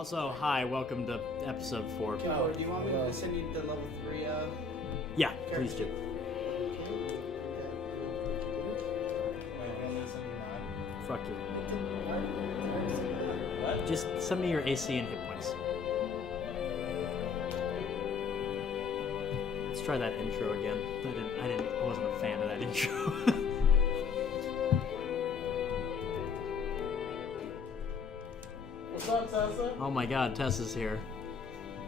Also, hi, welcome to episode 4. Oh, do you want me to send you the level 3? Yeah, please do. Fuck you. What? Just send me your AC and hit points. Let's try that intro again. I wasn't a fan of that intro. What's up, Tessa? Oh my god, Tessa's here.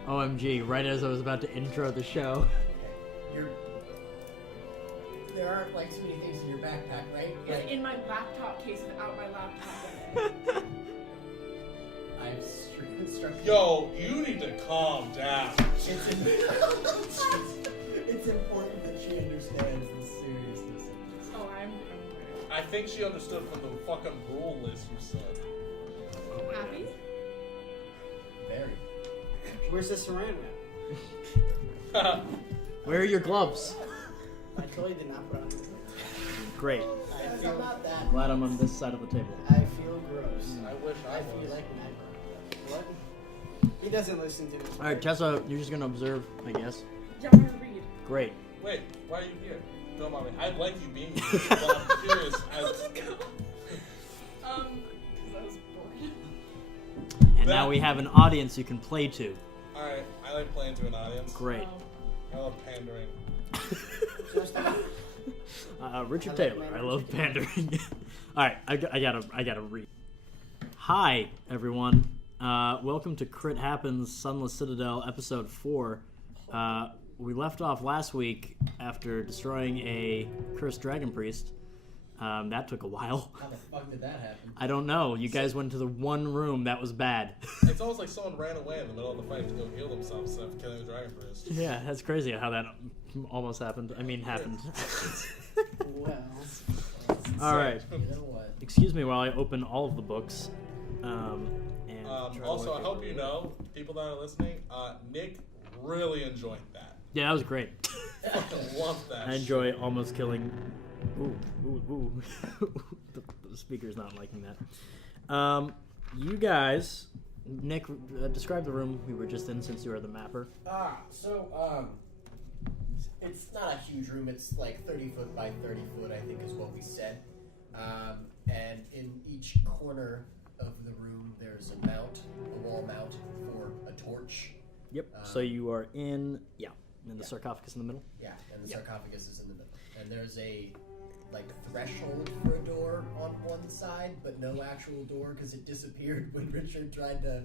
OMG, right as I was about to intro the show. There aren't like too many things in your backpack, right? It's in my laptop case without my laptop. I've instructed. Yo, you need to calm down. It's important that she understands the seriousness of this. Oh, I'm I think she understood from the fucking rule list you said. happy. Very. Where's the saran wrap? Where are your gloves? I totally did not put on. Great. I I'm feel, not that. Glad I'm on this side of the table. I feel gross. I wish I I was. feel like what? He doesn't listen to me. Alright, Tessa, you're just gonna observe, I guess. Yeah, I'm gonna read. Great. Wait, why are you here? Don't mind me. I like you being here, but I'm curious as... Because I was bored. And now we have an audience you can play to. Alright, I like playing to an audience. Great. I love pandering. Richard Taylor, I love pandering. Alright, I gotta read. Hi, everyone. Welcome to CritHappens, Sunless Citadel, episode 4. We left off last week after destroying a cursed dragon priest. That took a while. How the fuck did that happen? I don't know. You guys went to the one room that was bad. It's almost like someone ran away in the middle of the fight to go heal themselves instead of killing the dragon priest. Yeah, that's crazy how that almost happened. I mean, happened. Well, All right. You know what? Excuse me while I open all of the books. And try to Also, look I at- hope you know, people that are listening, Nick really enjoyed that. Yeah, that was great. Fucking love that. I enjoy almost killing. Ooh. the speaker's not liking that. You guys, Nick, describe the room we were just in since you are the mapper. It's not a huge room. It's like 30 foot by 30 foot, I think is what we said. And in each corner of the room, there's a wall mount for a torch. Yep. So you are in the sarcophagus in the middle. Yeah, and the sarcophagus is in the middle. And there's a threshold for a door on one side, but no actual door because it disappeared when Richard tried to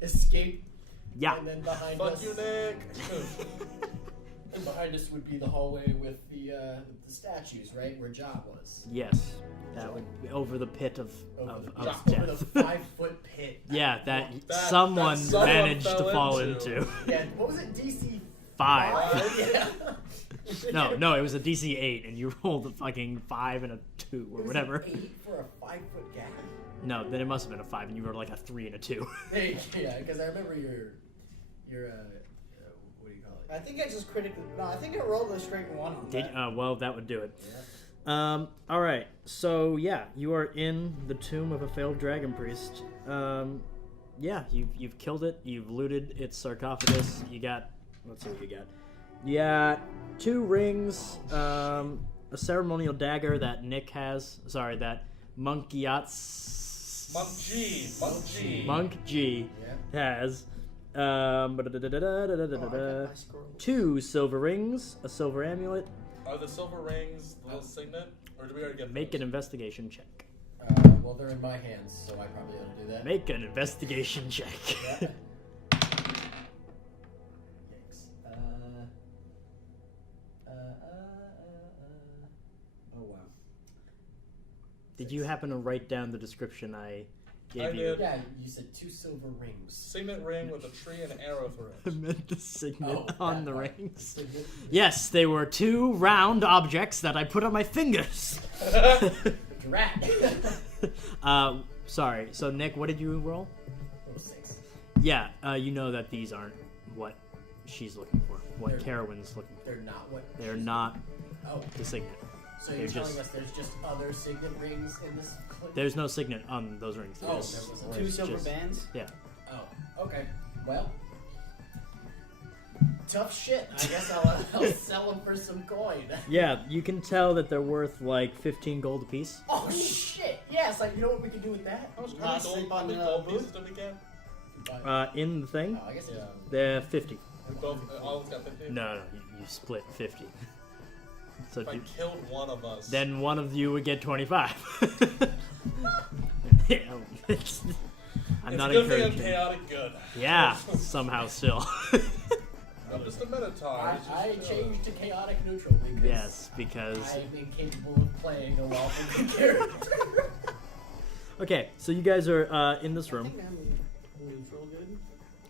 escape. Yeah. And then behind Fuck us, you, Nick! and behind us would be the hallway with the statues, right where Ja was. Yes. That would be over the pit of Over death. the 5-foot pit. Yeah, that That someone someone managed to fell fall into. into. Yeah, what was it? DC 5. Yeah. No, it was a DC 8, and you rolled a fucking 5 and a 2 or It was whatever. an 8 for a 5-foot gap. No, then it must have been a 5, and you rolled like a 3 and a 2. Yeah, because I remember your what do you call it? I think I just critically. No, I think I rolled a straight 1 on that. Well, that would do it. Yeah. All right. So yeah, you are in the tomb of a failed dragon priest. Yeah, you've killed it. You've looted its sarcophagus. You got. Let's see what you got. You got 2 rings, a ceremonial dagger that Nick has. Sorry, that Monk G has. Oh, I got my scroll. 2 silver rings, a silver amulet. Are the silver rings the little signet? Or do we already get Make those? an investigation check. Well, they're in my hands, so I probably ought to do that. Make an investigation check. Yeah. Yikes. Oh wow. Did you happen to write down the description I gave I you? did. Yeah, you said 2 silver rings. Signet ring with a tree and an arrow through I it. meant the signet Oh, on that the part. rings. Signet. Yes, they were 2 round objects that I put on my fingers. Drat. Sorry. So Nick, what did you roll? Oh, 6. Yeah, you know that these aren't what she's looking for. What They're- Carowin's looking for. They're not what. They're not Oh, the signet. so you're they're telling just- us there's just other signet rings in this? There's no signet on those rings. Oh, There's there was 2 silver just- bands. Yeah. Oh, Okay. Well, tough shit. I guess I'll sell them for some coin. Yeah, you can tell that they're worth like 15 gold apiece. Oh shit! Yes, like you know what we could do with that? How Not many sleep gold, on how many the gold booth? pieces did we get? In the thing, Oh, I guess Yeah. they're 50. We both, all of us got 50? No, you split 50. So If I you, killed one of us. then one of you would get 25. Yeah, I'm it's not a good thing I'm encouraging. chaotic good. Yeah, somehow still. I'm just a minotaur. I It's just, changed to chaotic neutral because Yes, because I'm incapable of playing a lawful character. okay, so you guys are in this I room. think I'm neutral good.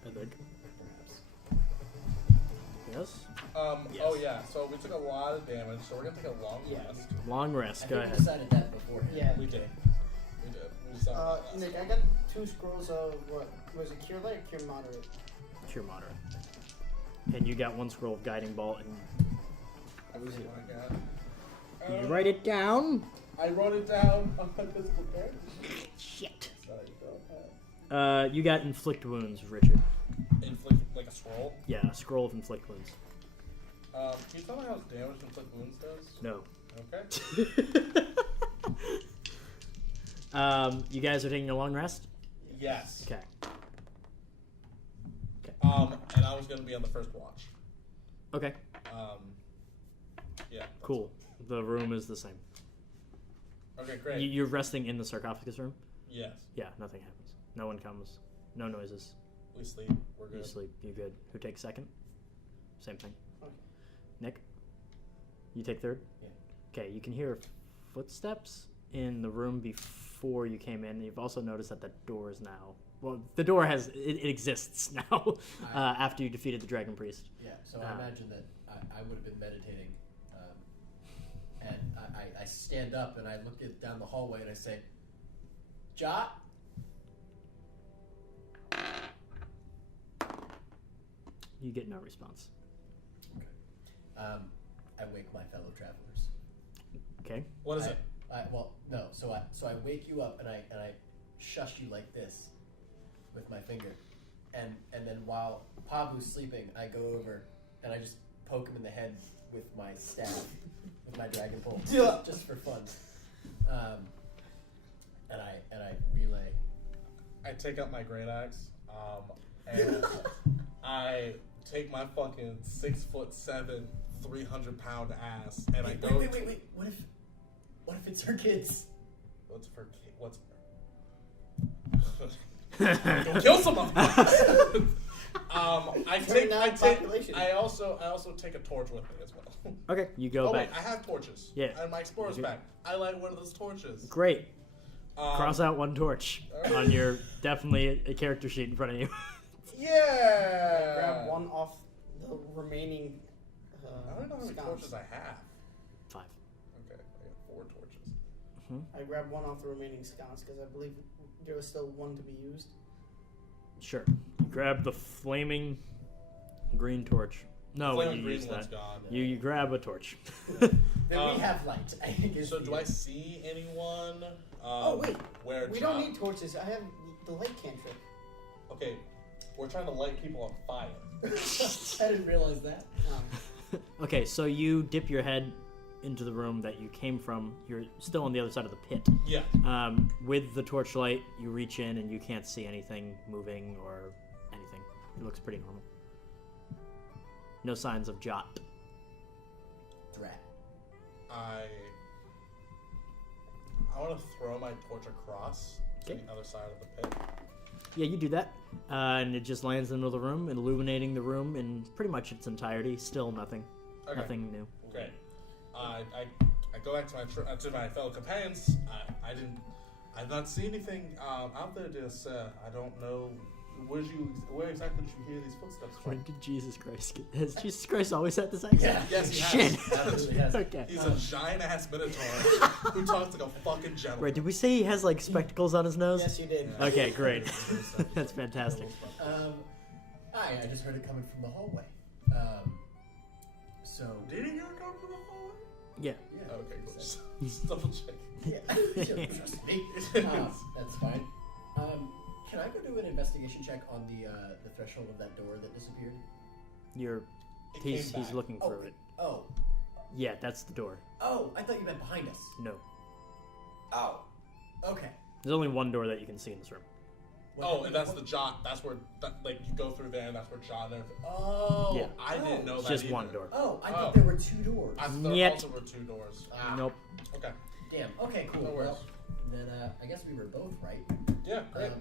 I think. Yes. Yes. Oh yeah, so we took a lot of damage, so we're gonna take a long rest. Long I rest. think Go we ahead. decided that beforehand. Yeah. We did. We did. We decided on that. Nick, I got 2 scrolls of what was it? Cure light or cure moderate? Cure moderate. And you got 1 scroll of guiding bolt, and That was what I got. you write it down. I wrote it down on my physical character. Shit. Sorry, go ahead. You got inflict wounds, Richard. Inflict like a scroll. Yeah, a scroll of inflict wounds. Can you tell me how much damage inflict wounds does? No. Okay. You guys are taking a long rest. Yes. Okay. And I was gonna be on the first watch. Okay. Yeah. Cool. The room is the same. Okay, great. You're resting in the sarcophagus room. Yes. Yeah, nothing happens. No one comes. No noises. We sleep. We're good. You sleep. You good. Who takes second? Same thing. Okay. Nick? You take third? Yeah. Okay, you can hear footsteps in the room before you came in. You've also noticed that the door is now... Well, the door it exists now after you defeated the Dragon Priest. Yeah, so I imagine that I would have been meditating, and I stand up and I look down the hallway and I say, Jot? You get no response. Okay. I wake my fellow travelers. Okay. What is it? Well, no. So I wake you up and I shush you like this with my finger, and then while Pabu's sleeping, I go over and I just poke him in the head with my staff, with my dragon pole, just for fun. And I relay. I take out my great axe, and I take my fucking 6'7", 300-pound ass, and I go. Wait. What if it's her kids? What's for? What's? Don't kill someone. I also take a torch with me as well. Okay, you go Oh back. wait, I have torches. Yeah. I have my explorer's You pack. I light one of those torches. Great. Um, Cross out 1 torch on your definitely a character sheet in front of you. Yeah. Grab 1 off the remaining. I don't know how many sconce. torches I have. 5. Okay, I got 4 torches. I grabbed 1 off the remaining sconce because I believe there was still 1 to be used. Sure. You grab the flaming green torch. No, when Flaming you green use one's that. gone. You grab a torch. Then we have light. I think is So the- do I see anyone? Oh, wait. Where We don't need torches. I have the light cantrip. Okay, we're trying to light people on fire. I didn't realize that. Okay, so you dip your head into the room that you came from. You're still on the other side of the pit. Yeah. With the torchlight, you reach in and you can't see anything moving or anything. It looks pretty normal. No signs of Jot. Drat. I want to throw my torch across to Okay. the other side of the pit. Yeah, you do that, and it just lands in the middle of the room, illuminating the room in pretty much its entirety. Still nothing. Okay. Nothing new. Great. I go back to my fellow companions. I've not seen anything out there, dear sir. I don't know where exactly did you hear these footsteps from? When did Jesus Christ get... Has Jesus Christ always had this accent? Yeah. Yes, he Shit. has. Absolutely has. Okay. He's a giant ass minotaur who talks like a fucking gentleman. Right, did we say he has, like, spectacles on his nose? Yes, you did. Okay, great. That's fantastic. I just heard it coming from the hallway. So Did he hear it come from the hallway? Yeah. yeah. Okay, cool. Just double check. Yeah. You don't trust me. That's fine. Can I go do an investigation check on the threshold of that door that disappeared? He's looking through it. Oh. Yeah, that's the door. Oh, I thought you meant behind us. No. Oh. Okay. There's only one door that you can see in this room. And that's the John. That's where, you go through there, and that's where John. Oh. Yeah. I didn't know It's that. just either. one door. Oh, I thought there were 2 doors. I thought there Yet. also were 2 doors. Nope. Okay. Damn. Okay. Cool. No worries. Well, then I guess we were both right. Yeah. Great.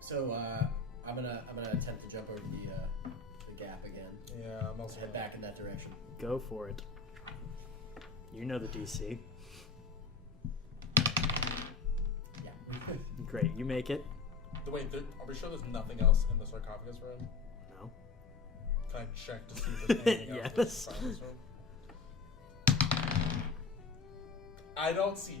So I'm gonna attempt to jump over the gap again. Yeah. I'm also Head back in that direction. Go for it. You know the DC. Yeah. Great, you make it. Wait, are we sure there's nothing else in the sarcophagus room? No. Can I check to see if there's anything else in the sarcophagus room? I don't see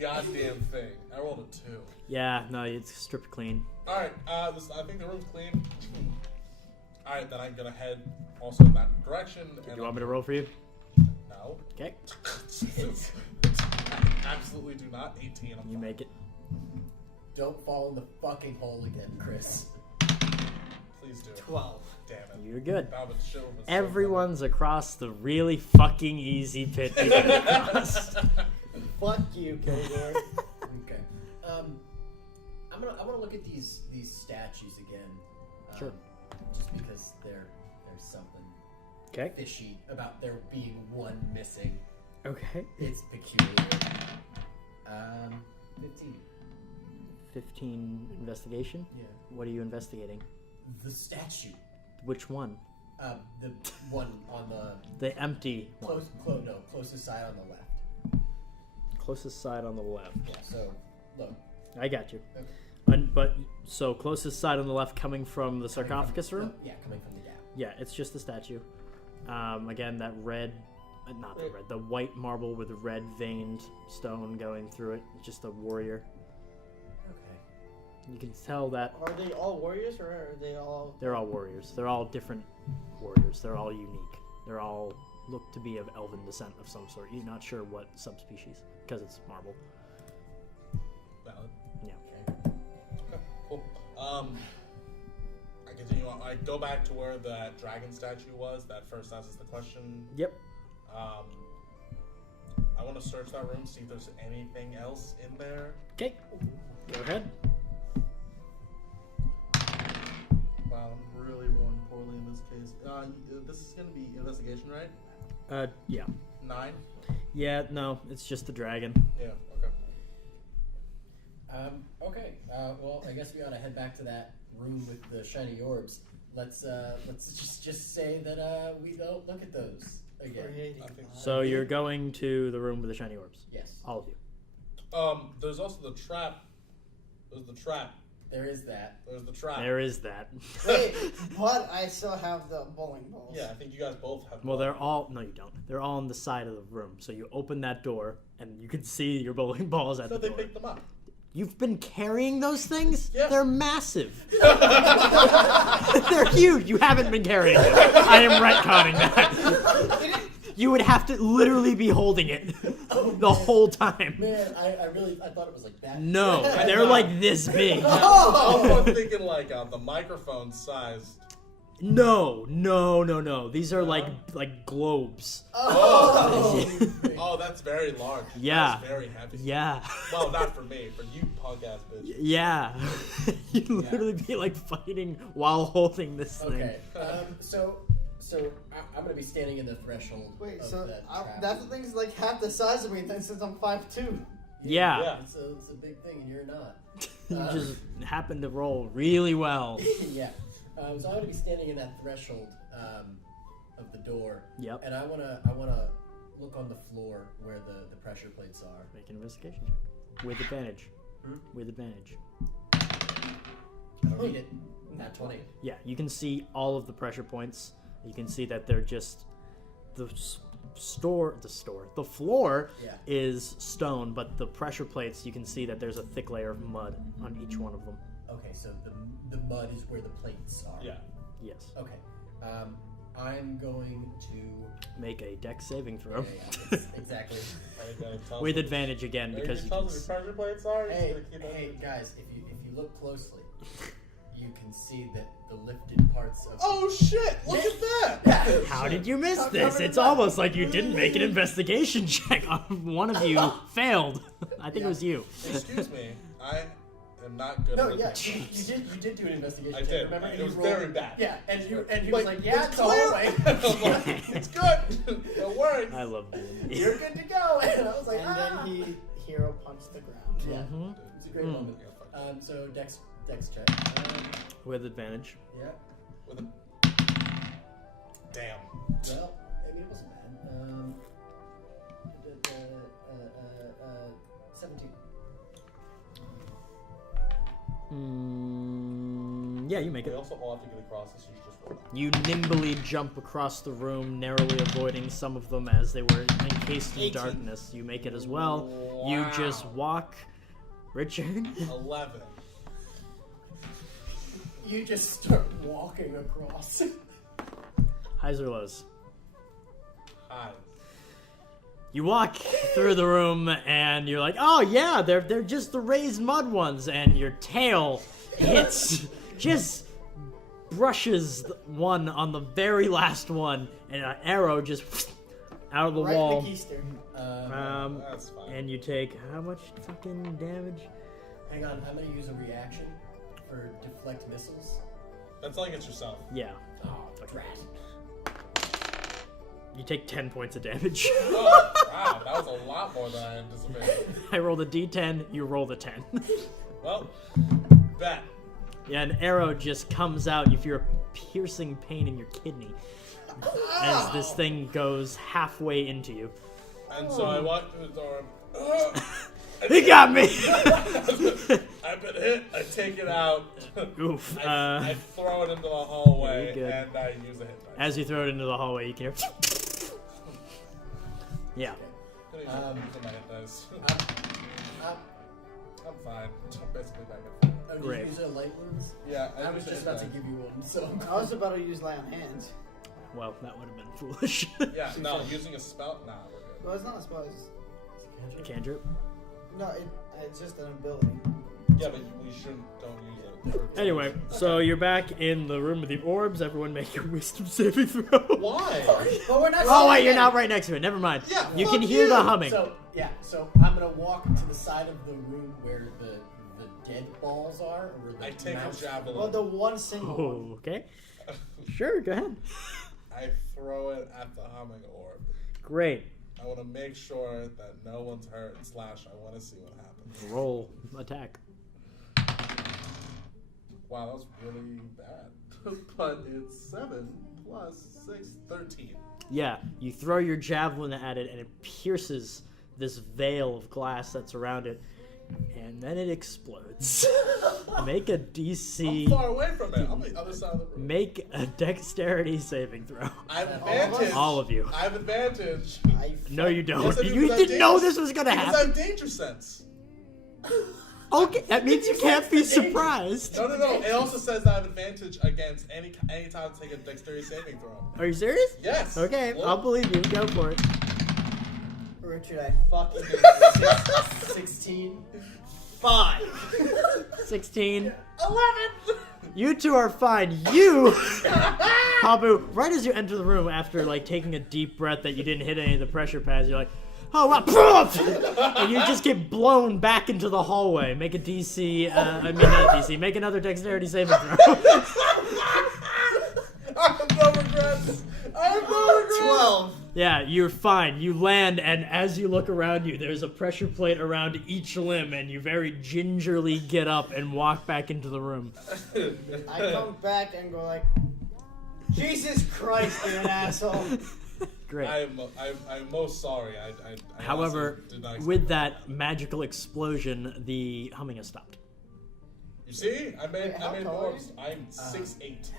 goddamn thing. I rolled a 2. Yeah, no, it's stripped clean. Alright, I think the room's clean. Alright, then I'm gonna head also in that direction. Do you want me to roll for you? No. Okay. Absolutely do not. 18. You fine. make it. Don't fall in the fucking hole again, Chris. Please do. 12. Damn it. You're good. That would show was so Everyone's across the really fucking easy pit to get across. Fuck you, Kilgore. Okay. I want to look at these statues again. Sure. Just because there's something Okay. fishy about there being one missing. Okay. It's peculiar. 15. 15 investigation? Yeah. What are you investigating? The statue. Which one? The one on the The empty one. closest side on the left. Closest side on the left. Yeah. So look. I got you. Okay. So closest side on the left coming from the sarcophagus room? Yeah, coming from the gap. Yeah, it's just the statue. Again, that red, the white marble with the red veined stone going through it. It's just a warrior. Okay. You can tell that Are they all warriors or are they all... they're all warriors. They're all different warriors. They're all unique. They're all look to be of elven descent of some sort. You're not sure what subspecies because it's marble. Valid. Yeah. Okay, cool. I continue on. I go back to where that dragon statue was. That first asks the question. Yep. I want to search that room, see if there's anything else in there. Okay. Go ahead. Wow, I'm really rolling poorly in this case. This is going to be investigation, right? Yeah. 9? Yeah, no, it's just the dragon. Yeah, okay. Okay. Well, I guess we ought to head back to that room with the shiny orbs. Let's just say that we don't look at those again. I think So you're going to the room with the shiny orbs. Yes. All of you. There's also the trap. There's the trap. There is that. There's the trap. There is that. Wait, but I still have the bowling balls. Yeah, I think you guys both have. Well, they're all... No, you don't. They're all on the side of the room. So you open that door, and you can see your bowling balls at So the they door. picked them up. You've been carrying those things? Yeah. They're massive. They're huge. You haven't been carrying them. I am retconning that. You would have to literally be holding it the whole time. Man, I thought it was like that. No, they're like this big. I was thinking like the microphone size. No. These are like globes. Oh, that's very large. Yeah. That's very heavy. Yeah. Well, not for me, for you podcast bitch. Yeah. You'd literally be like fighting while holding this thing. Okay. So I'm gonna be standing in the threshold. Wait, of so that trap. that thing's like half the size of me then since I'm 5'2". Yeah. It's a big thing, and you're not. You just happen to roll really well. Yeah. So I'm gonna be standing in that threshold of the door. Yep. And I wanna look on the floor where the pressure plates are. Make an investigation check. With advantage. With advantage. I don't need it. Nat 20. Yeah, you can see all of the pressure points. You can see that they're just the floor Yeah. is stone, but the pressure plates, you can see that there's a thick layer of mud on each one of them. Okay, so the mud is where the plates are. Yeah. Yes. Okay. I'm going to Make a dex saving throw. exactly. With advantage again because you can... pressure plates are. Hey, guys! If you look closely, you can see that the lifted parts of. Oh shit! Look at that! How did you miss Covered this? in It's that. almost like you didn't make an investigation check. One of you failed. I think it was you. Excuse me, I am not good No, at yeah, it. you did do an investigation. I check, did. Remember? It And was you rolled- very bad. Yeah, and he was like, "Yeah, it's the clear." hallway. I'm like, it's good. Don't worry. I love D&D. You're good to go." And I was like, And "Ah." then he hero punched the ground. Yeah, Mhm. it's a great Mm. moment. So dex check. With advantage. Yeah. With a... Damn. Well, I mean, it wasn't bad. 17. Yeah, you make We it. also all have to get across this. You just roll. You nimbly jump across the room, narrowly avoiding some of them as they were encased in 18. darkness. You make it as well. You Wow. just walk. Richard? 11. You just start walking across. Highs or lows? Hi. You walk through the room and you're like, oh yeah, they're just the raised mud ones, and your tail hits, just brushes one on the very last one, and an arrow just out of the Right wall. in the keister. That's fine. And you take how much fucking damage? Hang on, I'm gonna use a reaction for deflect missiles. That's like it's yourself. Yeah, Oh, drat. you take 10 points of damage. Oh, wow, that was a lot more than I anticipated. I rolled a d10, you rolled a 10. Well, bet. Yeah, an arrow just comes out. You feel a piercing pain in your kidney as this thing goes halfway into you. And so I walk through the door. He got me! I've been hit. I take it out. Oof. I throw it into the hallway, Very good. and I use a hit dice. As you throw it into the hallway, you can hear. Yeah. Using my hit dice. I'm I'm fine. I'm basically back at full. Oh, did Great. you use a light wounds? Yeah, I was used just hit about to dice. give you one, so. I was about to use lay on hands. Well, that would have been foolish. Yeah, no, using a spell. Nah, we're good. Well, it's not a spell. It's, Cantrip. no, it's just an ability. Yeah, but we don't use it. Anyway, so you're back in the room with the orbs. Everyone make your wisdom saving throw. Why? But we're not. Oh, wait, saying you're that. not right next to it. Never mind. Yeah, You fuck can hear the you. humming. So I'm gonna walk to the side of the room where the dead balls are, or where the I take a mouse- javelin. Well, the one single one. Oh, okay. Sure, go ahead. I throw it at the humming orb. Great. I want to make sure that no one's hurt. / I want to see what happens. Roll attack. Wow, that was really bad. But it's 7 + 6, 13. Yeah, you throw your javelin at it and it pierces this veil of glass that's around it, and then it explodes. Make a I'm DC. far away from it. I'm on the other side of the room. Make a dexterity saving throw. I have All of us? advantage. All of you. I have advantage. No, you don't. Yes, I do, You because I didn't know have this was gonna Because I happen. have danger sense. Okay, that means you can't be surprised. No. It also says I have advantage against any time to take a dexterity saving throw. Are you serious? Yes. Okay, Look. I'll believe you. Go for it. Richard, I fucking hate this. 16. 5. 16. 11. You two are fine. You, Habu, right as you enter the room after like taking a deep breath that you didn't hit any of the pressure pads, you're like, oh wow, and you just get blown back into the hallway. Make a DC, not a DC, make another dexterity saving throw. I have no regrets. I have no regrets. 12. Yeah, you're fine. You land, and as you look around you, there's a pressure plate around each limb, and you very gingerly get up and walk back into the room. I come back and go like, Jesus Christ, you're an asshole. Great. I'm most sorry. I However, honestly did not expect with that magical explosion, the humming has stopped. You see, I made how tall are orbs. I'm 6'8".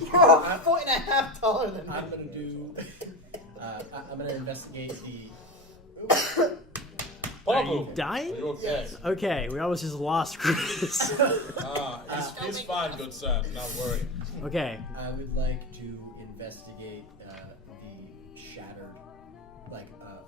You're a foot and a half taller than me. I'm gonna do. I'm gonna investigate the. Are Pablo, you dying? Are you okay? Yes. Okay, we almost just lost Chris. He's fine, good sir. Not worry. Okay. I would like to investigate the shattered,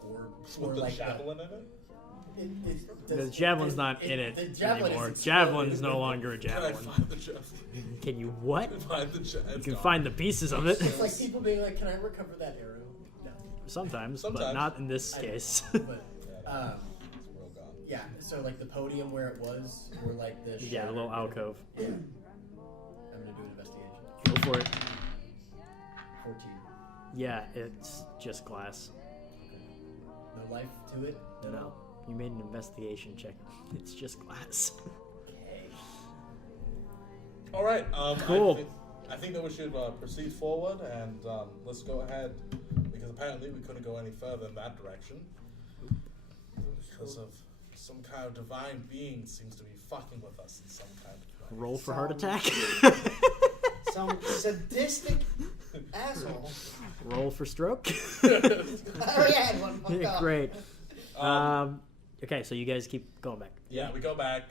orb. With Or the like javelin in it? The javelin's not in it The javelin anymore. is Javelin is exploded. no longer a Can I javelin. find the javelin? Can you what? Find the javelin. You can find the pieces of it. It's like people being like, "Can I recover that arrow?" No. Sometimes, but Sometimes. not in this I- case. But It's real gone. yeah, so like the podium where it was, or like the Yeah, a little alcove. Yeah. I'm gonna do an investigation. Go for it. 14. Yeah, it's just glass. No life to it. No. You made an investigation check. It's just glass. Okay. All right. Cool. I think that we should proceed forward, and let's go ahead, because apparently we couldn't go any further in that direction because of some kind of divine being seems to be fucking with us in some kind of way. Roll for heart Some- attack. Some sadistic asshole. Roll for stroke. I already had one. Fuck off. Great. Okay, so you guys keep going back. Yeah, we go back.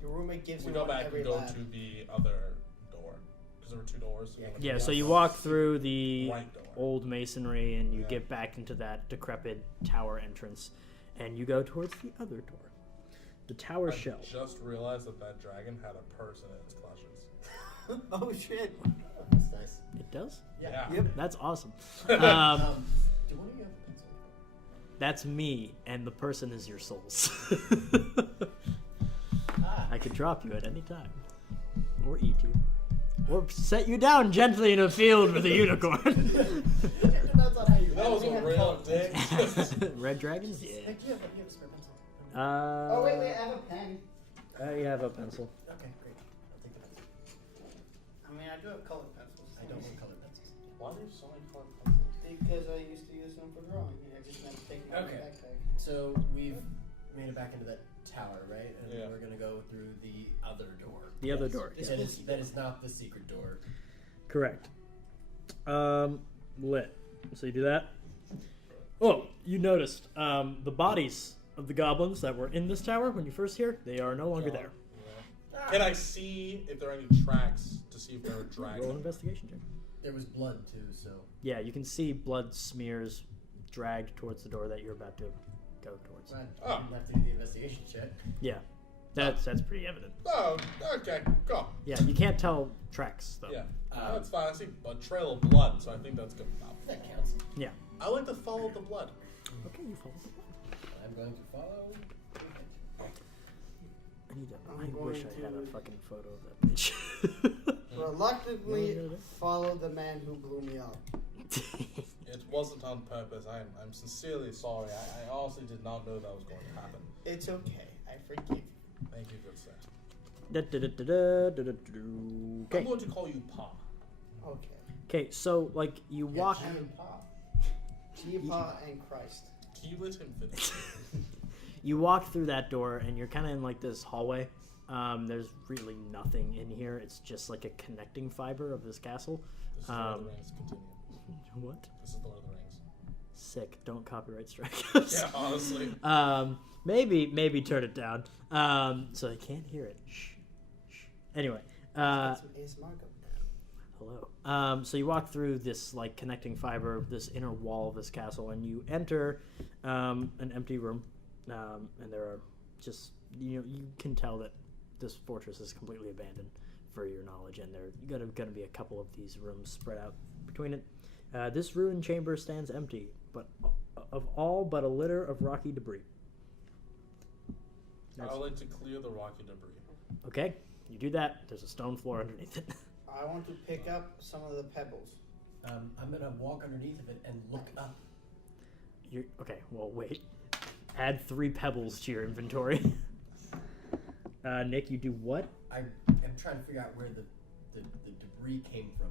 Your roommate gives We you go one back every and go lab. to the other door because there were two doors. Yeah. One Yeah, to so the you outside. walk through the Right door. old masonry and you Yeah. get back into that decrepit tower entrance, and you go towards the other door. The tower I shell. just realized that dragon had a purse in its clutches. Oh shit. That's nice. It does? Yeah. Yep. That's awesome. Do one of you have a pencil? That's me, and the person is your souls. Ah. I could drop you at any time, or eat you, or set you down gently in a field with a unicorn. It depends on how you. That was a real dick. Red dragons? Hey, Yeah. do you have a spare pencil? Oh wait, I have a pen. You have a pencil. Okay, great. I'll take the pencil. I mean, I do have colored pencils. I don't want colored pencils. Why do you have so many colored pencils? Because I used to use them for drawing. I just never take them out of Okay. my backpack. So we've made it back into that tower, right? And Yeah. we're gonna go through the other door. The other door. This That is- is not the secret door. Correct. Lit. So you do that. Oh, you noticed the bodies of the goblins that were in this tower when you first here, they are no longer there. Yeah. Can I see if there are any tracks to see if there are Roll an dragons? investigation check. There was blood too, so Yeah, you can see blood smears dragged towards the door that you're about to go towards. I Oh. didn't have to do the investigation check. Yeah, that's pretty evident. Oh, okay, go. Yeah, you can't tell tracks though. Yeah, that's fine. I see a trail of blood, so I think that's good enough. That counts. Yeah. I like to follow the blood. Okay, you follow. I'm going to follow. I I'm wish going I had a to- fucking photo of that bitch. Reluctantly You wanna go follow the man who blew me up. It wasn't on purpose. I'm sincerely sorry. I honestly did not know that was going to happen. It's okay. I forgive you. Thank you, good sir. Okay. I'm going to call you Pa. Okay. Okay, so like you walk. And Pa. G-Pa and Christ. Can you let him finish? You walk through that door and you're kind of in like this hallway. There's really nothing in here. It's just like a connecting fiber of this castle. This is Lord of the Rings. Continue. What? This is Lord of the Rings. Sick. Don't copyright strike us. Yeah, honestly. Maybe turn it down. So they can't hear it. Shh. Anyway. That's some ASMR going. Hello. So you walk through this like connecting fiber, this inner wall of this castle, and you enter an empty room. And there are just you can tell that this fortress is completely abandoned, for your knowledge, and there are gonna be a couple of these rooms spread out between it. This ruined chamber stands empty, but of all but a litter of rocky debris. I would like to clear the rocky debris. Okay, you do that. There's a stone floor underneath it. I want to pick up some of the pebbles. I'm gonna walk underneath of it and look up. Okay. Well, wait. Add 3 pebbles to your inventory. Nick, you do what? I am trying to figure out where the debris came from.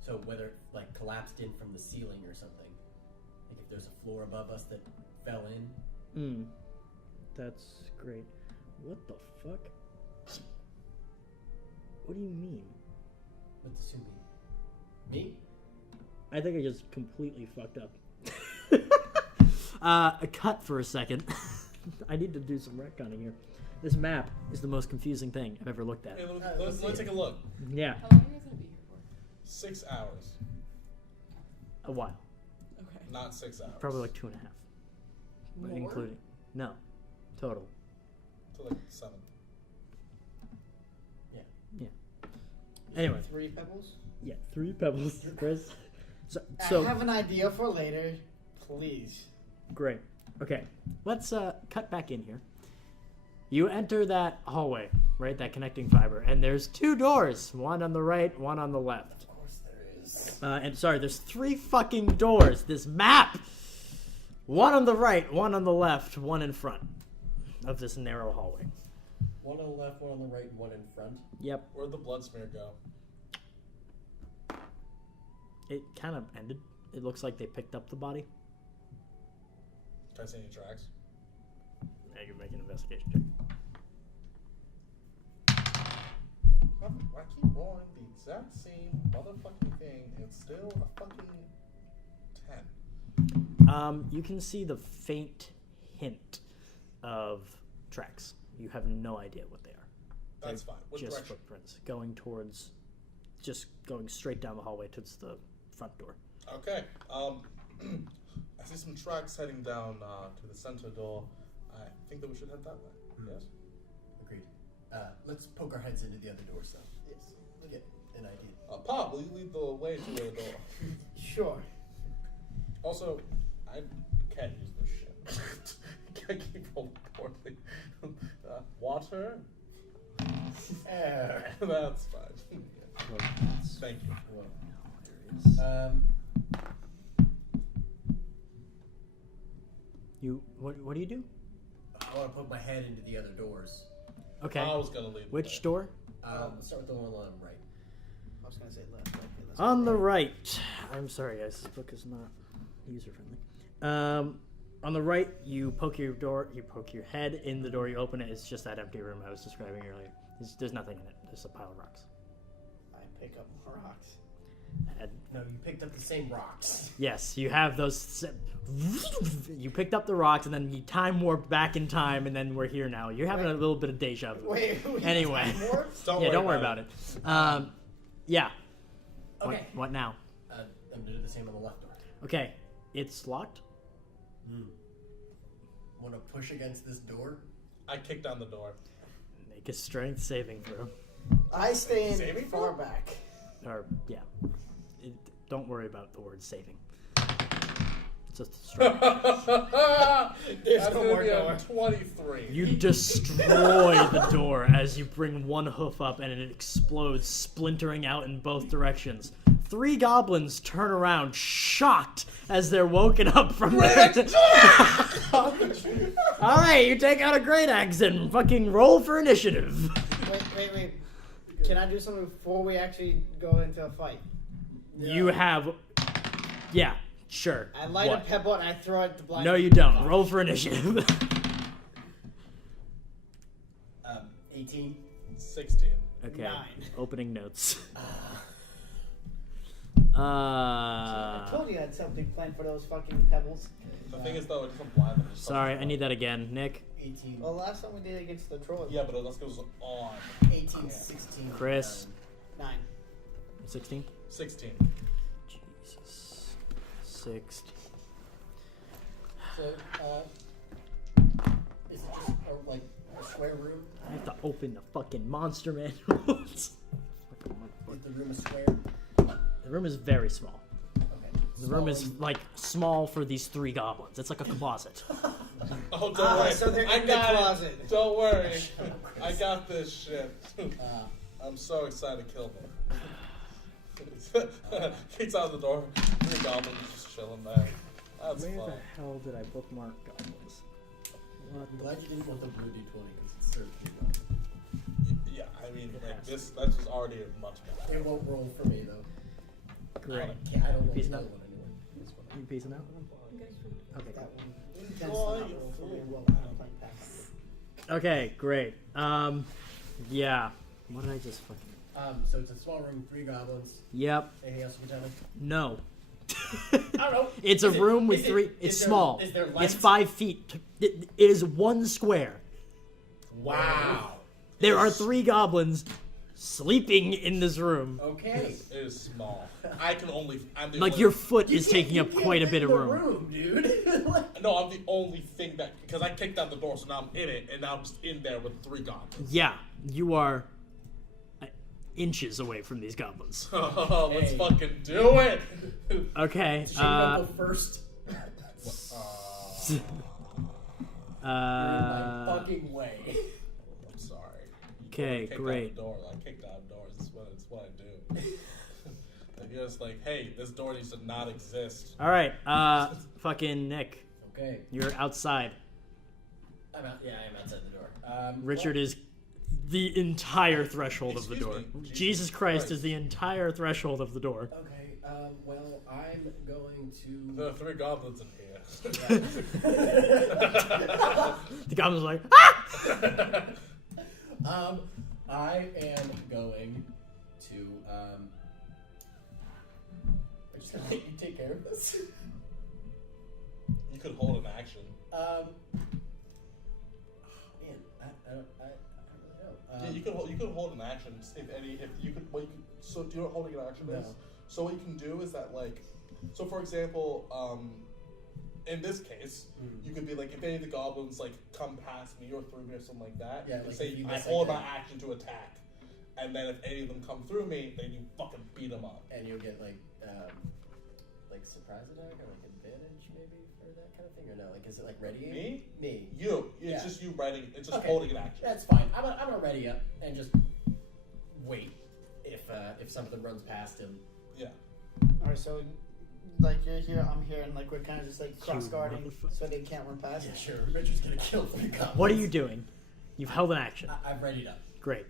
So whether it like collapsed in from the ceiling or something. Like if there's a floor above us that fell in. That's great. What the fuck? What do you mean? What does it mean? Me? I think I just completely fucked up. A cut for a second. I need to do some retconning here. This map is the most confusing thing I've ever looked at. Hey, let's take a look. Yeah, How long are you guys gonna be here for? 6 hours, a while. Okay. not 6 hours. Probably like 2.5. More? Including. No. Total. to like 7. Anyway. 3 pebbles? Yeah, 3 pebbles, Chris. I So have an idea for later. Please. great. Okay, let's cut back in here. You enter that hallway, right? That connecting fiber, and there's 2 doors. One on the right, one on the left. Of course there is. And sorry, there's 3 fucking doors. This map. One on the right, one on the left, one in front of this narrow hallway. One on the left, one on the right, and one in front. Yep. Where'd the blood smear go? It kind of ended. It looks like they picked up the body. Can I see any tracks? Yeah, you make an investigation check. I keep rolling the exact same motherfucking thing. It's still a fucking 10. You can see the faint hint of tracks. You have no idea what they are. That's fine. What Just direction? footprints just going straight down the hallway towards the front door. Okay. I see some tracks heading down to the center door. I think that we should head that way. Yes. Agreed. Let's poke our heads into the other door, so. Yes. To get an idea. Pop, will you lead the way to a door? Sure. Also, I can't use this shit. I keep rolling poorly. Water? Air. That's fine. Thank you. What do you do? I want to poke my head into the other doors. Okay. I was gonna lead the Which way. door? Start with the one on the right. I was gonna say left. Okay, let's On go the right. right. I'm sorry, guys. This book is not user friendly. On the right, you poke your door. You poke your head in the door. You open it. It's just that empty room I was describing earlier. There's nothing in it. There's a pile of rocks. I pick up more rocks. And No, you picked up the same rocks. yes, you have those. You picked up the rocks, and then you time warp back in time, and then we're here now. You're having a little bit of deja vu. Wait. Anyway. More? Don't worry about it. Yeah. Okay. What now? I'm gonna do the same on the left door. Okay, it's locked. Want to push against this door? I kicked down the door. Make a strength saving throw. I stay in Saving far throw? back. Or yeah, don't worry about the word saving. It's just a strength. There's That's no gonna more be door. a 23. You destroy the door as you bring one hoof up and it explodes, splintering out in both directions. 3 goblins turn around, shocked, as they're woken up from their... Alright, you take out a great axe and fucking roll for initiative. Wait. Can I do something before we actually go into a fight? You have... Yeah, sure. I light What? a pebble and I throw it at the blind. No, you don't. Roll for initiative. 18. 16. Okay. 9. Opening notes. I told you I had something planned for those fucking pebbles. The thing is, though, it doesn't blind them. it just Sorry, fucking I need that again. Nick, 18. Well, last time we did it against the troll. Yeah, but it just goes on. 18, 16. Chris. 9. 16? 16. Jesus. 16. So, is it just like a square room? I have to open the fucking monster manuals. Is the room a square? The room is very small. Okay. The room is like small for these 3 goblins. It's like a closet. Oh, don't worry. So they're I in the got closet. it. Don't worry. I got this shit. I'm so excited to kill them. Kicks out the door. 3 goblins just chilling there. That's Where fun. the hell did I bookmark goblins? What I'm the glad you didn't want the blue D20 because it served you well. Yeah, I mean, like, this was already much better. It won't roll for me though. Great. I don't roll Peace the out. other one anyway. This one. You peacing out? Okay. That one. Enjoy That's not your roll for me. food. Well, I'm playing pack. Okay, great. Yeah. What did I just fucking... So it's a small room, 3 goblins. Yep. Anything else you can tell me? No. I don't know. It's a Is it- room with is it- three. is It's there- small. Is there It's lights? 5 feet. It is 1 square. Wow. There are 3 goblins sleeping in this room. Okay. It is small. I'm the Like only, your foot is You taking can't- up you quite a can't bit of fit in room. the dude. Like, No, I'm the only thing that because I kicked out the door, so now I'm in it, and now I'm just in there with 3 goblins. Yeah, you are inches away from these goblins. Oh, let's Hey. fucking do it. Okay. should we not go first? Uh, My fucking way. I'm sorry. Okay, Kicked great. Out the door. I kicked out doors. It's what I do. Like, you're just like, hey, this door needs to not exist. All right. Fucking Nick, Okay. you're outside. I'm out. Yeah, I am outside the door. Richard is the entire threshold of the Excuse door. me. Jesus Christ is the entire threshold of the door. Okay. Well, I'm going to. There are 3 goblins in here. The goblin's like, ah! I am going to. I'm just gonna let you take care of this. You could hold an action. Man, I don't really know. Yeah, you could hold an action if you could. So do you know what holding an action is? No. So what you can do is that so for example, in this case, you could be like if any of the goblins come past me or through me or something like that. Yeah, you could like say if you I miss hold my that. action to attack, and then if any of them come through me, then you fucking beat them up. And you'll get like surprise attack or like advantage maybe for that kind of thing, or no? Like, is it like ready? Me? Me. You. It's Yeah. just you ready. It's just Okay. holding an action. That's fine. I'm gonna ready up and just wait if something runs past him. Yeah. Alright, so you're here, I'm here, and we're kind of just cross guarding motherfucker. so they can't run past. Yeah, sure. Richard's gonna kill 3 goblins. What are you doing? You've held an action. I've readied up. Great.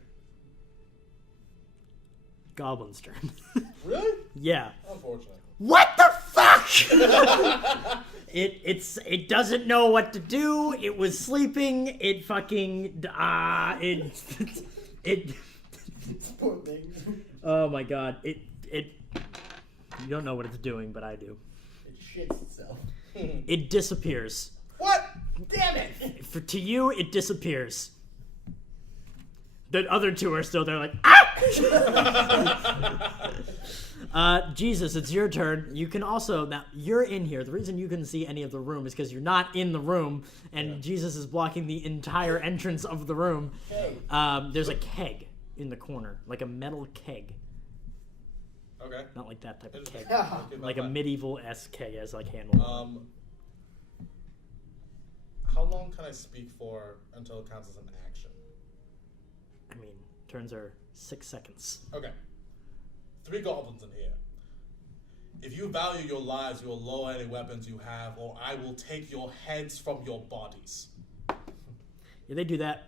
Goblin's turn. Really? Yeah. Unfortunately. What the fuck? It doesn't know what to do. It was sleeping. It fucking it Poor thing. oh my god. It you don't know what it's doing, but I do. It shits itself. It disappears. What? Damn it! To you, it disappears. The other 2 are still there, like ah! Jesus, it's your turn. You can also now you're in here. The reason you couldn't see any of the room is because you're not in the room, and Jesus is blocking the entire entrance of the room. Hey. There's a keg in the corner, like a metal keg, Okay. not like that type of keg, Okay, like a fine. medieval-esque keg as handle. How long can I speak for until it counts as an action? I mean, turns are 6 seconds. Okay. 3 goblins in here. If you value your lives, you will lower any weapons you have, or I will take your heads from your bodies. Yeah, they do that.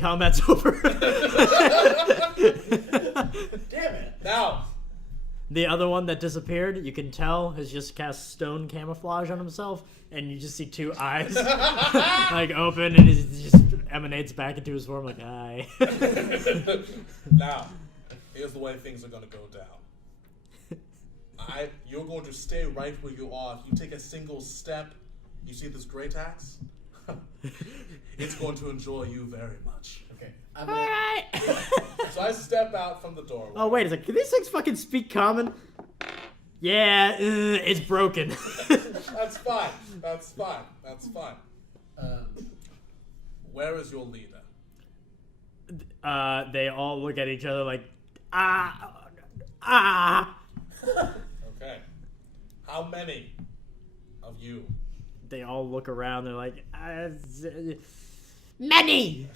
Combat's over. Damn it! Now, The other one that disappeared, you can tell, has just cast stone camouflage on himself, and you just see 2 eyes open, and he just emanates back into his form like, hi. now, here's the way things are going to go down. You're going to stay right where you are. If you take a single step, you see this great axe? It's going to enjoy you very much. Okay. All right. So I step out from the doorway. Oh, wait a second. Can these things fucking speak common? Yeah, it's broken. That's fine. That's fine. That's fine. Where is your leader? They all look at each other like, ah. Okay. How many of you? They all look around. They're like, many.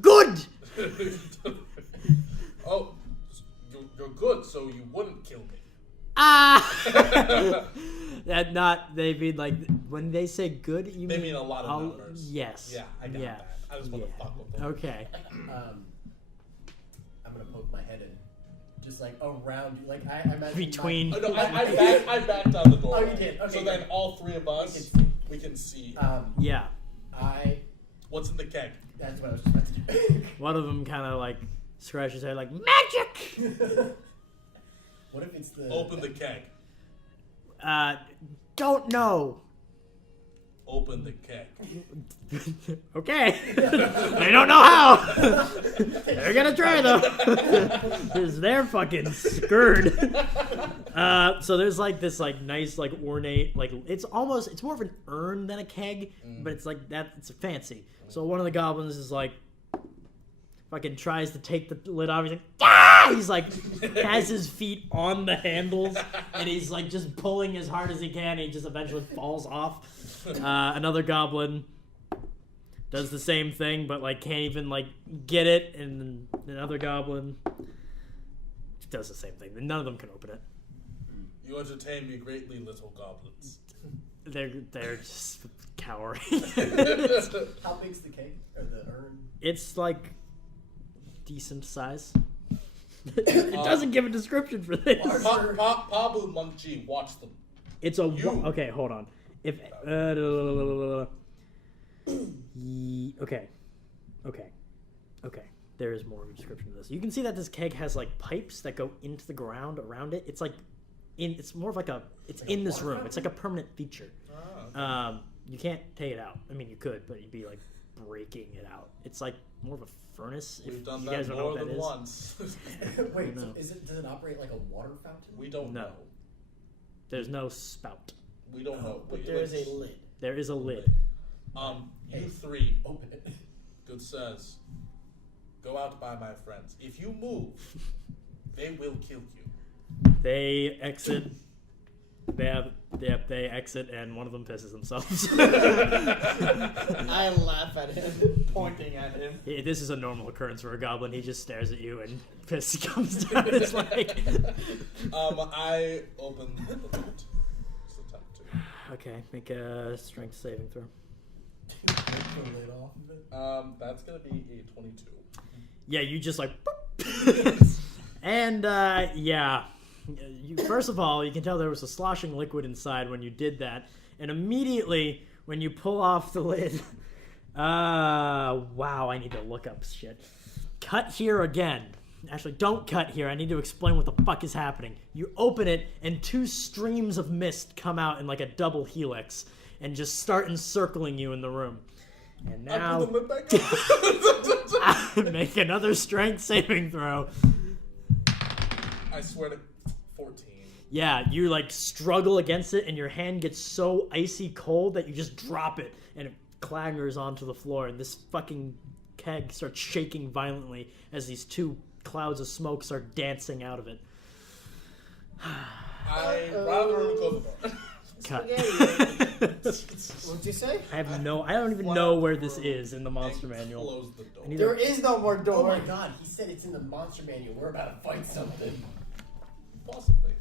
Good. Oh, you're good, so you wouldn't kill me. That not. They mean like when they say good. You They mean a lot of numbers. Yes. Yeah, I got that. I just want to fuck with them. Okay. I'm gonna poke my head in, just around you, I imagine Between. Oh, no, I backed out the door. Oh, you did? Okay, So then good. all 3 of us, we can see. Yeah. What's in the keg? That's what I was just about to do. One of them kind of scratches his head like magic. What if it's the... Open the keg. Don't know. Open the keg. Okay. They don't know how. They're gonna try though. Because they're fucking scared. So there's like this like nice like ornate like it's more of an urn than a keg, but it's like that it's fancy. So one of the goblins is like fucking tries to take the lid off. He's like, ah! He's like has his feet on the handles and he's like just pulling as hard as he can. And he just eventually falls off. Another goblin does the same thing, but like can't even like get it, and another goblin does the same thing. None of them can open it. You entertain me greatly, little goblins. They're just cowering. How big's the cake or the urn? It's like decent size. It doesn't give a description for this. Pablo Munchie, watch them. It's a okay. Hold on. If okay, there is more of a description of this. You can see that this keg has like pipes that go into the ground around it. It's like it's more of like it's in this room. It's like a permanent feature. You can't take it out. I mean, you could, but you'd be like breaking it out. It's like more of a furnace. We've if done you that guys don't know more what than that is. once. Wait, No. does it operate like a water fountain? We don't No. know. There's no spout. We don't know. But there is a lid. There is a lid. You three, Open it. good sirs, go out by my friends. If you move, they will kill you. They exit. They exit, and one of them pisses themselves. I laugh at him, pointing at him. This is a normal occurrence for a goblin. He just stares at you, and piss comes down his leg. I open the boot. It's the top two. Okay, make a strength saving throw. That's gonna be a 22. Yeah, you just like, and yeah. First of all, you can tell there was a sloshing liquid inside when you did that, and immediately when you pull off the lid, wow, I need to look up shit. Cut here again. Actually, don't cut here. I need to explain what the fuck is happening. You open it, and two streams of mist come out in like a double helix, and just start encircling you in the room. And now, I put the lid back on. make another strength saving throw. I swear to 14. Yeah, you like struggle against it, and your hand gets so icy cold that you just drop it, and it clangers onto the floor, and this fucking keg starts shaking violently as these two clouds of smoke start dancing out of it. I rather close the door. Cut. What'd you say? I don't even know where this is in the monster manual. Close the door. I need There is no more door. Oh my god, he said it's in the monster manual. We're about to fight something. Possibly.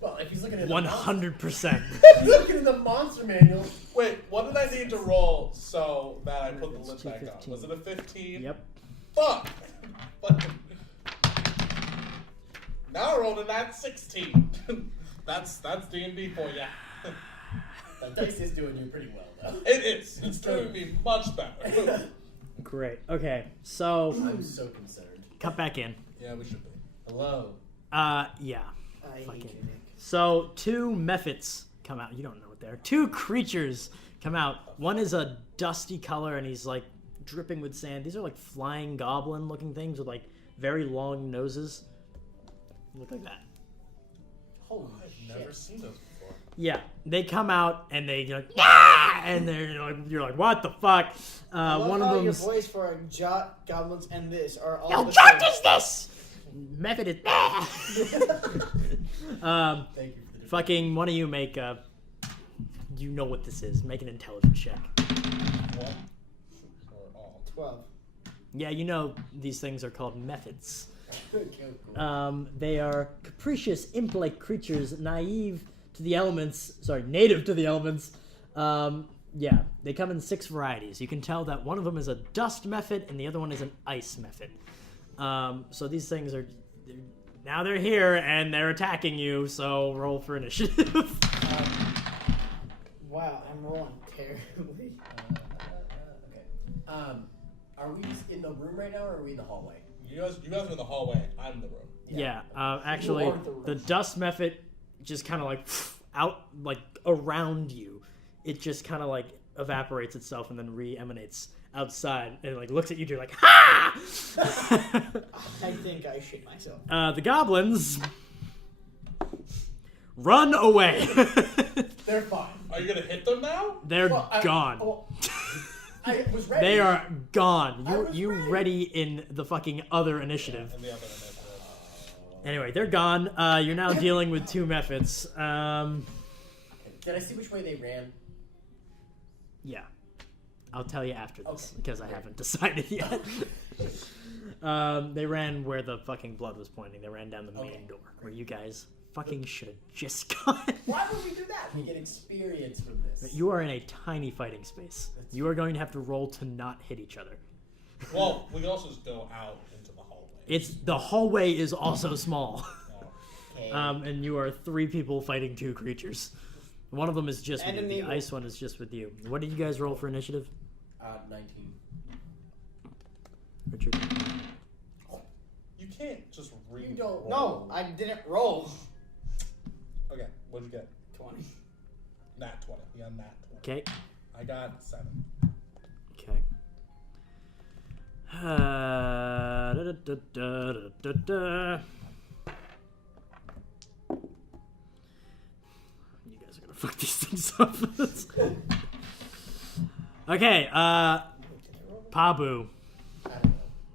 Well, if he's looking at the 100%. he's looking at the monster manual. Wait, what did I need to roll so that I put the lid It's back 215. on? Was it a 15? Yep. Fuck! Now I rolled a nat 16. That's D&D for ya. That dice is doing you pretty well, though. It is. It's doing me much better. Great. Okay, so I'm so concerned. cut back in. Yeah, we should be. Hello. Yeah. I hate Fucking- you, Nick. So two mephits come out. You don't know what they are. Two creatures come out. One is a dusty color, and he's like dripping with sand. These are like flying goblin-looking things with like very long noses. Look like that. Holy I've never seen those before. Yeah, they come out and they like, ah! And you're like, what the fuck? I love One how of your them's voice for goblins and this are all How the junk same. is this? Method is. Thank you for the Fucking one of you make a. You know what this is. Make an intelligence check. What? Or all? 12. Yeah, you know these things are called methods. cool. They are capricious, imp-like creatures, native to the elements. Yeah, they come in 6 varieties. You can tell that one of them is a dust method and the other one is an ice method. So these things are... Now they're here and they're attacking you, so roll for initiative. Wow, I'm rolling terribly. Okay. Are we just in the room right now, or are we in the hallway? You guys are in the hallway. I'm in the room. Yeah. Actually, the dust method just kind of like out like around you. It just kind of like evaporates itself and then re-emanates outside and like looks at you. You're like, ha! I think I shit myself. The goblins run away. They're fine. Are you gonna hit them now? They're gone. I was ready. They are gone. I was You ready in the fucking other initiative. And the other initiative. Anyway, they're gone. You're now dealing with two methods. Did I see which way they ran? Yeah. I'll tell you after this because I haven't decided yet. They ran where the fucking blood was pointing. They ran down the main door where you guys fucking should have just gone. Why would we do that? We get experience from this. You are in a tiny fighting space. You are going to have to roll to not hit each other. Well, we can also just go out into the hallway. The hallway is also small. Okay. And you are 3 people fighting 2 creatures. One of them is just with you. The Enemy. ice one is just with you. What did you guys roll for initiative? 19. Richard? You can't just read. You don't. No, I didn't roll. Okay, what'd you get? 20. Nat 20. You got nat 20. Okay. I got 7. Okay. Da-da-da-da-da-da. You guys are gonna fuck these things up. Okay, Pabu. I don't know.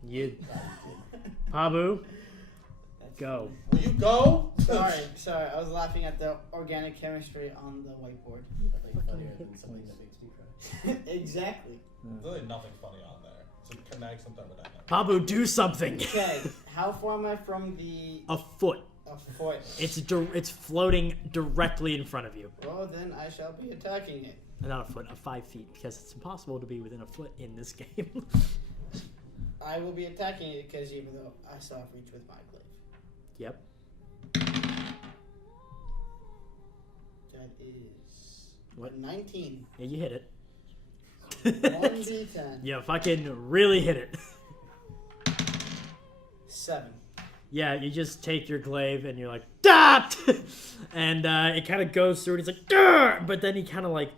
You. Pabu. Go. Will you go? Sorry. I was laughing at the organic chemistry on the whiteboard. Nothing funnier than something that makes me cry. Exactly. There's really nothing funny on there. So connect some thermodynamics. Pabu, do something. Okay, how far am I from the A foot. a foot? It's floating directly in front of you. Well, then I shall be attacking it. Not a foot, 5 feet, because it's impossible to be within a foot in this game. I will be attacking it because even though I saw reach with my glaive. Yep. That is What? 19. Yeah, you hit it. 1d10. You fucking really hit it. 7. Yeah, you just take your glaive and you're like, "Dot!" And it kind of goes through and he's like, "Durr!" But then he kind of like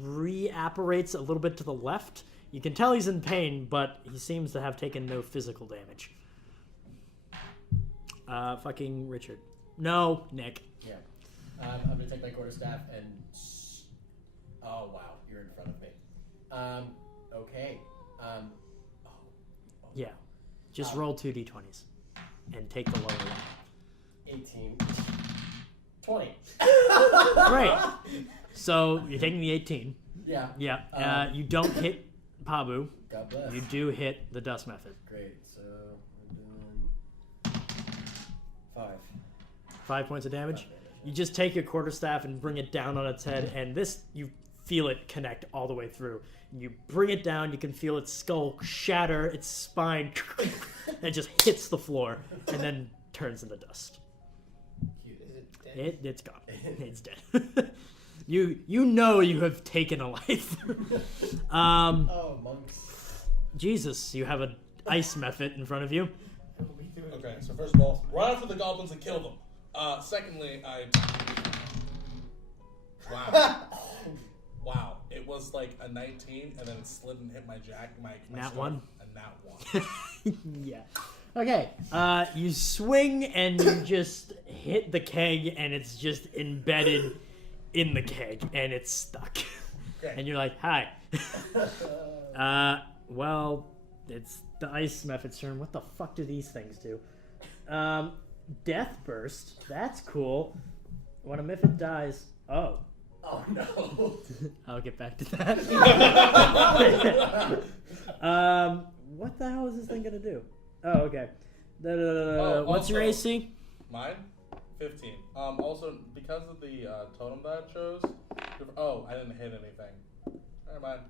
re-apparates a little bit to the left. You can tell he's in pain, but he seems to have taken no physical damage. Fucking Richard. No, Nick. Yeah. I'm gonna take my quarterstaff and. Oh wow, you're in front of me. Okay. Yeah. Just roll 2 d20s and take the lower one. 18. 20. Great. So you're taking the 18. Yeah. Yeah. You don't hit Pabu. God bless. You do hit the dust method. Great. So we're doing 5. 5 points of damage. You just take your quarterstaff and bring it down on its head, and this, you feel it connect all the way through. You bring it down, you can feel its skull shatter, its spine, and it just hits the floor, and then turns into dust. Is it dead? It's gone. It's dead. You know you have taken a life. Oh, monks. Jesus, you have an ice method in front of you. Okay, so first of all, run after the goblins and kill them. Secondly, Wow. It was like a 19, and then it slid and hit my jack. My Nat stomach, one? A nat 1. Yeah. Okay. You swing and you just hit the keg, and it's just embedded in the keg, and it's stuck. Okay. And you're like, "Hi." Well, it's the ice method's turn. What the fuck do these things do? Death burst. That's cool. When a mythic dies. Oh. Oh no. I'll get back to that. What the hell is this thing gonna do? Oh, okay. What's your also- AC? Mine? 15. Also, because of the totem that I chose. Oh, I didn't hit anything. Never mind.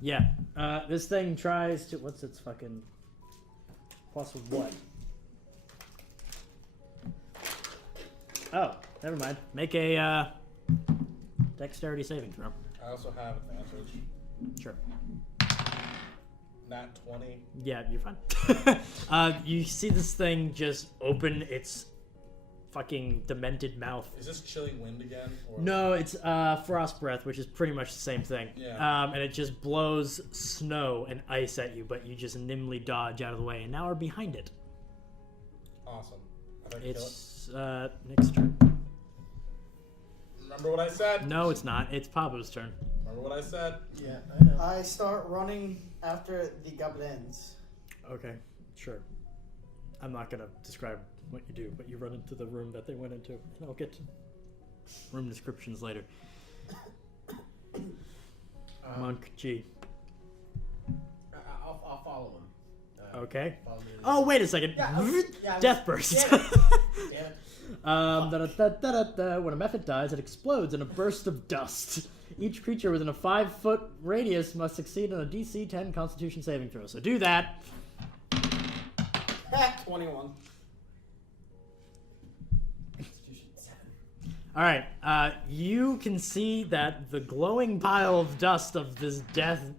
Yeah. This thing tries to. What's its fucking. Plus what? Oh, never mind. Make a dexterity saving throw. I also have advantage. Sure. nat 20. Yeah, you're fine. You see this thing just open its fucking demented mouth. Is this chilling wind again? Or? No, it's frost breath, which is pretty much the same thing. Yeah. And it just blows snow and ice at you, but you just nimbly dodge out of the way, and now are behind it. Awesome. I think kill it. It's Nick's turn. Remember what I said? No, it's not. It's Pablo's turn. Remember what I said? Yeah, I know. I start running after the goblins. Okay, sure. I'm not gonna describe what you do, but you run into the room that they went into, and I'll get to room descriptions later. Monk G. I'll follow him. Okay. Follow me. Oh, wait a second. Yeah, Death burst. Damn it. When a mephit dies, it explodes in a burst of dust. Each creature within a 5-foot radius must succeed on a DC 10 Constitution saving throw. So do that. 21. Constitution 7. All right. You can see that the glowing pile of dust of this dead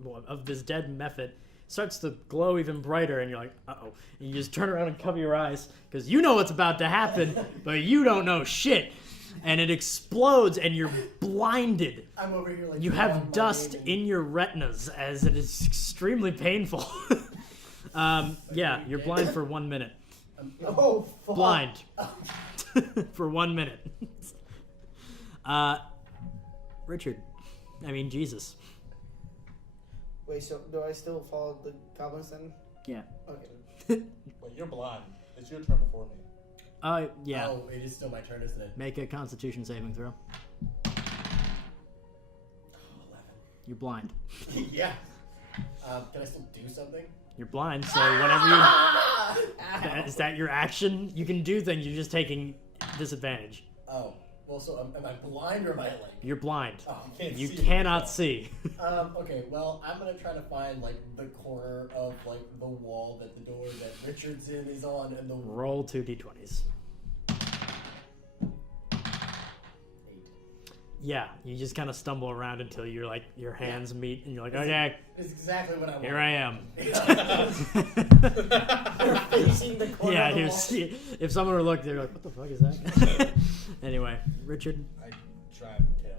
mephit starts to glow even brighter, and you're like, uh-oh. And you just turn around and cover your eyes, because you know what's about to happen, but you don't know shit. And it explodes, and you're blinded. I'm over here like You have dust in your retinas, as it is extremely painful. Yeah, you're blind for 1 minute. Oh, fuck. Blind. For 1 minute. Richard. I mean, Jesus. Wait, so do I still follow the goblins then? Yeah. Okay. Wait, you're blind. It's your turn before me. Yeah. Oh, it is still my turn, isn't it? Make a Constitution saving throw. 11. You're blind. Yeah. Can I still do something? You're blind, so whatever you... Is that your action? You can do things, you're just taking disadvantage. Oh. Well, so am I blind or am I like... You're blind. Oh. You cannot see. Okay, well, I'm gonna try to find, like, the corner of, like, the wall that the door that Richard's in is on, and the... Roll 2 d20s. 8. Yeah, you just kind of stumble around until you're like, your hands meet, and you're like, okay, It's exactly what I want. here I am. You're facing the corner Yeah, of the here's, wall. if someone were to look, they're like, what the fuck is that? Anyway, Richard, I try and kill.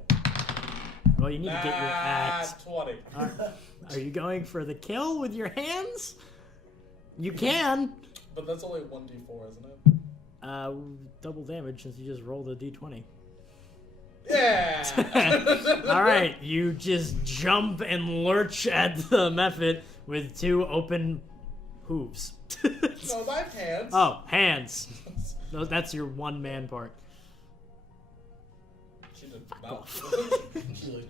well, you need to get your axe. 20. Are you going for the kill with your hands? You can. But that's only 1d4, isn't it? Double damage since you just rolled a d20. Yeah! All right, you just jump and lurch at the mephit with 2 open hooves. No, I have hands. Oh, hands. That's your one-man part. She did not. She's like,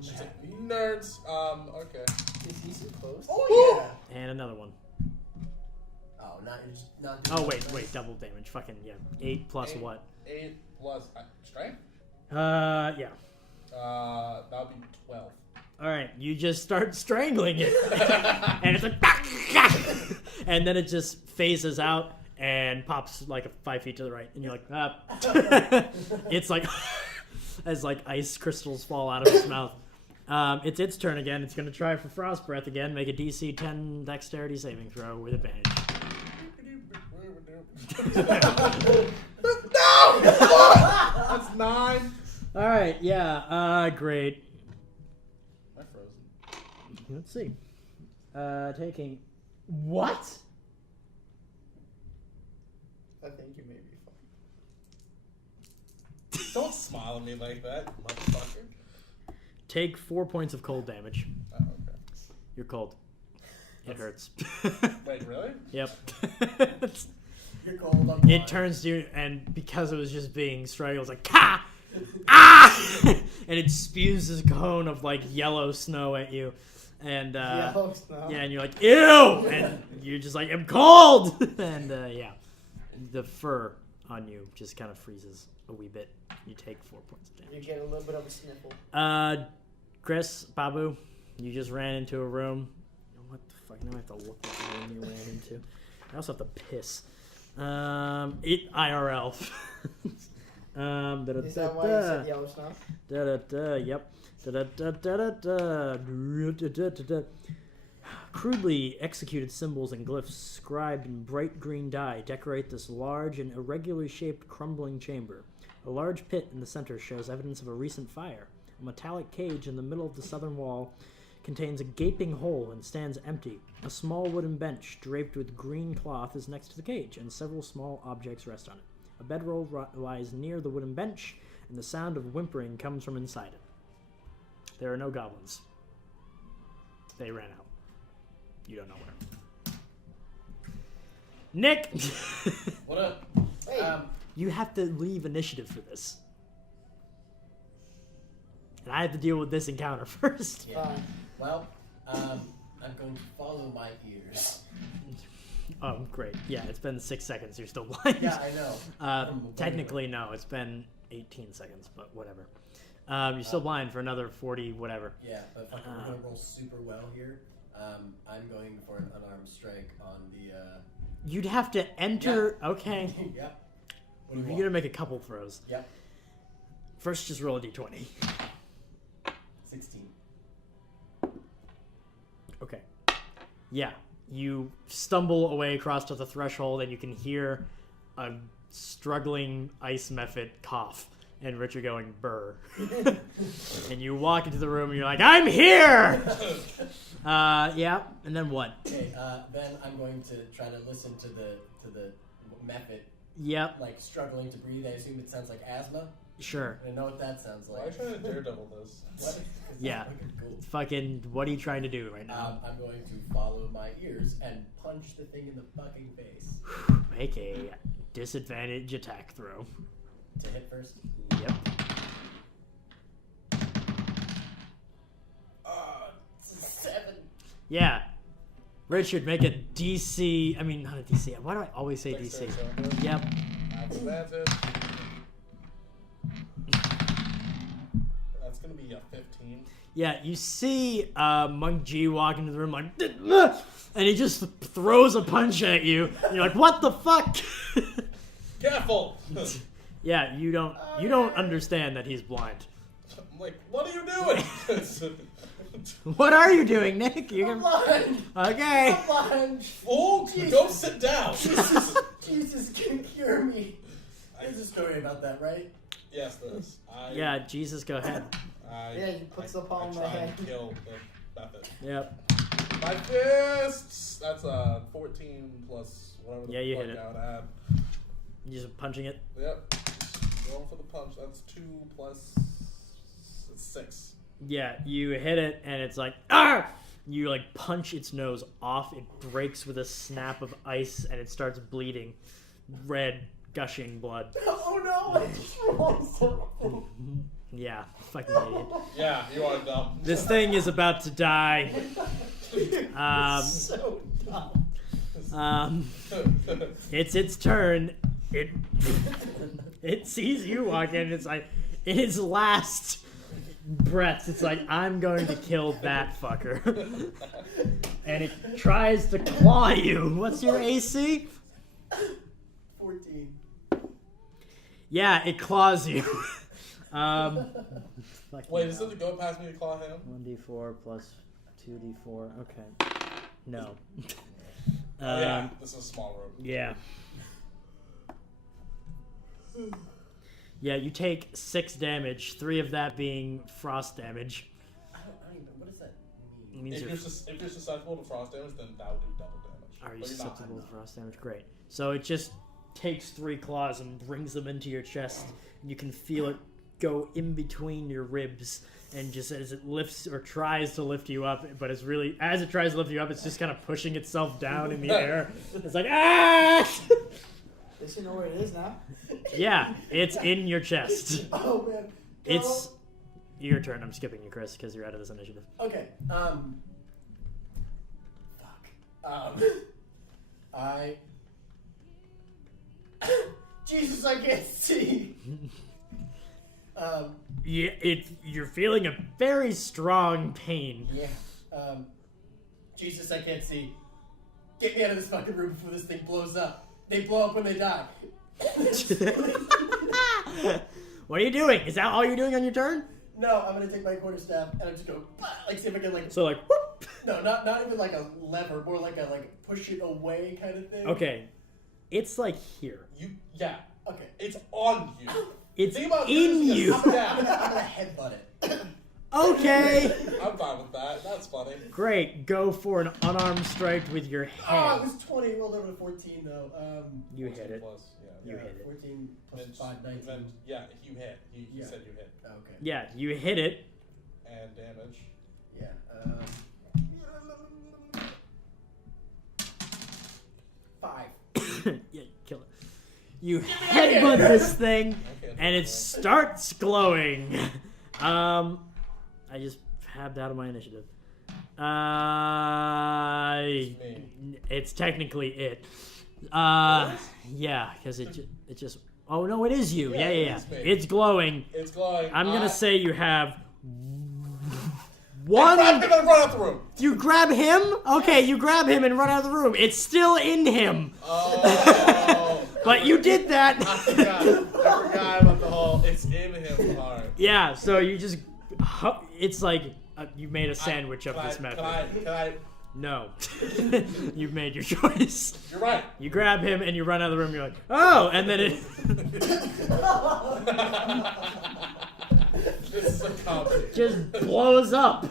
She's like, nerds. Okay. Is he so close? Oh, yeah! And another one. Oh, you're just not doing Oh, that. wait, double damage. Fucking, yeah. 8 plus Eight. what? 8 plus strength? Yeah. That would be 12. Alright, you just start strangling it. And it's like, and then it just phases out and pops like 5 feet to the right. And you're like, ah. It's like, as like ice crystals fall out of its mouth. It's its turn again. It's going to try for Frost Breath again. Make a DC 10 Dexterity saving throw with advantage. No! That's 9. Alright, yeah, great. Am I frozen? Let's see. Taking... What? I think you may be fine. Don't smile at me like that, motherfucker. Take 4 points of cold damage. Oh, okay. You're cold. It hurts. Wait, really? Yep. You're cold, I'm blind. It turns to you, and because it was just being strangled, it's like, ka! Ah! And it spews this cone of, like, yellow snow at you. And, Yellow snow. yeah, and you're like, ew! And you're just like, I'm cold! And, yeah. The fur on you just kind of freezes a wee bit. You take 4 points of You damage. get a little bit of a sniffle. Chris, Babu, you just ran into a room. What the fuck? Now I have to look what room you ran into. I also have to piss. IRL. Is that why you said yellow snow? Yep. Crudely executed symbols and glyphs scribed in bright green dye decorate this large and irregularly shaped crumbling chamber. A large pit in the center shows evidence of a recent fire. A metallic cage in the middle of the southern wall contains a gaping hole and stands empty. A small wooden bench draped with green cloth is next to the cage, and several small objects rest on it. A bedroll lies near the wooden bench, and the sound of whimpering comes from inside it. There are no goblins. They ran out. You don't know where. Nick! What up? Hey. You have to leave initiative for this. And I have to deal with this encounter first. Yeah. Well, I'm going to follow my ears. Oh, great. Yeah, it's been 6 seconds. You're still blind. Yeah, I know. Technically, no. It's been 18 seconds, but whatever. You're still blind for another 40 whatever. Yeah, but fucking we're going to roll super well here. I'm going for an unarmed strike on the... You'd have to enter... Yeah. Okay. Yep. You're going to make a couple throws. Yep. First, just roll a d20. 16. Okay. Yeah. You stumble away across to the threshold, and you can hear a struggling ice method cough. And Richard going, burr. And you walk into the room, and you're like, I'm here! Yeah. And then what? Okay, then I'm going to try to listen to the method. Yep. Like, struggling to breathe. I assume it sounds like asthma. Sure. I know what that sounds Why are like. you trying to daredevil this? What? Yeah. Cool. Fucking, what are you trying to do right now? I'm going to follow my ears and punch the thing in the fucking face. Make a disadvantage attack throw. To hit first? Yep. 7. Yeah. Richard, make a DC. I mean, not a DC. Why do I always say DC? Yep. Advantage. That's gonna be a 15. Yeah, you see Monk G walk into the room like, and he just throws a punch at you. And you're like, what the fuck? Careful! Yeah, you don't understand that he's blind. I'm like, what are you doing? What are you doing, Nick? I'm blind! Okay. I'm blind! Fool, go sit down. Jesus can cure me. There's a story about that, right? Yes, there is. Yeah, Jesus, go ahead. Yeah, you put the palm in I my try head. and kill the method. Yep. My fists! That's 14 plus whatever the Yeah, you fuck hit it. I would add. You just punching it. Yep. Going for the punch. That's 2 plus... It's 6. Yeah, you hit it, and it's like, ah! You, like, punch its nose off. It breaks with a snap of ice, and it starts bleeding. Red, gushing blood. Oh no! I just rolled something. Yeah, fucking idiot. Yeah, you are dumb. This thing is about to die. So dumb. It's its turn. It sees you walk in. It's like, in its last breaths, it's like, I'm going to kill that fucker. And it tries to claw you. What's your AC? 14. Yeah, it claws you. Wait, does it go past me to claw him? 1d4 plus 2d4. Okay. No. Yeah, this is a small room. Yeah. Yeah, you take 6 damage, 3 of that being frost damage. I don't even, what does that It mean? means If you're susceptible to frost damage, then that would do double damage. Are you But you're not. susceptible to frost damage? Great. So it just takes 3 claws and brings them into your chest, and you can feel it go in between your ribs, and just as it lifts or tries to lift you up, but it's really, as it tries to lift you up, it's just kind of pushing itself down in the air. It's like, ah! Does you know where it is now? Yeah, it's in your chest. Oh man. It's your turn. I'm skipping you, Chris, because you're out of this initiative. Okay. Fuck. I. Jesus, I can't see. Yeah, you're feeling a very strong pain. Yeah. Jesus, I can't see. Get me out of this fucking room before this thing blows up. They blow up when they die. What are you doing? Is that all you're doing on your turn? No, I'm gonna take my quarterstaff and I'm just go like see if I can like. So like, whoop. No, not even like a lever, more like a push it away kind of thing. Okay, it's like here. Yeah. Okay. It's on you. It's Think about in using a you. I'm gonna headbutt it. Okay. I'm fine with that. That's funny. Great. Go for an unarmed strike with your Oh, head. it was 20. Rolled over to 14 though. You 14 hit it. Plus, yeah. You hit it. 14 plus Then- 5, 19. then- yeah, you hit. You Yeah. said you hit. Okay. Yeah, you hit it. And damage. Yeah. 5. Yeah, kill it. You headbutt this thing, Okay, and it starts glowing. I just tabbed out of my initiative. It's technically it. Yeah, because it just. Oh no, it is you. Yeah, Yeah. it is me. It's glowing. It's glowing. I'm gonna say you have I'm one. gonna run out the room. You grab him. Okay, you grab him and run out of the room. It's still in him. Oh. But you did that. I forgot about the whole it's in him part. Yeah, so you just. It's like you made a sandwich of this method. Can I? No. You've made your choice. You're right. You grab him and you run out of the room. You're like, oh, and then it. This is a comedy. just blows up,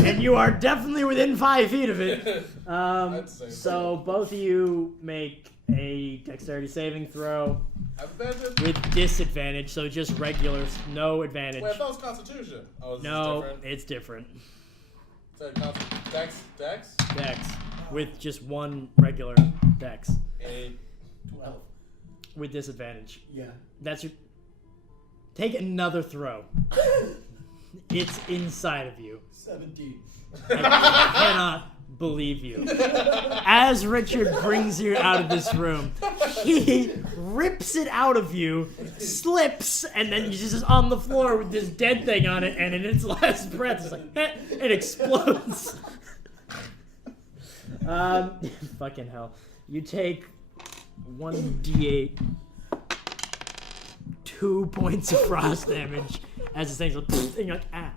and you are definitely within 5 feet of it. I'd say So both of you make a dexterity saving throw I've been in... with disadvantage, so just regular, no advantage. Wait, that was Constitution. Oh, is No, this different? it's different. So Dex? Dex with just one regular dex 12. with disadvantage. Yeah. That's your. Take another throw. It's inside of you. 17. I cannot believe you. As Richard brings you out of this room, he rips it out of you, slips, and then you're just on the floor with this dead thing on it, and in its last breath, it's like, it explodes. Fucking hell. You take 1d8, 2 points of frost damage as this thing's like, and you're like, ah.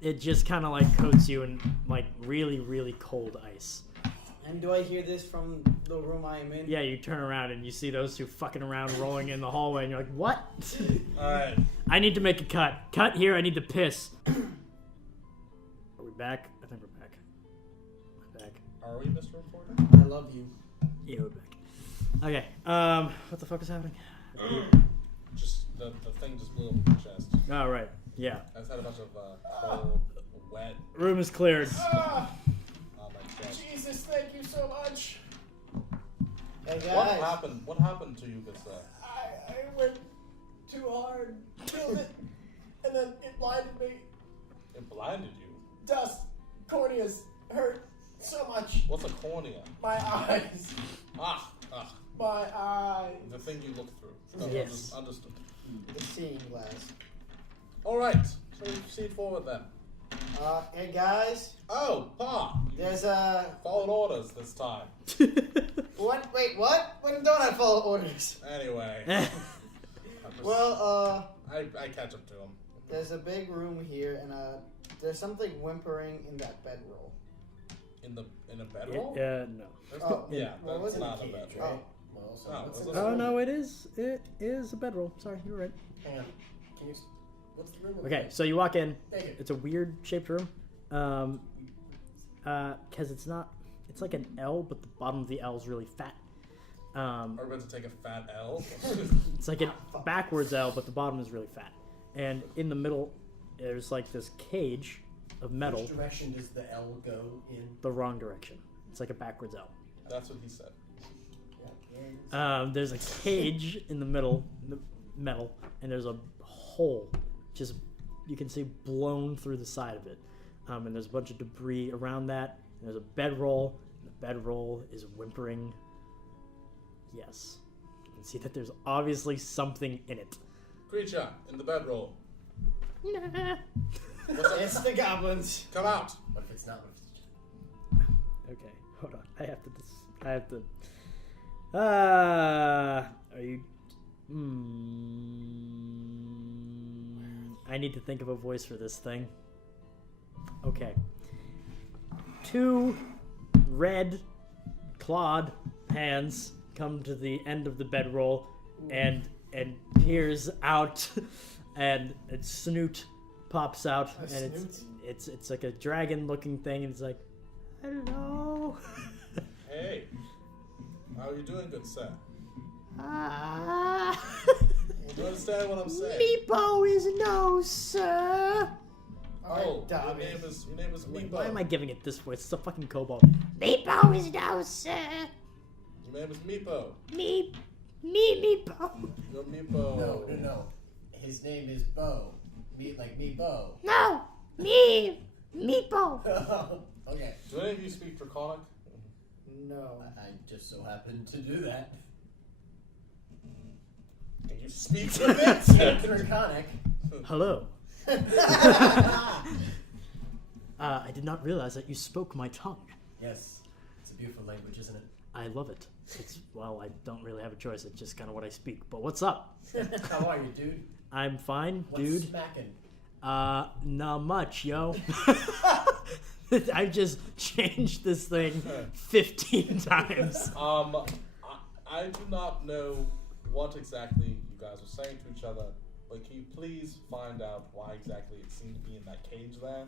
It just kind of like coats you in like really, really cold ice. And do I hear this from the room I am in? Yeah, you turn around and you see those two fucking around rolling in the hallway, and you're like, what? Alright. I need to make a cut. Cut here, I need to piss. Are we back? I think we're back. We're back. Are we, Mr. Reporter? I love you. Yeah, we're back. Okay, what the fuck is happening? Just, the thing just blew up in your chest. Oh, right. Yeah. I just had a bunch of cold, wet, Room is cleared. Ah, on my chest. Jesus, thank you so much. Hey guys. What happened? What happened to you this I went too hard, killed it, and then it blinded me. It blinded you? Dust, corneas, hurt so much. What's a cornea? My eyes, Ah. my eyes. The thing you look through. Oh, Yes. Understood. The seeing glass. Alright, so proceed forward then. Hey guys. Oh, Pa! There's a. Followed orders this time. What? Wait, what? When don't I follow orders? Anyway. Well, I catch up to him. there's a big room here, and there's something whimpering in that bedroll. In a bedroll? No. Oh, Yeah, Well, it that's wasn't not a a cage, bedroll. right? Well, so No, what's it's in a- this Oh, room? no, it is a bedroll. Sorry, you were right. Hang on. Can you? What's the room? Okay, so you walk in. Thank you. It's a weird shaped room. Because it's like an L, but the bottom of the L is really fat. Are we about to take a fat L? It's like a backwards L, but the bottom is really fat. And in the middle, there's like this cage of metal, Which direction does the L go in? the wrong direction. It's like a backwards L. That's what he said. Yeah. There's a cage in the middle, the metal, and there's a hole, just you can see blown through the side of it. And there's a bunch of debris around that. And there's a bedroll. And the bedroll is whimpering. Yes, you can see that there's obviously something in it. Creature in the bedroll. It's the goblins. Come out. What if it's not? Okay, hold on. I have to. Are you? I need to think of a voice for this thing. Okay. 2 red clawed hands come to the end of the bedroll and peers out, and its snoot pops out, and it's like a dragon-looking thing, and it's like, hello. Hey, how are you doing, good sir? Do you understand what I'm saying? Meepo is no, sir. Oh, your name is Meepo. Why am I giving it this voice? It's a fucking kobold. Meepo is no, sir. Your name is Meepo. Meepo. You're Meepo. No. His name is Bo. Like Meepo. No, Meepo. Okay. Do any of you speak Draconic? No. I just so happen to do that. Can you speak with it? Draconic. Hello. I did not realize that you spoke my tongue. Yes. It's a beautiful language, isn't it? I love it. Well, I don't really have a choice. It's just kind of what I speak. But what's up? How are you, dude? I'm fine, What's dude. smacking? Not much, yo. I've just changed this thing 15 times. I do not know what exactly you guys are saying to each other, but can you please find out why exactly it seemed to be in that cage there?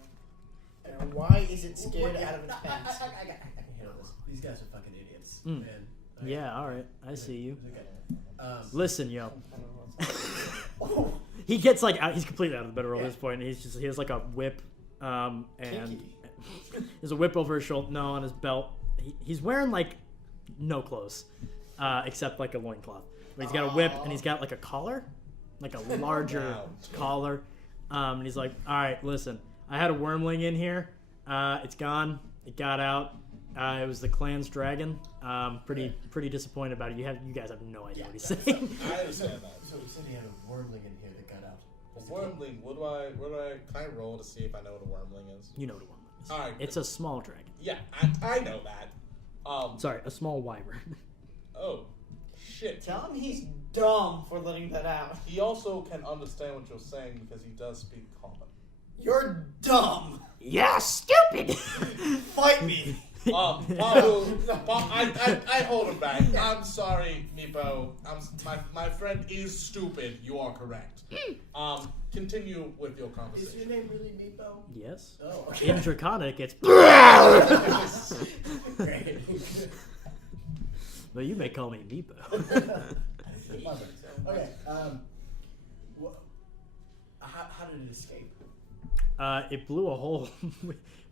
And why is it scared out of its pants? I can handle this. These guys are fucking idiots, Mm. man. Yeah, alright. I see you. Okay. Listen, yo. He gets like out. He's completely out of the bedroll at this point. And he has like a whip, and there's a whip over his shoulder. No, on his belt. He's wearing like no clothes, except like a loincloth. But he's got a whip and he's got like a collar, like a larger collar. And he's like, "All right, listen. I had a wormling in here. It's gone. It got out. It was the clan's dragon. Pretty disappointed about it. You guys have no idea what he's saying." I understand that. So he said he had a wormling in here that got out. A wormling, can I roll to see if I know what a wormling is? You know what a wormling is. Alright. It's a small dragon. Yeah, I know that. Sorry, a small wyvern. Oh, shit. Tell him he's dumb for letting that out. He also can understand what you're saying because he does speak common. You're dumb. Yeah, stupid. Fight me. Paul, I hold him back. I'm sorry, Meepo. My friend is stupid. You are correct. Continue with your Is conversation. your name really Meepo? Yes. Oh, okay. In Draconic, it's. Great. Well, you may call me Meepo. Okay. How did it escape? It blew a hole.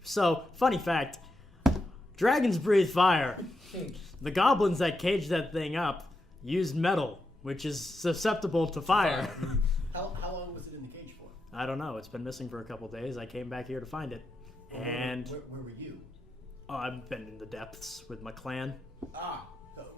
So, funny fact: dragons breathe fire. The goblins that caged that thing up used metal, which is susceptible to fire. How long was it in the cage for? I don't know. It's been missing for a couple days. I came back here to find it, and Where were you? I've been in the depths with my clan.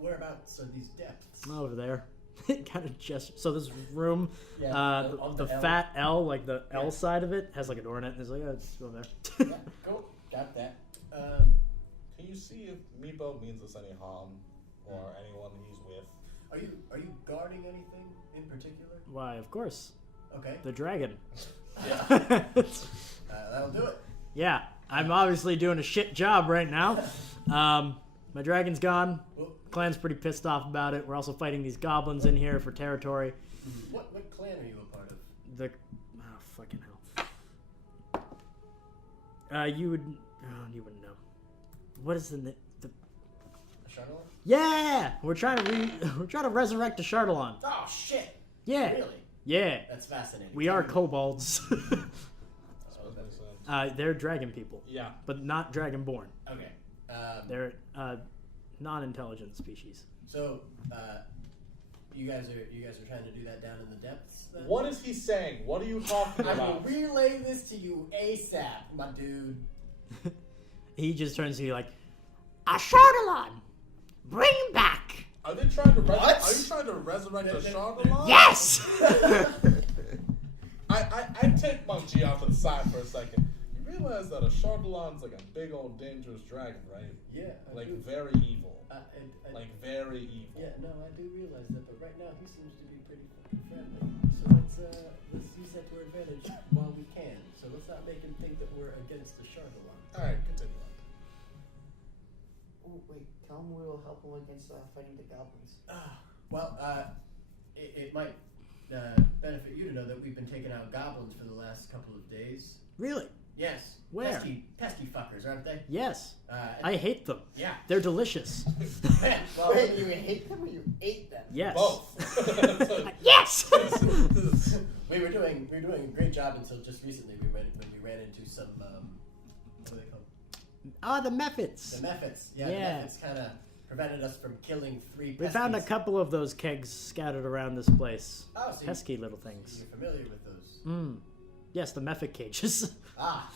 Whereabouts are these depths? Over there. It kind of just so this room, Yeah, the L. fat L, like the L side of it, has like a door in it. And it's like, oh, it's over there. Yeah, cool. Got that. Can you see if Meepo means us any harm or anyone he's with? Are you guarding anything in particular? Why, of course, Okay. the dragon. Yeah. That'll do it. Yeah, I'm obviously doing a shit job right now. My dragon's gone. Well, Clan's pretty pissed off about it. We're also fighting these goblins in here for territory. what clan are you a part of? Fucking hell. You wouldn't know. What is the Charlotte? Yeah, we're trying to resurrect a Chardalon. Oh shit! Yeah. Really? Yeah. That's fascinating. We are kobolds. Okay. They're dragon people, Yeah. but not dragonborn. Okay. They're non-intelligent species. So, you guys are trying to do that down in the depths. Then? What is he saying? What are you talking I will about? relay this to you ASAP, my dude. He just turns to you like, a Chardalon, bring back. Are they trying to What? Are you trying to resurrect a Chardalon? Yes. I take Monkey off to the side for a second. You realize that a Chardalon's like a big old dangerous dragon, right? Yeah. I Like do. very evil. Like very evil. Yeah, no, I do realize that, but right now he seems to be pretty fucking friendly. So let's use that to our advantage. it's the shorter one. All right, continue on. Oh, wait, tell him we'll help him against fighting the goblins. Well, it might benefit you to know that we've been taking out goblins for the last couple of days. Really? Yes. Where? Pesky fuckers, aren't they? Yes. And- I hate them. Yeah. They're delicious. Well, Wait, you hate them or you ate them? Yes. Both. Yes. we were doing a great job until just recently. When we ran into some what are they called? Oh, the Mephits. The Mephits. Yeah. Yeah. The Mephits kind of prevented us from killing 3 We peskies. found a couple of those kegs scattered around this place. Oh, so Pesky little things. you're familiar with those? Yes, the Mephit cages. Ah.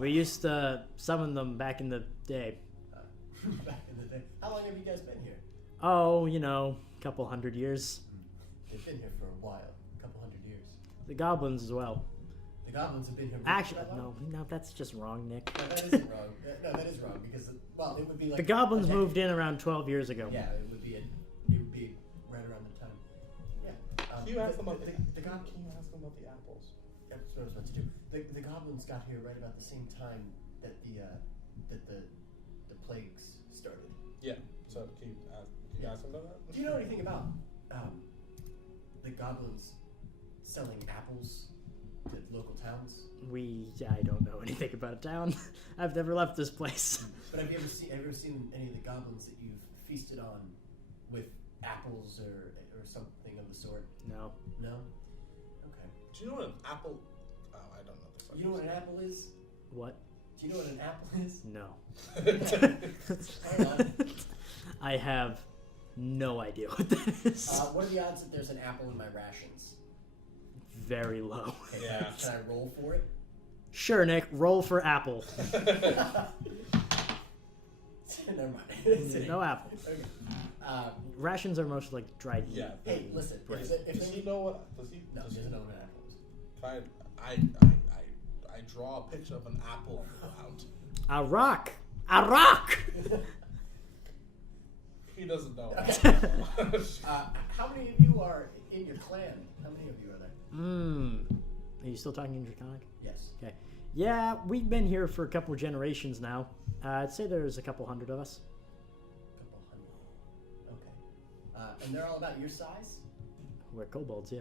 We used to summon them back in the day. Back in the day. How long have you guys been here? Oh, a couple 100 years. They've been here for a while, a couple 100 years. The goblins as well. The goblins have been here. Actually, for that long? no, that's just wrong, Nick. No, that isn't wrong. No, that is wrong because it would be like The goblins a decade. moved in around 12 years ago. Yeah, it would be right around the time. Yeah. Can you ask them about the Can you ask them about the apples? Yeah, that's what I was about to do. The goblins got here right about the same time that the plagues started. Yeah. So can you ask them about that? Do you know anything about the goblins selling apples to local towns? I don't know anything about a town. I've never left this place. But have you ever seen any of the goblins that you've feasted on with apples or something of the sort? No. No? Okay. Do you know what an apple? Oh, I don't know. The fuck You know what an apple is? What? Do you know what an apple is? No. Hang on. I have no idea what that is. What are the odds that there's an apple in my rations? Very low. Okay, Yeah. Can I roll for it? Sure, Nick. Roll for apple. Never mind. No apple. Okay. Rations are most like dried meat. Yeah. Hey, listen. Does If he know what? Does he? No, does he he doesn't know what an apple is. I draw a picture of an apple out. A rock. A rock. He doesn't know. How many of you are in your clan? How many of you are there? Are you still talking in Draconic? Yes. Okay. Yeah, we've been here for a couple generations now. I'd say there's a couple hundred of us. Couple hundred. Okay. And they're all about your size? We're kobolds, yeah.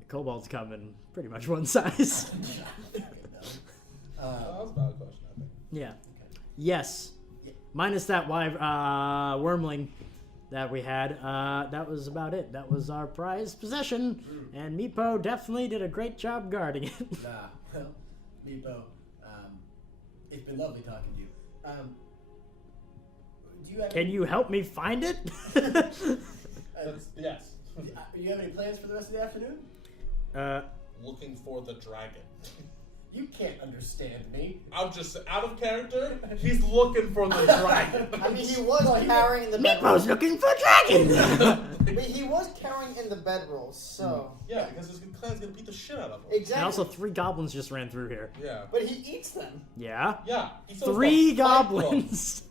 The kobolds come in pretty much one size. That was a valid question, I think. Yeah. Okay. Yes. Yeah. Minus that wormling that we had. That was about it. That was our prized possession. And Meepo definitely did a great job guarding it. Well, Meepo, it's been lovely talking to you. Do you have Can you help me find it? Yes. Do you have any plans for the rest of the afternoon? Looking for the dragon. You can't understand me. I'm just out of character. He's looking for the dragon. I mean, he was carrying the Meepo's bedrolls. looking for a dragon! I mean, he was carrying in the bedrolls, so... Yeah, because his clan's gonna beat the shit out of him. Exactly. And also 3 goblins just ran through here. Yeah. But he eats them. Yeah? Yeah. He still 3 has to fight them. goblins!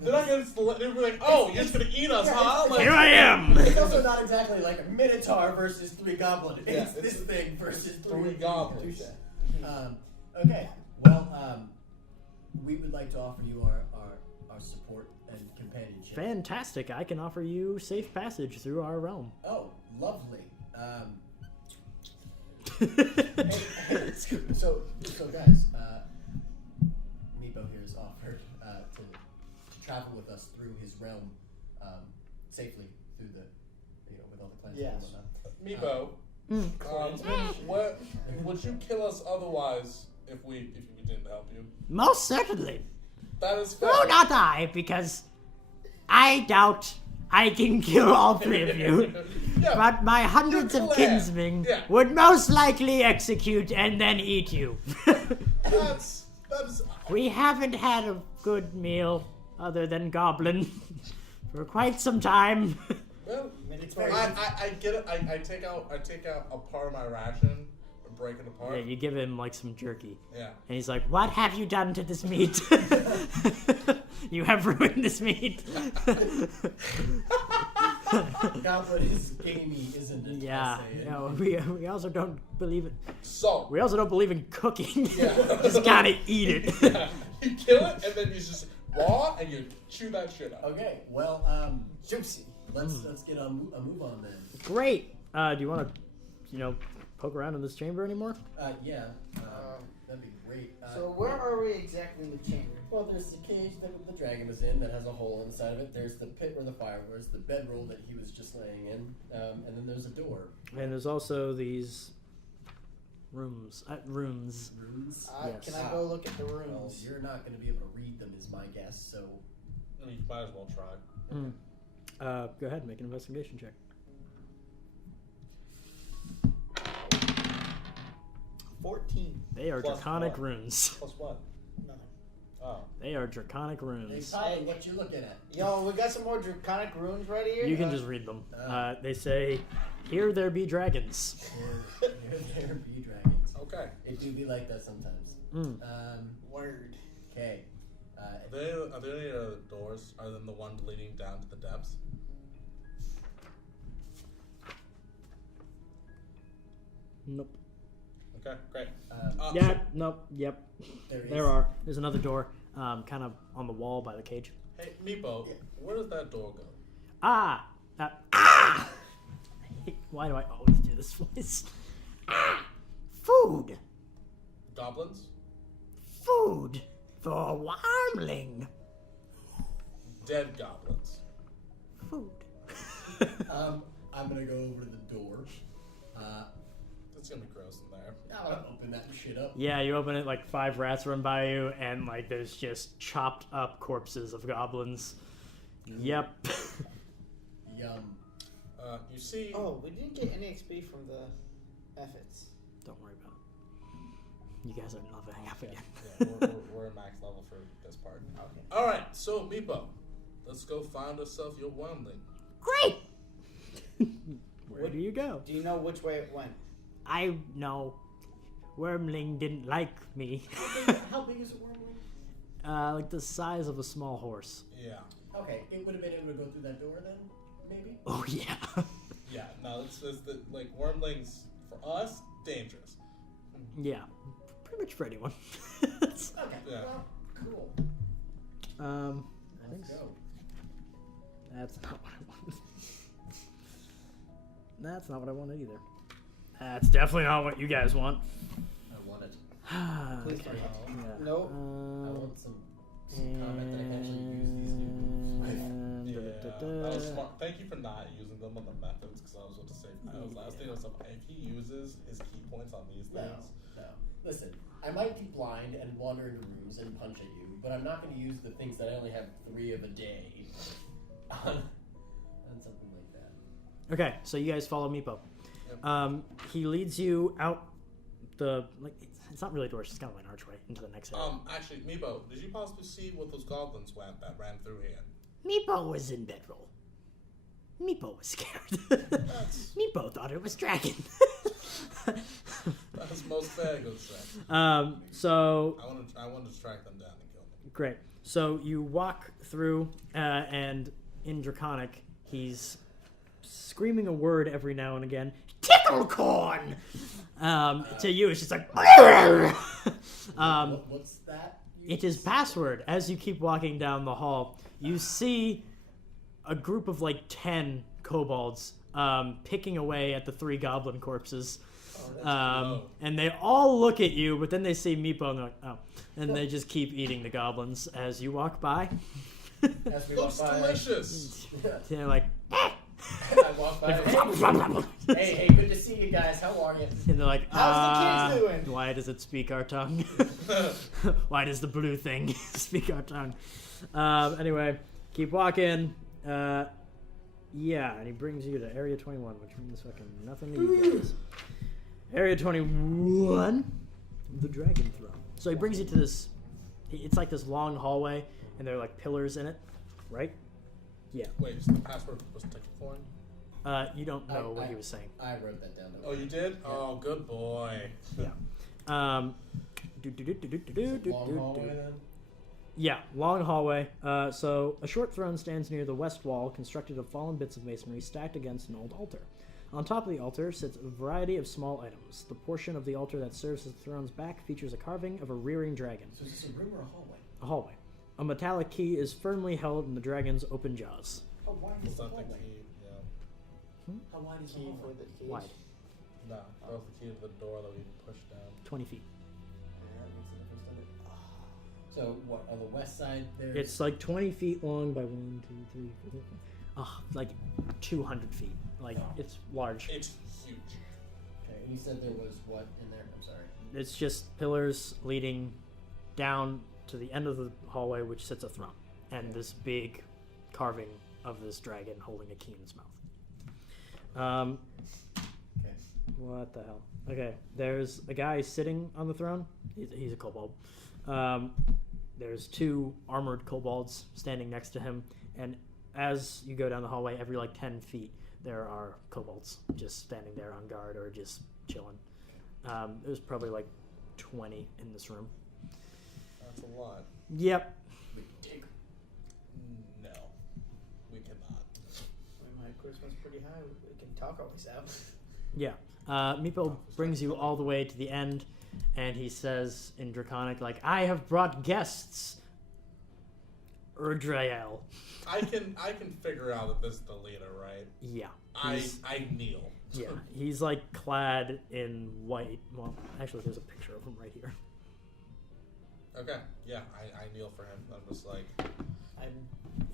They're not gonna. They're like, oh, you're just gonna eat us, huh? Like, Here I am! It's also not exactly like a minotaur versus 3 goblins. It's Yeah, this thing versus 3 goblins. Okay. Well, we would like to offer you our support and companionship. Fantastic. I can offer you safe passage through our realm. Oh, lovely. So guys, Meepo here has offered to travel with us through his realm safely through the, with all the clans Yes. and whatnot. Meepo, what would you kill us otherwise if we didn't help you? Most certainly. That is fair. No, not I, because I doubt I can kill all 3 of you. Yeah, But my hundreds of clan. kinsmen Yeah. would most likely execute and then eat you. that's We haven't had a good meal other than goblin for quite some time. well. Minotaur. I get it. I take out a part of my ration and break it apart. Yeah, you give him like some jerky. Yeah. And he's like, "What have you done to this meat? You have ruined this meat." Goblin is gamey, isn't it? Yeah, we also don't believe it. So We also don't believe in cooking. Yeah. Just gotta eat it. yeah, you kill it and then you just raw and you chew that shit up. Okay, well, Juicy. Let's get a move on then. Great. Do you want to, poke around in this chamber anymore? Yeah. That'd be great. So where are we exactly in the chamber? Well, there's the cage that the dragon was in that has a hole inside of it. There's the pit where the fire was, the bedroll that he was just laying in, and then there's a door. And there's also these rooms. Rooms. Rooms? Yes. Can I go look at the Well, rooms? you're not going to be able to read them, is my guess, so... I mean, you might as well try. Go ahead, make an investigation check. 14. They are Plus draconic what? runes. Plus what? Nothing. Oh. They are draconic Hey, runes. Tyler, what you looking at? Yo, we got some more draconic runes right here. You can just read them. They say, "Here there be dragons." There be dragons. Okay. It do be like that sometimes. Word. Okay. Are there any doors other than the one leading down to the depths? Nope. Okay, great. Yeah. Nope. Yep. There There are. There's another door, kind of on the wall by the cage. Hey, Meepo, Yeah. where does that door go? Ah! Why do I always do this voice? Food! Goblins? Food! For Wormling! Dead goblins. Food. I'm gonna go over to the door. It's gonna be gross in there. I'm gonna open that shit up. Yeah, you open it, like 5 rats run by you, and like there's just chopped up corpses of goblins. Yep. Yum. You see... Oh, we didn't get any XP from the efforts. Don't worry about it. You guys are leveling up again. Yeah, we're at max level for this part. Okay. Alright, so Meepo, let's go find ourselves your wormling. Great! Where do you go? Do you know which way it went? I know. Wormling didn't like me. How big is a wormling? Like the size of a small horse. Yeah. Okay, it would have been able to go through that door then, maybe? Oh, yeah. Yeah, no, it's the, like, wormlings, for us, dangerous. Yeah. Pretty much for anyone. Okay, Yeah. well, cool. I think Let's so. go. That's not what I wanted. That's not what I wanted either. That's definitely not what you guys want. I want it. Please Okay. don't. Yeah. Nope. I want some comment that I can actually use these new moves. Yeah, that was smart. Thank you for not using them on the methods, because I was about to say, I was thinking of something. If he uses his key points on these No, things, no. Listen, I might be blind and wander into rooms and punch at you, but I'm not going to use the things that I only have 3 of a day on something like that. Okay, so you guys follow Meepo. Yep. He leads you out the it's not really a door, it's just kind of like an archway into the next area. actually, Meepo, did you possibly see what those goblins went that ran through here? Meepo was in bedroll. Meepo was scared. Meepo thought it was dragon. That's most fair, good say. So I want to track them down and kill them. great. So you walk through, and in Draconic, he's screaming a word every now and again. Ticklecorn! To you, it's just like... What's that? It is password. As you keep walking down the hall, you see a group of like 10 kobolds picking away at the 3 goblin corpses. And they all look at you, but then they see Meepo and they're like, oh. And they just keep eating the goblins as you walk by. As we Looks walk by, delicious. They're like, I walk by. Hey, good to see you guys. How are you? and they're like, How's the kids doing? why does it speak our tongue? Why does the blue thing speak our tongue? Anyway, keep walking. Yeah, and he brings you to Area 21, which means fucking nothing to you guys. Area 21, the Dragon Throne. So he brings you to this, it's like this long hallway, and there are like pillars in it, right? Yeah. Wait, so the password was Ticklecorn? You don't know what he was saying. I wrote that down. Oh, you did? Oh, good boy. Yeah. Long hallway then? Yeah, long hallway. So a short throne stands near the west wall, constructed of fallen bits of masonry stacked against an old altar. On top of the altar sits a variety of small items. The portion of the altar that serves as the throne's back features a carving of a rearing dragon. So is this a room or a hallway? A hallway. A metallic key is firmly held in the dragon's open jaws. How wide is the Something hallway? key, yeah. How wide is the Key hallway? for the cage. Wide. No, that was the key to the door that we pushed down. 20 feet. Yeah, that makes a difference, doesn't it? So what, on the west side there's... It's like 20 feet long by 1, 2, 3, 4, 5. Like 200 feet. Like, it's large. It's huge. Okay, and you said there was what in there? I'm sorry. It's just pillars leading down to the end of the hallway, which sits a throne. And this big carving of this dragon holding a key in its mouth. Okay. What the hell? Okay, there's a guy sitting on the throne. He's a kobold. There's 2 armored kobolds standing next to him, and as you go down the hallway, every like 10 feet, there are kobolds just standing there on guard or just chilling. There's probably like 20 in this room. That's a lot. Yep. We dig. No, we cannot. My charisma's pretty high. We can talk our ways out. Yeah. Meepo brings you all the way to the end, and he says in Draconic, like, I have brought guests. Urdrael. I can figure out that this is the leader, right? Yeah. I kneel. Yeah. He's like clad in white. Well, actually, there's a picture of him right here. Okay, yeah, I kneel for him. I'm just like,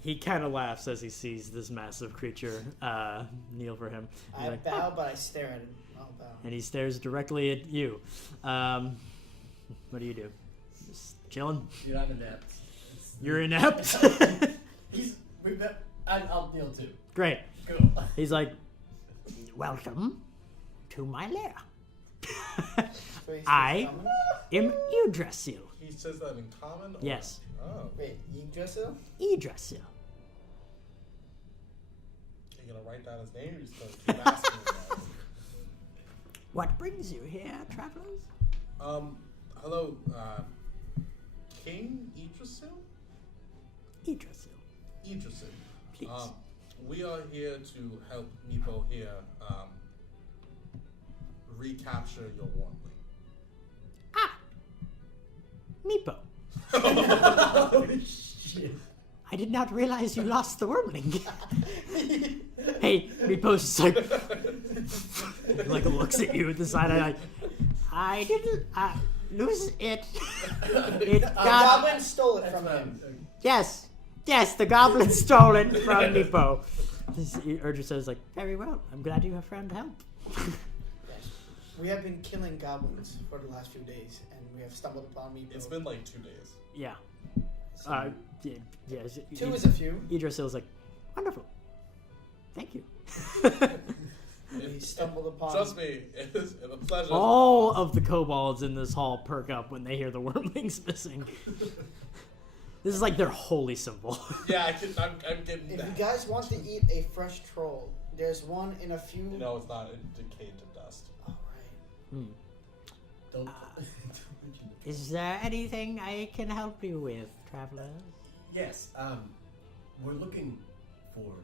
He kind of laughs as he sees this massive creature kneel for him. He's I like, bow, but I stare at him. I'll bow. and he stares directly at you. What do you do? Just chilling? Dude, I'm inept. You're inept? I'll kneel too. Great. Cool. He's like, welcome to my lair. So he I- speaks common? Am Yggdrasil. he says that in common? Or? Yes. Oh, Wait, Yggdrasil? Yggdrasil. you're gonna write down his name? You're just gonna keep asking me that? What brings you here, travelers? Hello, King Yggdrasil? Yggdrasil. Yggdrasil. Please. We are here to help Meepo here recapture your Warmling. Ah! Meepo. I did not realize you lost the wormling. Hey, Meepo's just like looks at you with the side eye like, I didn't lose it. It The got... goblin stole it from him. Yes, the goblin stole it from Meepo. Urger says like, very well, I'm glad you have found help. Yes. We have been killing goblins for the last few days, and we have stumbled upon me. It's been like 2 days. Yeah. Yeah. 2 is a few. Yggdrasil's like, wonderful. Thank you. We stumbled upon. Trust me, it is a pleasure. All of the kobolds in this hall perk up when they hear the wormlings missing. This is like their holy symbol. Yeah, I'm getting If that. you guys want to eat a fresh troll, there's one in a few. No, it's not. It decayed to dust. All right. Don't. Is there anything I can help you with, travelers? Yes. We're looking for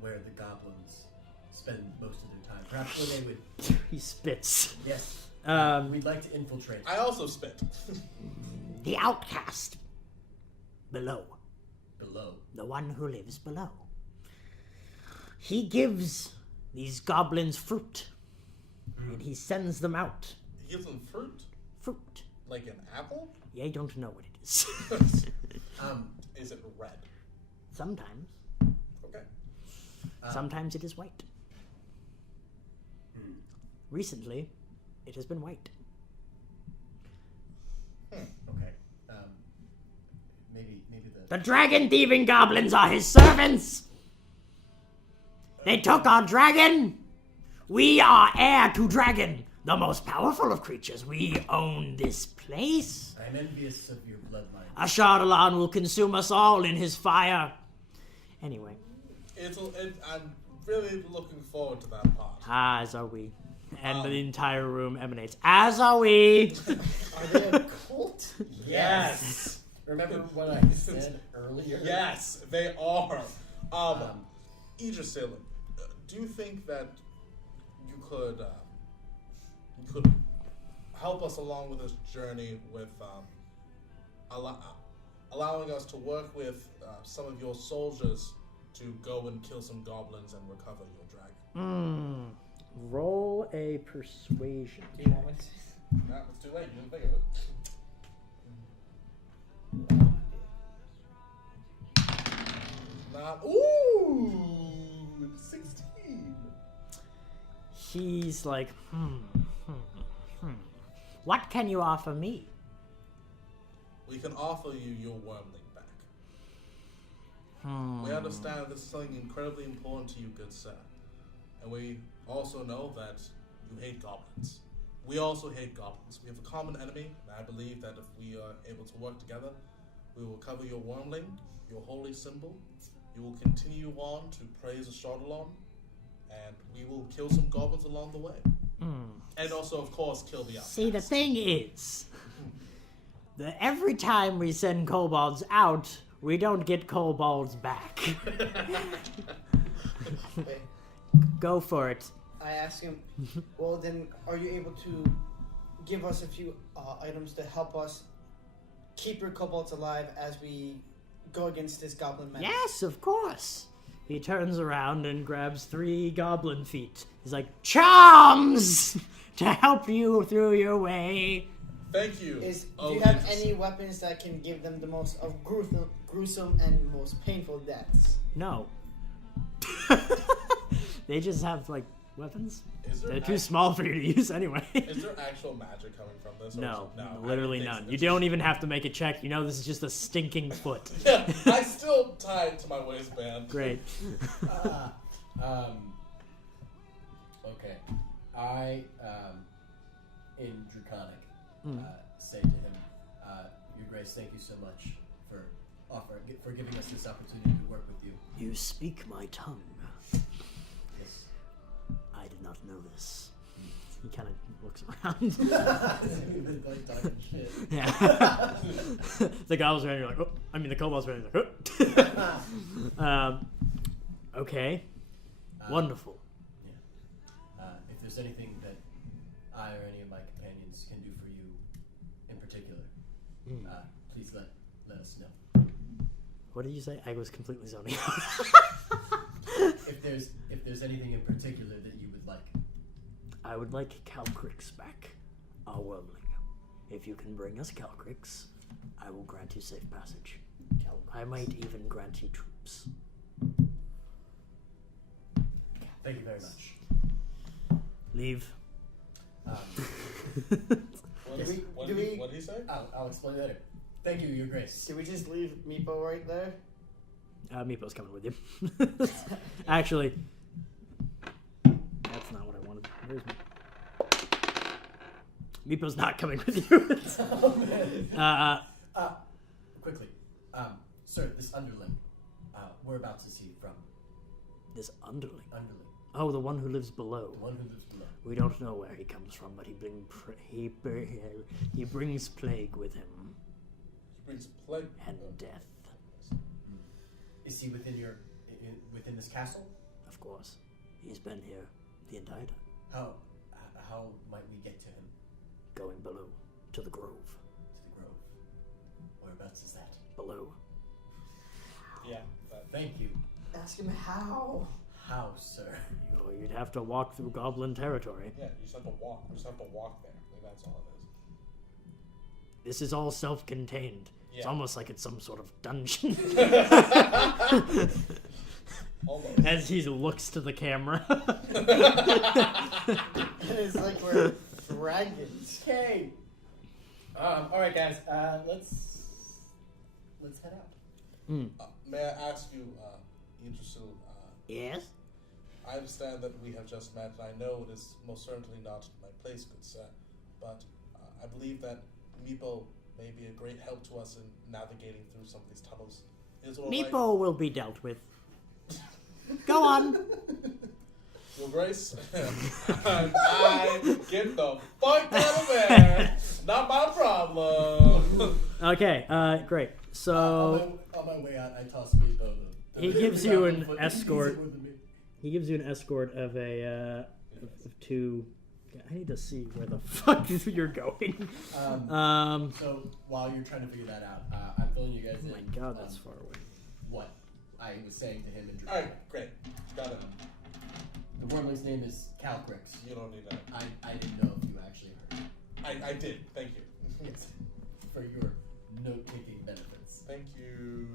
where the goblins spend most of their time. Perhaps where they would. He spits. Yes. We'd like to infiltrate. I also spit. The outcast. Below. Below. The one who lives below. He gives these goblins fruit. And he sends them out. He gives them fruit, Fruit. like an apple. I don't know what it is. Is it red? Sometimes. Okay. Sometimes it is white. Recently, it has been white. Okay. Maybe The dragon thieving goblins are his servants. They took our dragon. We are heir to dragon, the most powerful of creatures. We own this place. I'm envious of your bloodline. Ashardalon will consume us all in his fire. Anyway, I'm really looking forward to that part. as are we. And the entire room emanates. As are we. Are they a cult? Yes. Remember what I said earlier? Yes, they are. Idrisil, do you think that you could help us along with this journey with allowing us to work with some of your soldiers to go and kill some goblins and recover your dragon? Roll a persuasion. Do you want me to say? Nah, it's too late. You didn't think of it. Not. Ooh, 16. He's like, What can you offer me? We can offer you your wormling back. We understand this is something incredibly important to you, good sir. And we also know that you hate goblins. We also hate goblins. We have a common enemy, and I believe that if we are able to work together, we will cover your wormling, your holy symbol. You will continue on to praise Ashardalon, and we will kill some goblins along the way. And also, of course, kill the outcasts. See, the thing is, that every time we send kobolds out, we don't get kobolds back. Wait, Go for it. I ask him, well then, are you able to give us a few items to help us keep your kobolds alive as we go against this goblin man? Yes, of course. He turns around and grabs 3 goblin feet. He's like, charms to help you through your way. Thank you. Do you have any weapons that can give them the most of gruesome and most painful deaths? No. They just have, like, weapons. Is there They're too small for you to use anyway. Is there actual magic coming from this? Or No, is it, literally none. You don't even have to make a check. You know this is just a stinking foot. Yeah, I still tie it to my waistband. Great. Okay. I, in Draconic, say to him, Your Grace, thank you so much for giving us this opportunity to work with you. You speak my tongue. Yes. I did not know this. He kind of looks around. Yeah. The goblins around you are like, oh. I mean, the kobolds around you are like, oh. Okay. Wonderful. Yeah. If there's anything that I or any of my companions can do for you in particular, please let us know. What did you say? I was completely zoning out. If there's anything in particular that you would like. I would like Calcrix back, our wormling. If you can bring us Calcrix, I will grant you safe passage. I might even grant you troops. Thank you very much. Leave. What did he say? I'll explain later. Thank you, Your Grace. Did we just leave Meepo right there? Meepo's coming with you. Actually, that's not what I wanted. Where's Meepo's not coming with you. Quickly. Sir, this underling, whereabouts is he from? This underling. Underling. Oh, the one who lives below. The one who lives below. We don't know where he comes from, but he brings plague with him He brings plague and death. Is he within this castle? Of course, he's been here the entire time. How might we get to him? Going below to the grove. To the grove. Whereabouts is that? Below. Yeah. Thank you. Ask him how. How, sir? You'd have to walk through goblin territory. Yeah, you just have to walk. You just have to walk there. Like, that's all it is. This is all self-contained. Yeah. It's almost like it's some sort of dungeon. Almost. As he looks to the camera. It's like we're dragons. Okay. All right, guys. Let's head out. May I ask you, Idrisil, Yes? I understand that we have just met, and I know it is most certainly not my place, good sir, but I believe that Meepo may be a great help to us in navigating through some of these tunnels. Is it all right? Meepo will be dealt with. Go on. Your Grace, I get the fuck out of there. Not my problem. Okay, great. So on my way out, I toss Meatball. he gives you an escort. He gives you an escort of of two. I need to see where the fuck you're going. So while you're trying to figure that out, I'm filling you guys in. Oh my god, that's far away. What I was saying to him and All right, great. Got it. The wormling's name is Calcrix. You don't need that. I didn't know if you actually heard. I did. Thank you. Yes. For your note-taking benefits. Thank you.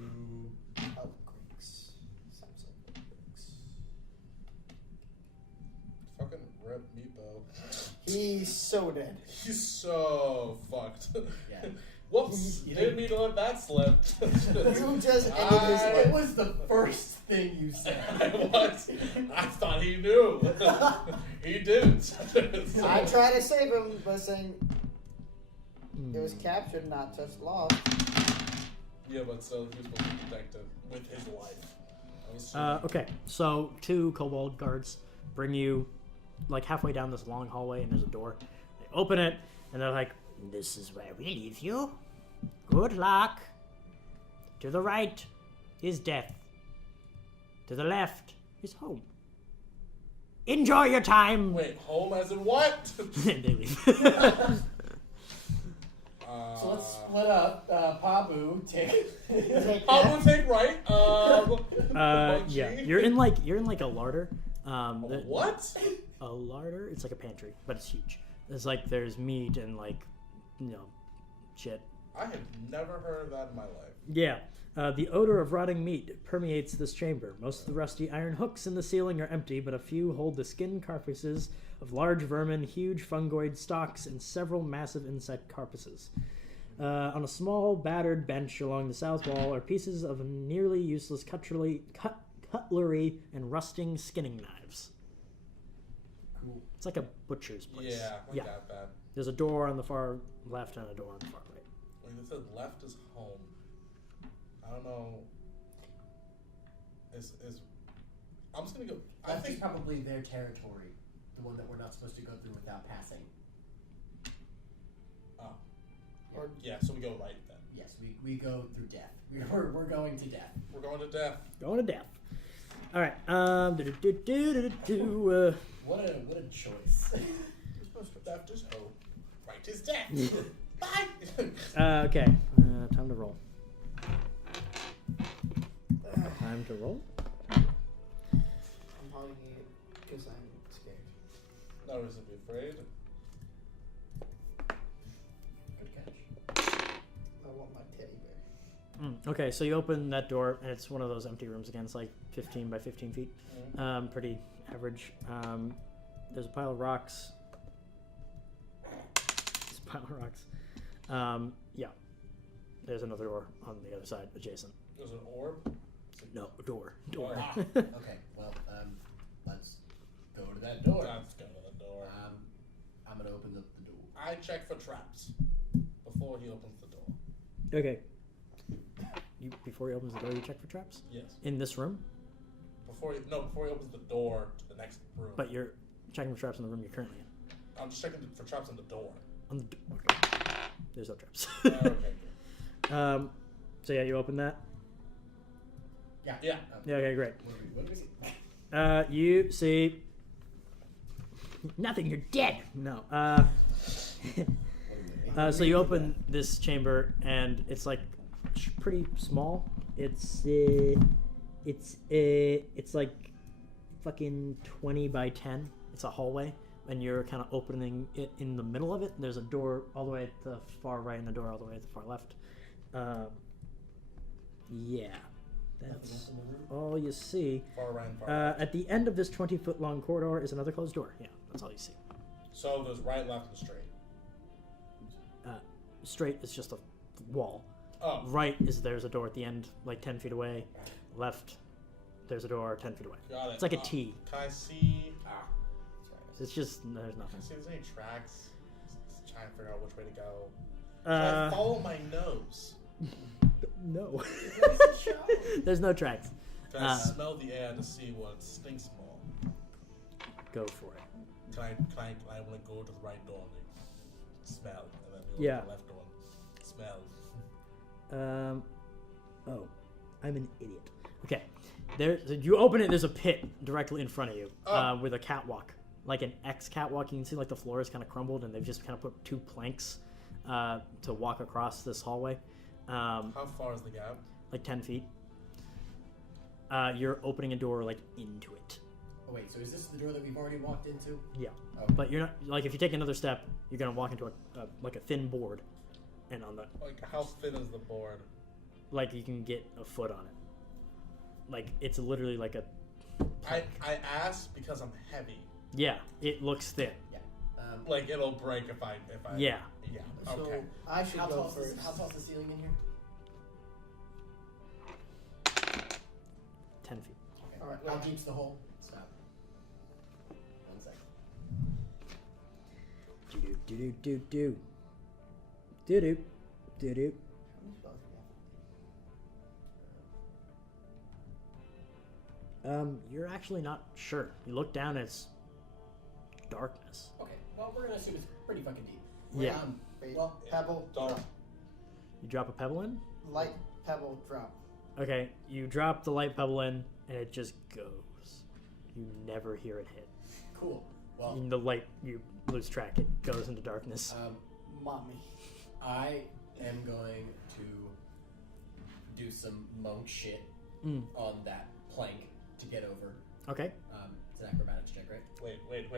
Fucking Red Meatball. He's so dead. He's so fucked. Yeah. Whoops! Didn't mean to let that slip. You just ended his It life. was the first thing you said. I thought he knew. He didn't. I tried to save him by saying it was captured, not just lost. Yeah, but still, he was supposed to protect it with his life. Okay, so two kobold guards bring you like halfway down this long hallway, and there's a door. They open it, and they're like, "This is where we leave you. Good luck. To the right is death. To the left is home. Enjoy your time." Wait, home as in what? They leave. So let's split up. Pabu, take. I'll take right. Yeah, you're in like a larder. What? A larder? It's like a pantry, but it's huge. It's like there's meat and like, shit. I have never heard of that in my life. Yeah. The odor of rotting meat permeates this chamber. Most of the rusty iron hooks in the ceiling are empty, but a few hold the skin carcasses of large vermin, huge fungoid stalks, and several massive insect carcasses. On a small, battered bench along the south wall are pieces of nearly useless cutlery and rusting skinning knives. Cool. It's like a butcher's place. Yeah, I got that. There's a door on the far left and a door on the far right. Wait, it said left is home. I don't know. I'm just gonna go. I That's think probably their territory, the one that we're not supposed to go through without passing. Or yeah, so we go right then. Yes, we go through death. We're going to death. We're going to death. Going to death. All right. What a choice. Left is home. Right is death. Bye. Okay. Time to roll. Time to roll. I'm holding it because I'm scared. No reason to be afraid. Good catch. I want my teddy bear. Okay, so you open that door, and it's one of those empty rooms again. It's like 15 by 15 feet. Pretty average. There's a pile of rocks. Yeah. There's another door on the other side, adjacent. There's an orb. No, door. Ah. Okay, well, let's go to that door. Let's go to the door. I'm gonna open the door. I check for traps before he opens the door. Okay. Before he opens the door, you check for traps? Yes. In this room? Before he opens the door to the next room. But you're checking for traps in the room you're currently in. I'm just checking for traps on the door. On the door. Okay. There's no traps. Okay. Good. So yeah, you open that? Yeah. Yeah. Yeah, okay, great. What do we see? You see nothing, you're dead. No. So you open this chamber and it's like pretty small. It's like fucking 20 by 10. It's a hallway and you're kind of opening it in the middle of it. There's a door all the way at the far right and a door all the way at the far left. Yeah. That's all you see. Far right and far left. At the end of this 20-foot long corridor is another closed door. Yeah, that's all you see. So there's right, left, and straight. Straight is just a wall. Oh. Right is there's a door at the end, like 10 feet away. Left, there's a door 10 feet away. Got it. It's like a T. Can I see? It's just, there's Can I nothing. see if there's any tracks? Just trying to figure out which way to go. Can I follow my nose? No. There's no tracks. Can I smell the air to see what stinks more? go for it. Can I want to go to the right door and smell, and then go Yeah. to the left door and smell? Oh, I'm an idiot. Okay, you open it. There's a pit directly in front of you with a catwalk, like an X catwalk. You can see like the floor is kind of crumbled, and they've just kind of put 2 planks to walk across this hallway. How far is the gap? Like 10 feet. You're opening a door like into it. Oh wait, so is this the door that we've already walked into? Yeah, Okay. but you're not like if you take another step, you're gonna walk into a thin board, and on the Like, how thin is the board? like you can get a foot on it. Like it's literally like a. I asked because I'm heavy. Yeah, it looks thin. Yeah. Like, it'll break if I. Yeah. Yeah. So Okay. I should How go tall first. how tall's the ceiling in here? 10 feet. Okay. All right, How well- deep's the hole? Stop. 1 second. Do do do do do do do do. How many spells do we You're actually not sure. You look down, it's darkness. Okay. Well, we're gonna assume it's pretty fucking deep. Yeah. Wait, Well, pebble, Don't. drop. You drop a pebble in. Light, pebble, drop. Okay, you drop the light pebble in, and it just goes. You never hear it hit. Cool. Well, In the light, you lose track. It goes into darkness. Mommy. I am going to do some monk shit on that plank to get over. Okay, It's an acrobatics check, right? Wait.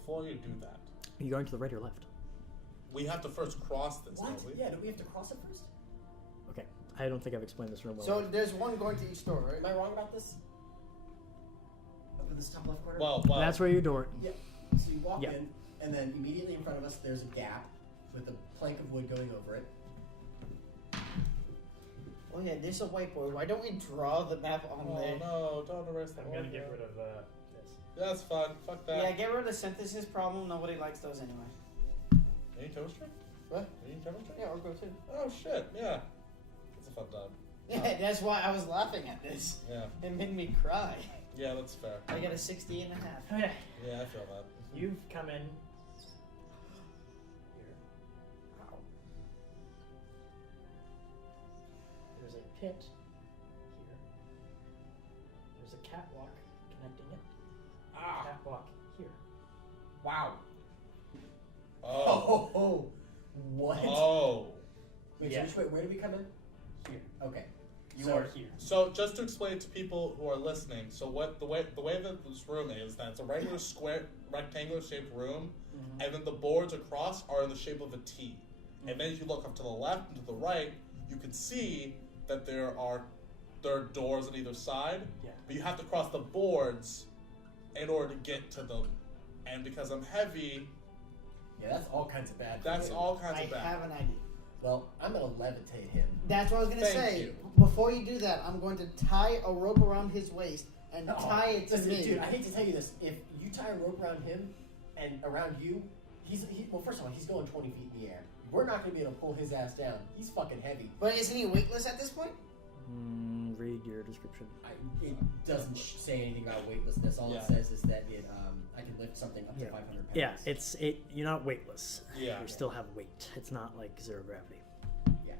Before you do that, are you going to the right or left? we have to first cross this, What? don't we? Yeah, do we have to cross it first? Okay, I don't think I've explained this room well. So there's one going to each door, right? Am I wrong about this? Over this top left corner? Well. That's where your door. Yeah. So you walk Yeah. in, and then immediately in front of us there's a gap with a plank of wood going over it. Oh yeah, there's a whiteboard. Why don't we draw the map on Oh there? no! Don't erase that. of this. That's fun. Fuck that. Yeah, get rid of the synthesis problem. Nobody likes those anyway. Any toaster? What? Any toaster? Yeah, or go too. Oh shit! Yeah. It's a fun time. Yeah, that's why I was laughing at this. Yeah. It made me cry. Yeah, that's fair. I got a 60.5. Okay, Yeah, I feel that. you've come in. Here. Ow. There's a pit here. There's a catwalk connecting it. Catwalk here. Wow. Oh. Oh. What? Oh. Wait, Yeah. so which way? Where do we come in? Here. Okay. You So- are here. So just to explain to people who are listening, so what the way that this room is that it's a regular square rectangular shaped room, and then the boards across are in the shape of a T. And then if you look up to the left and to the right, you can see that there are doors on either side. Yeah. But you have to cross the boards in order to get to them. And because I'm heavy, Yeah, that's all kinds of bad. that's for you. all kinds I of bad. have an idea. Well, I'm gonna levitate him. That's what I was gonna Thank say. you. Before you do that, I'm going to tie a rope around his waist and No, tie it to listen, me. dude. I hate to tell you this. If you tie a rope around him and around you, well, first of all, he's going 20 feet in the air. We're not gonna be able to pull his ass down. He's fucking heavy. But isn't he weightless at this point? Read your description. It doesn't say anything about weightlessness. All Yeah. it says is that I can lift something up to 500 pounds. Yeah, you're not weightless. Yeah. You still have weight. It's not like zero gravity. Yeah.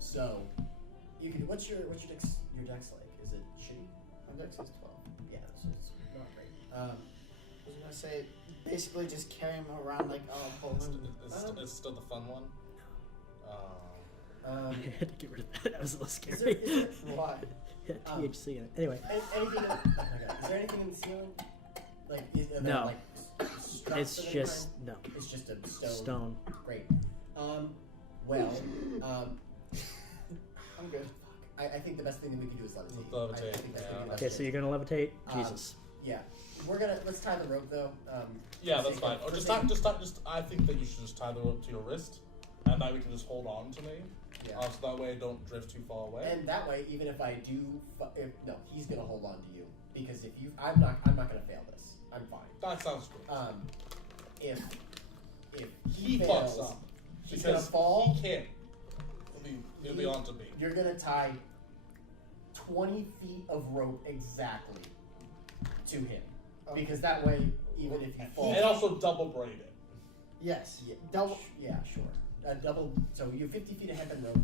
So you can. What's your dex like? Is it shitty? My dex is 12. Yeah, so it's not great. I was gonna say, basically just carry him around like a balloon. It's still the fun one. I had to get rid of that. That was a little Is there, scary. Why? Yeah, THC in it. Anyway, anything? Oh my God. Is there anything in the ceiling? Like are there, No. Like, struts it's of any just kind? no It's just a stone. stone. Great. I'm good. I think the best thing that we can do is levitate. Levitate, I think that's yeah. gonna be the best Okay, so thing. you're gonna levitate. Um, Jesus. Yeah, let's tie the rope though. Yeah, for that's sake fine. of- Or for just sake- not. I think that you should just tie the rope to your wrist, and that we can just hold on to me. Yeah. So that way I don't drift too far away. And that way, even if I do, he's gonna hold on to you because I'm not gonna fail this. I'm fine. That sounds good. If He fails, fucks up he's because gonna fall. he can't. He'll be on to me. You're gonna tie 20 feet of rope exactly to him. Because that way, even if you fall... And also double braid it. Yes. Yeah, Double. Yeah, sure. Double... So you're 50 feet ahead of the rope.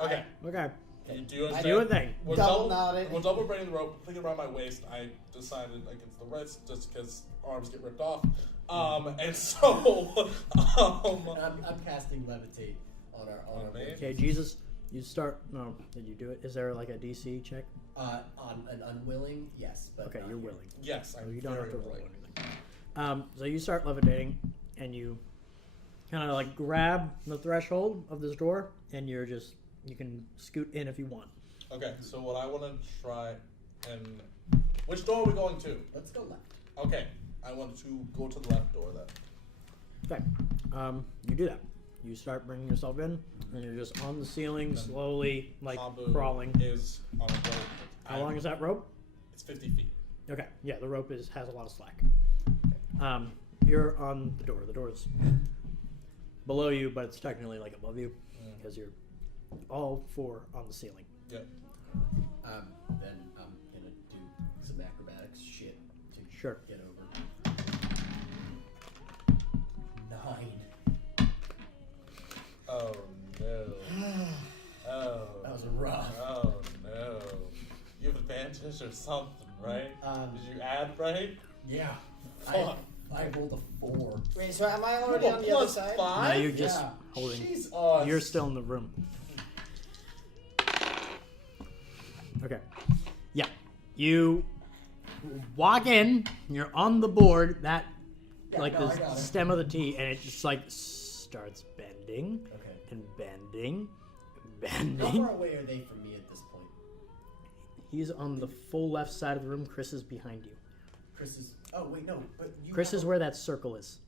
Okay. Okay. Do you understand? Do a thing. We're Double knotted. We're double braiding the rope, putting it around my waist. I decided against the wrist just because arms get ripped off. And so... I'm casting levitate on our me? Okay, Jesus, you start. No, did you do it? Is there like a DC check? On an unwilling, yes. But Okay, not you're here. willing. Yes, So I'm you don't have very to roll willing. anything. So you start levitating, and you kind of like grab the threshold of this door, and you can scoot in if you want. Okay, so what I want to try and... Which door are we going to? Let's go left. Okay, I want to go to the left door then. Okay, you do that. You start bringing yourself in, and you're just on the ceiling, slowly, like Tabu crawling. is on a rope. How long is that rope? It's 50 feet. Okay, yeah, the rope has a lot of slack. You're on the door. The door's below you, but it's technically like above you because you're all four on the ceiling. Yep. Then I'm gonna do some acrobatics shit to Sure. get over. 9. Oh no. Oh. That was rough. Oh no. You have advantage or something, right? Did you add right? Yeah. Fuck. I rolled a 4. Wait, so am I already on the other Plus side? 5? No, you're just Yeah. holding. Jesus. You're still in the room. Okay. Yeah. You walk in. You're on the board. That, Yeah, like no, the I got it. stem of the T, and it just like starts bending Okay. and bending, and How bending. far away are they from me at this point? He's on the full left side of the room. Chris is behind you. Chris is... Oh, wait, no. But you Chris have is a- where that circle is.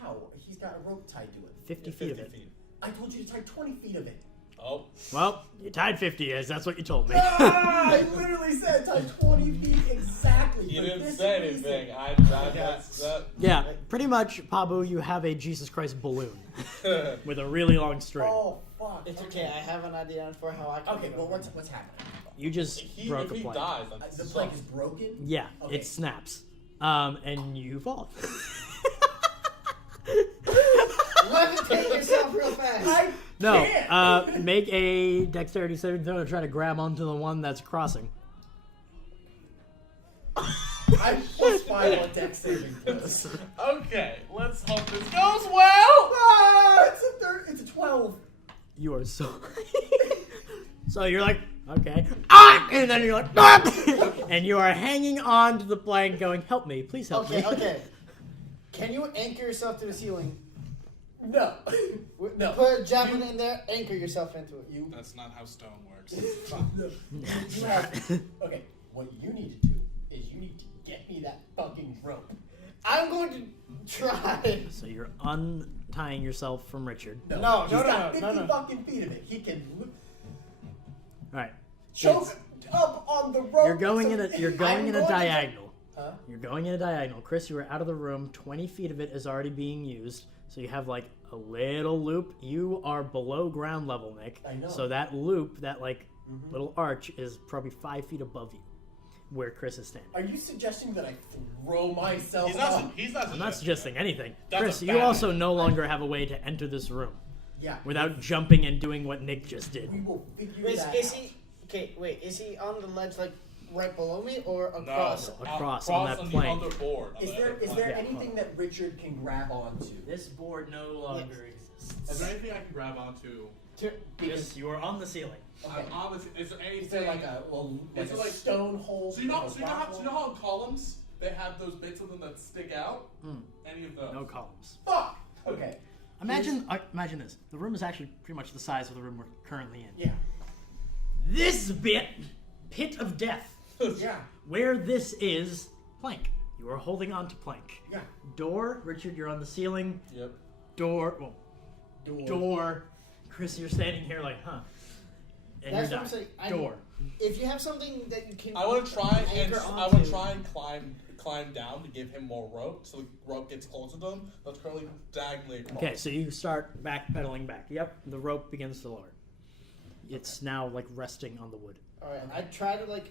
How? He's got a rope tied to it. 50 feet of 50 it. feet. I told you to tie 20 feet of it. Oh. Well, you tied 50 as that's what you told me. I literally said tie 20 feet exactly. You for didn't this say reason. anything. That's that. Yeah, pretty much, Pabu, you have a Jesus Christ balloon with a really long string. Oh, fuck. It's okay. I have an idea for how I can. Okay, get well, over what's happening? You just broke If a he plank. dies, The that's plank is broken? Yeah, Okay. it snaps. And you fall. Levitate yourself real fast. I No, can't. make a dexterity saving throw to try to grab onto the one that's crossing. I plus 5 on dex saving throws. Okay, let's hope this goes well. Ah, it's a 12. You are so... So you're like, okay. Ah! And then you're like, ah! And you are hanging on to the plank going, help me, please help Okay, me. okay. Can you anchor yourself to the ceiling? No. No. Put a javelin in there, anchor yourself into it. You, That's not how stone works. no. You have, okay, what you need to do is you need to get me that fucking rope. I'm going to try. So you're untying yourself from Richard. No, No, he's no, got no, 50 no. fucking feet of it. He can All right. choke up on the rope. You're going so in a I'm you're going going in a to- diagonal. Huh? You're going in a diagonal. Chris, you are out of the room. 20 feet of it is already being used. So you have like a little loop. You are below ground level, Nick. I know. So that loop, that like little arch, is probably 5 feet above you, where Chris is standing. Are you suggesting that I throw myself He's off? not. He's not. I'm not suggesting anything. That's Chris, a you bad also idea. no longer have a way to enter this room Yeah. without jumping and doing what Nick just did. We will figure Wait, that is out. he? Okay, wait. Is he on the ledge like right below me or No, across? Across on that plank. the other board. Is there anything that Richard can grab onto? This board no longer exists. Is there anything I can grab onto? Yes, you are on the ceiling. Okay. I'm on this. Is there anything? Is there like a Is it a like- stone hole? So you know, with a rock in columns they have those bits of them that stick out. Any of those? No columns. Fuck. Okay. Imagine this. The room is actually pretty much the size of the room we're currently in. Yeah. This pit of death, Yeah. where this is plank. You are holding on to plank. Yeah. Door, Richard, you're on the ceiling. Yep. Door, Door. Chris, you're standing here like, huh? And That's you're what I'm dying. saying. Door. If you have something that you can, I want to try anchor and onto. climb down to give him more rope, so the rope gets closer to him. That's currently diagonally across. Okay, so you start backpedaling back. Yep, the rope begins to lower. It's now like resting on the wood. All right, I try to like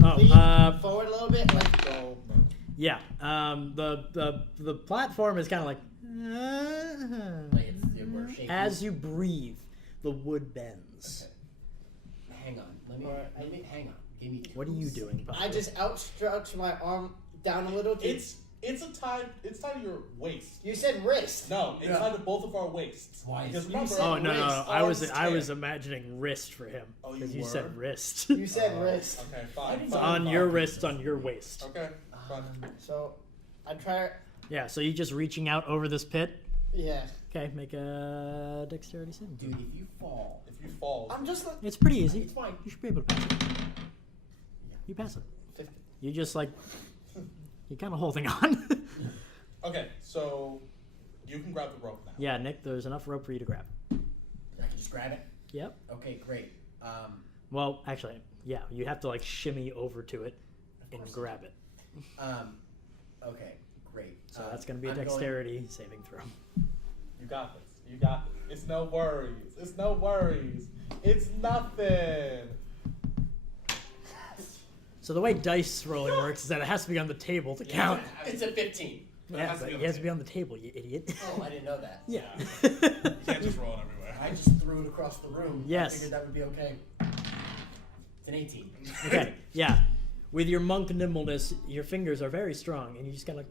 lean forward a little bit? Like, Go. Yeah. The platform is kind of like. Like we're shaking. As you breathe, the wood bends. Okay. Hang on. Let me hang on. Give me. What are you doing, Bob? I just outstretch my arm down a little. It's tied to your waist. You said wrist. No, it's tied to both of our waists. Why? Because You remember, said Oh no! wrist, I was imagining wrist for him Oh, you because you were? said wrist. You said wrist. Okay, fine. It's fine, on fine. your wrist, on your waist. Okay, fine. So, I try. Yeah. So you just reaching out over this pit. Yeah. Okay, make a dexterity saving. Dude, if you fall, I'm just like. It's pretty easy. it's fine. You should be able to pass it. You pass it. 50. You just like you're kind of holding on. Okay, so you can grab the rope now. Yeah, Nick, there's enough rope for you to grab. I can just grab it. Yep. Okay, great. Well, actually, yeah, you have to like shimmy over to it and grab it. Okay, great. So that's going to be a I'm going- dexterity saving throw. You got this. You got this. It's no worries. It's no worries. It's nothing. So the way dice rolling works is that it has to be on the table to count. It's a 15. Yeah, but it has to be on the table, you idiot. Oh, I didn't know that. Yeah. You can't just roll it everywhere. I just threw it across the room. Yes. I figured that would be okay. It's an 18. Okay, yeah. With your monk nimbleness, your fingers are very strong, and you just kind of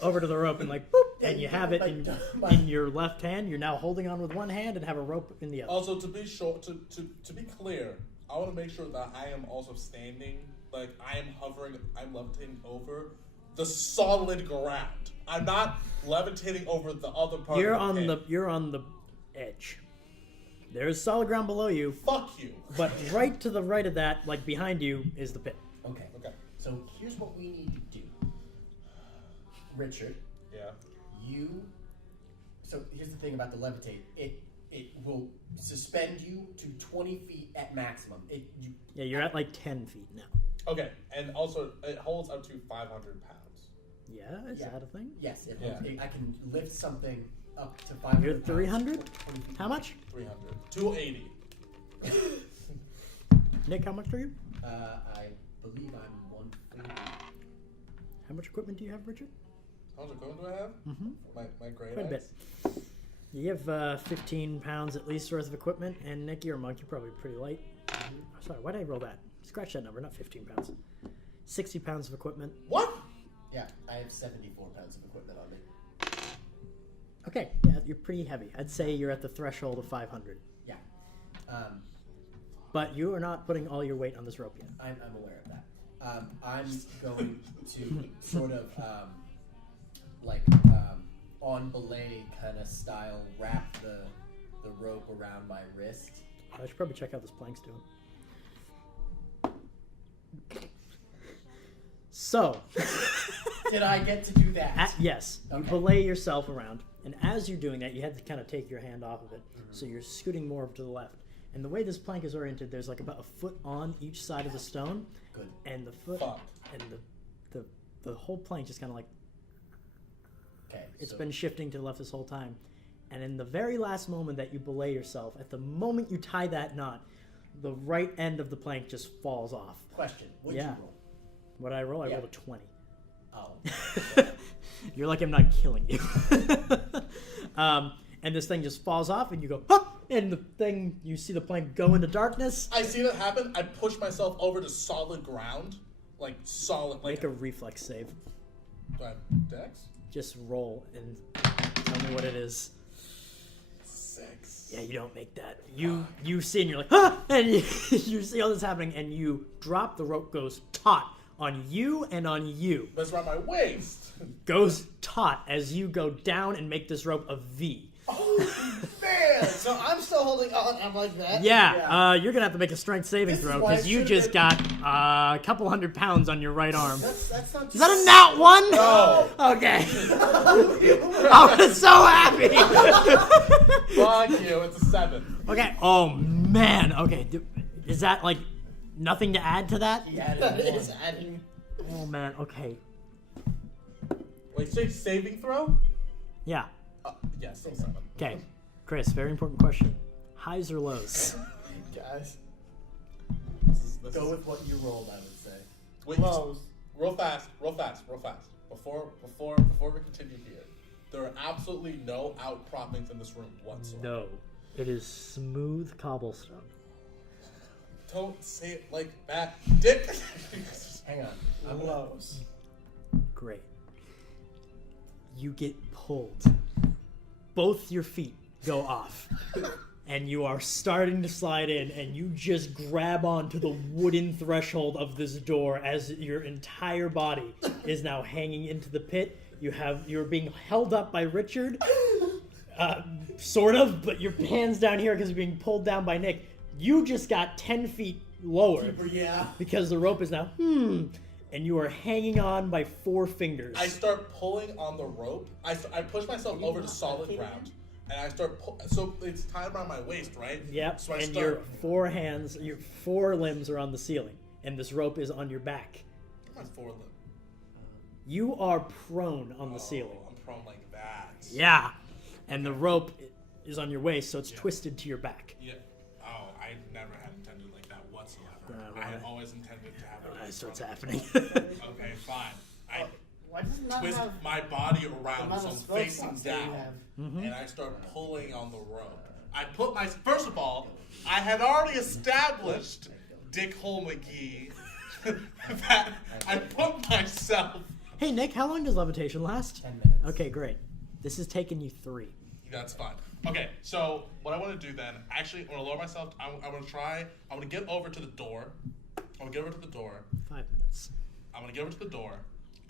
over to the rope and like boop, and you have it in your left hand. You're now holding on with one hand and have a rope in the other. Also, to be sure, to be clear, I want to make sure that I am also standing, like I am hovering, I'm levitating over the solid ground. I'm not levitating over the other part. You're of the on pit. you're on the edge. There's solid ground below you, Fuck you. but right to the right of that, like behind you, is the pit. Okay. Okay. So here's what we need to do. Richard, Yeah. so here's the thing about the levitate. It will suspend you to 20 feet at maximum. Yeah, you're at like 10 feet now. Okay, and also it holds up to 500 pounds. Yeah, is Yeah. that a thing? Yes, Yeah. I can lift something up to 500. You're 300? 20 feet. How much? 300. 280. Nick, how much are you? I believe I'm 130. How much equipment do you have, Richard? How much equipment do I have? Mm-hmm. My great Quite a axe? bit. You have 15 pounds at least worth of equipment, and Nick, you're a monk. You're probably pretty light. Sorry, why did I roll that? Scratch that number, not 15 pounds. 60 pounds of equipment. What? Yeah, I have 74 pounds of equipment on me. Okay, yeah, you're pretty heavy. I'd say you're at the threshold of 500. Yeah. But you are not putting all your weight on this rope yet. I'm aware of that. I'm going to sort of on belay kind of style wrap the rope around my wrist. I should probably check how this plank's doing. So, Did I get to do that? yes, you Okay. belay yourself around, and as you're doing that, you have to kind of take your hand off of it, so you're scooting more to the left. And the way this plank is oriented, there's like about a foot on each side of the stone, Good. and the foot Fuck. and the whole plank just kind of like Okay. it's so been shifting to the left this whole time. And in the very last moment that you belay yourself, at the moment you tie that knot, the right end of the plank just falls off. Question. What'd Yeah. you roll? What did I roll? I Yeah. rolled a 20. Oh. You're like, I'm not killing you. And this thing just falls off, and you go, huh! And the thing, you see the plank go into darkness. I see that happen. I push myself over to solid ground. Like solid. Like Make a reflex save. Do I have Dex? Just roll and tell me what it is. 6. Yeah, you don't make that. You see, and you're like, huh! And you see all this happening, and you drop. The rope goes taut on you and on you. That's around my waist. Goes taut as you go down and make this rope a V. Oh man! So I'm still holding on. I'm like that. Yeah, you're gonna have to make a strength saving This is throw why because it you should've just been- got a couple 100 pounds on your right arm. That's not. Is that a nat 1? No. Okay. I was so happy. Fuck you. It's a 7. Okay. Oh man. Okay. Is that like nothing to add to that? Yeah, That is adding. Oh man. Okay. Wait, say saving throw? Yeah. Yeah, still 7. Okay. Chris, very important question. Highs or lows? Guys. This Go is with what you rolled, I would say. Wait, Blows. real fast. Before we continue here, there are absolutely no outcroppings in this room whatsoever. No. It is smooth cobblestone. Don't say it like that, Dick. Hang on. Blows. Great. You get pulled. Both your feet go off. And you are starting to slide in, and you just grab onto the wooden threshold of this door as your entire body is now hanging into the pit. You're being held up by Richard, sort of, but your hands down here because you're being pulled down by Nick. You just got 10 feet lower Yeah. because the rope is now and you are hanging on by 4 fingers. I start pulling on the rope. I push myself over to solid ground. And I start so it's tied around my waist, right? Yep, So I and start. your 4 limbs are on the ceiling, and this rope is on your back. My forelimb. You are prone on the ceiling. I'm prone like that. Yeah, and the rope is on your waist, so it's twisted to your back. Yeah. Oh, I never had intended like that whatsoever. Right. I had always intended to have it. That's what's happening. Okay, fine. I Why does it not twist have my body the around amount so of I'm spell facing slots that you down. have? And I start pulling on the rope. I put my first of all, I had already established Dick Hole McGee that I put myself. Hey, Nick, how long does levitation last? 10 minutes. Okay, great. This is taking you 3. That's fine. Okay, so what I want to do then, actually, I want to lower myself. I'm going to get over to the door. 5 minutes. I'm going to get over to the door,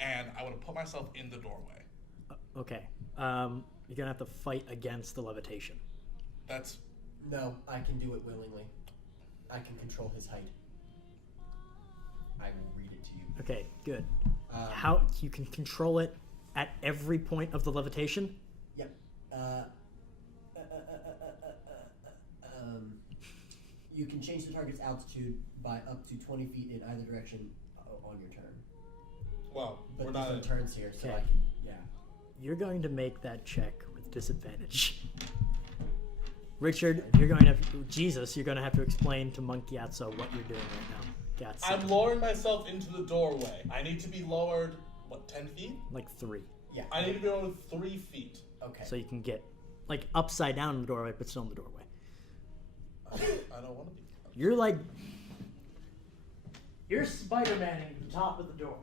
and I want to put myself in the doorway. Okay. You're gonna have to fight against the levitation. That's No, I can do it willingly. I can control his height. I will read it to you. Okay, good. How you can control it at every point of the levitation? Yep. You can change the target's altitude by up to 20 feet in either direction on your turn. well, But we're there's not. no turns here, so Okay. I can. Yeah. You're going to make that check with disadvantage. Richard, you're going to have to explain to Monkey Atso what you're doing right now. Gatso. I'm lowering myself into the doorway. I need to be lowered. What, 10 feet? Like 3. Yeah. I need to be lowered 3 feet. Okay. So you can get like upside down in the doorway, but still in the doorway. I don't want to be. You're Spider-Maning the top of the door.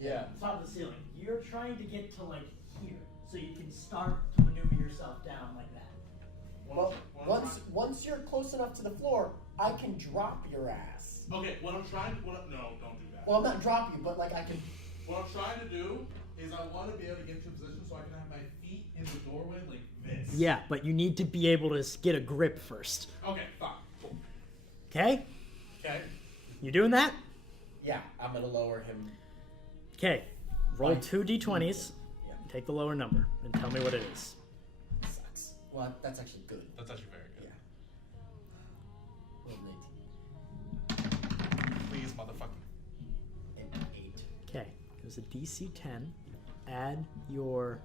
Yeah. Top of the ceiling. You're trying to get to like here, so you can start to maneuver yourself down like that. Well, once you're close enough to the floor, I can drop your ass. Okay, what I'm trying to. No, don't do that. Well, I'm not drop you, but like I can. What I'm trying to do is I want to be able to get to a position so I can have my feet in the doorway like this. Yeah, but you need to be able to get a grip first. Okay, fine. Cool. Okay? Okay. You doing that? Yeah, I'm gonna lower him. Okay. Roll Fine. 2 d20s. Yeah. Take the lower number and tell me what it is. Sucks. Well, that's actually good. That's actually very good. Yeah. Rolled an Please, motherfucker. 18. An 8. Okay. It was a DC 10. Add your.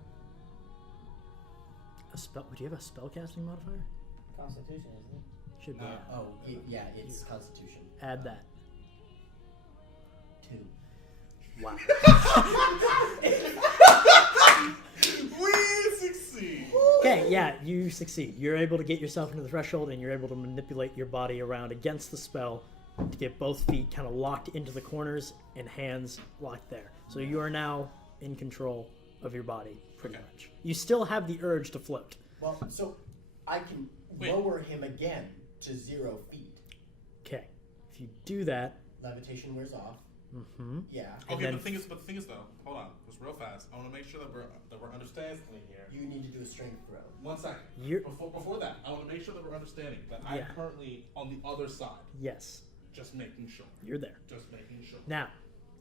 Do you have a spellcasting modifier? Constitution, isn't it? Should be. Oh, yeah, it's Constitution. Add that. 2. Wow. We succeed. Okay, yeah, you succeed. You're able to get yourself into the threshold, and you're able to manipulate your body around against the spell to get both feet kind of locked into the corners and hands locked there. So you are now in control of your body, pretty Okay. much. You still have the urge to float. Well, so I can Wait. lower him again to 0 feet. Okay, if you do that, Levitation wears off. Yeah. Okay, then- but the thing is though, hold on, just real fast. I want to make sure that we're understanding here. You need to do a strength throw. 1 second. You're- Before that, I want to make sure that we're understanding that Yeah. I'm currently on the other side. yes, Just making sure. you're there. Just making sure. Now,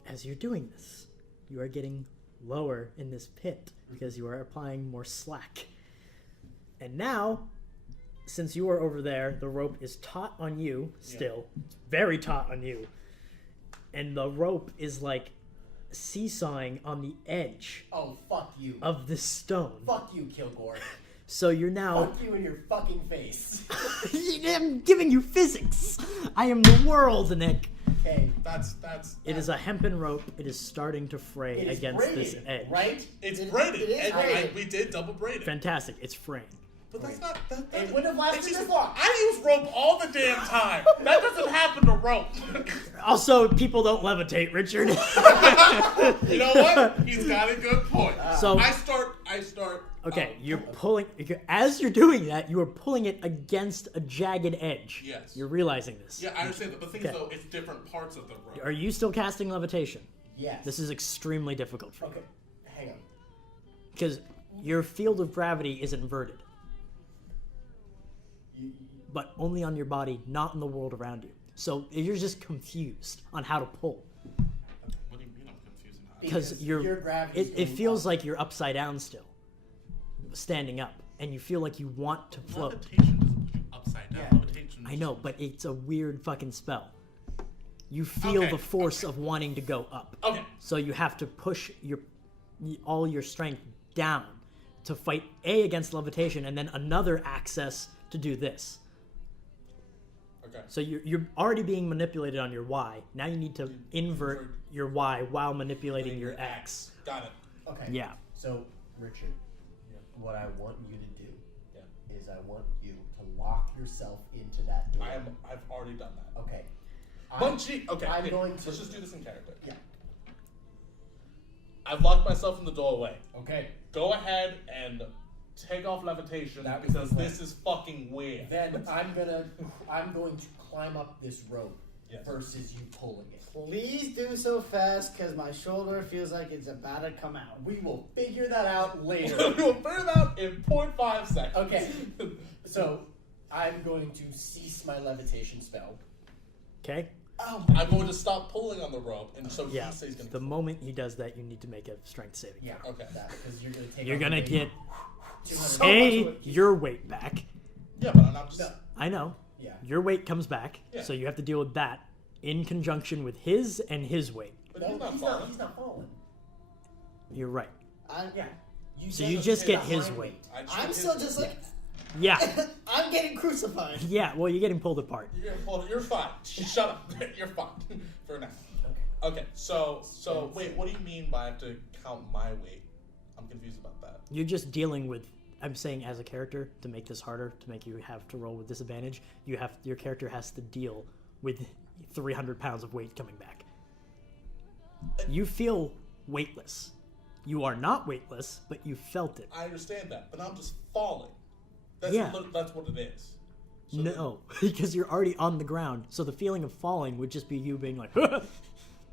as you're doing this, you are getting lower in this pit because you are applying more slack. And now, since you are over there, the rope is taut on you still. It's very taut on you. And the rope is like seesawing on the edge Oh, fuck you. of the stone. Fuck you, Kilgore. So you're now... Fuck you in your fucking face. I'm giving you physics. I am the world, Nick. Okay. That's. It is a hempen rope. It is starting to fray It is against braided, this edge. right? It's It- braided. it is and braided. we did double braid it. Fantastic. It's fraying. But that's not. It wouldn't have lasted it's just- this long. I use rope all the damn time. That doesn't happen to rope. Also, people don't levitate, Richard. You know what? He's got a good point. So- I start. Okay, you're pulling. As you're doing that, you are pulling it against a jagged edge. Yes. You're realizing this. Yeah, I understand that. But the thing is, Okay. though, it's different parts of the rope. Are you still casting levitation? Yes. This is extremely difficult for you. Okay. Hang on. Because your field of gravity is inverted. But only on your body, not in the world around you. So you're just confused on how to pull. What do you mean I'm confused? Because your gravity's it going feels up. like you're upside down still. Standing up. And you feel like you want to float. Levitation doesn't put you upside down. Yeah. Levitation. I know, but it's a weird fucking spell. You feel Okay, the force of wanting to go up. Okay. So you have to push all your strength down to fight A against levitation and then another access to do this. Okay. So you're already being manipulated on your Y. Now you need to invert your Y while manipulating your X. Got it. Okay. Yeah. So, Richard, what I want you to do is I want you to lock yourself into that door. I've already done that. Okay. Bunchy. Okay. I'm here, going to. Let's just do this in character. Yeah. I've locked myself in the doorway. Okay. Go ahead and take off levitation That was because the plan. this is fucking weird. Then I'm going to climb up this rope Yes. versus you pulling it. Please do so fast, because my shoulder feels like it's about to come out. We will figure that out later. We'll figure it out in 0.5 seconds. Okay. So I'm going to cease my levitation spell. Okay? Oh, I'm going to stop pulling on the rope, and so Yeah. he says he's going The to. moment he does that, you need to make a strength saving. yeah. Okay. Because you're going to take. You're off gonna the get 200. your weight back. Yeah, but I'm not just. No. I know. Yeah. Your weight comes back, Yeah. so you have to deal with that in conjunction with his and his weight. But No, he's not he's falling. not falling. You're right. Yeah. So you just get his behind weight. I I'm hit still his- just like, Yeah. I'm getting crucified. Yeah, well, you're getting pulled apart. You're fine. Shut up. You're fine for now. Okay. So wait. What do you mean by I have to count my weight? I'm confused about that. You're just dealing with. I'm saying as a character to make this harder, to make you have to roll with disadvantage. Your character has to deal with 300 pounds of weight coming back. You feel weightless. You are not weightless, but you felt it. I understand that, but I'm just falling. That's that's what it is. So No, because you're already on the ground. So the feeling of falling would just be you being like,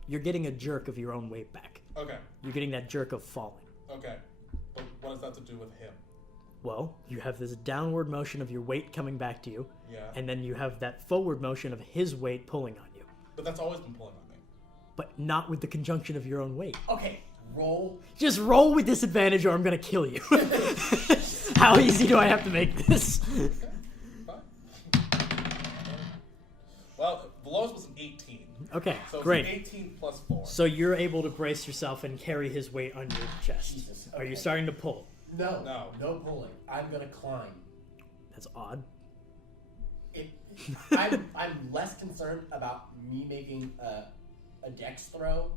you're getting a jerk of your own weight back. Okay. You're getting that jerk of falling. Okay. But what does that have to do with him? Well, you have this downward motion of your weight coming back to you, Yeah. and then you have that forward motion of his weight pulling on you, But that's always been pulling on me. but not with the conjunction of your own weight. Okay. Roll. Just roll with disadvantage or I'm gonna kill you. How easy do I have to make this? Fine. Well, the lowest was an 18. Okay, So it's great. an 18 plus 4. So you're able to brace yourself and carry his weight on your chest. Jesus, Are you okay. starting to pull? No. No pulling. I'm gonna climb. That's odd. I'm less concerned about me making a dex throw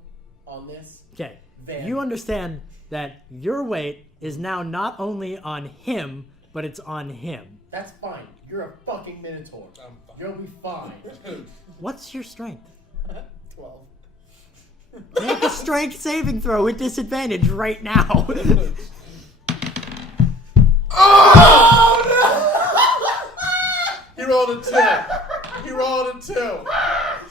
on this. Okay. Then- You understand that your weight is now not only on him, but it's on him. That's fine. You're a fucking minotaur. I'm fine. You'll be fine. What's your strength? 12. Make a strength saving throw with disadvantage right now. He rolled a 2. He rolled a 2.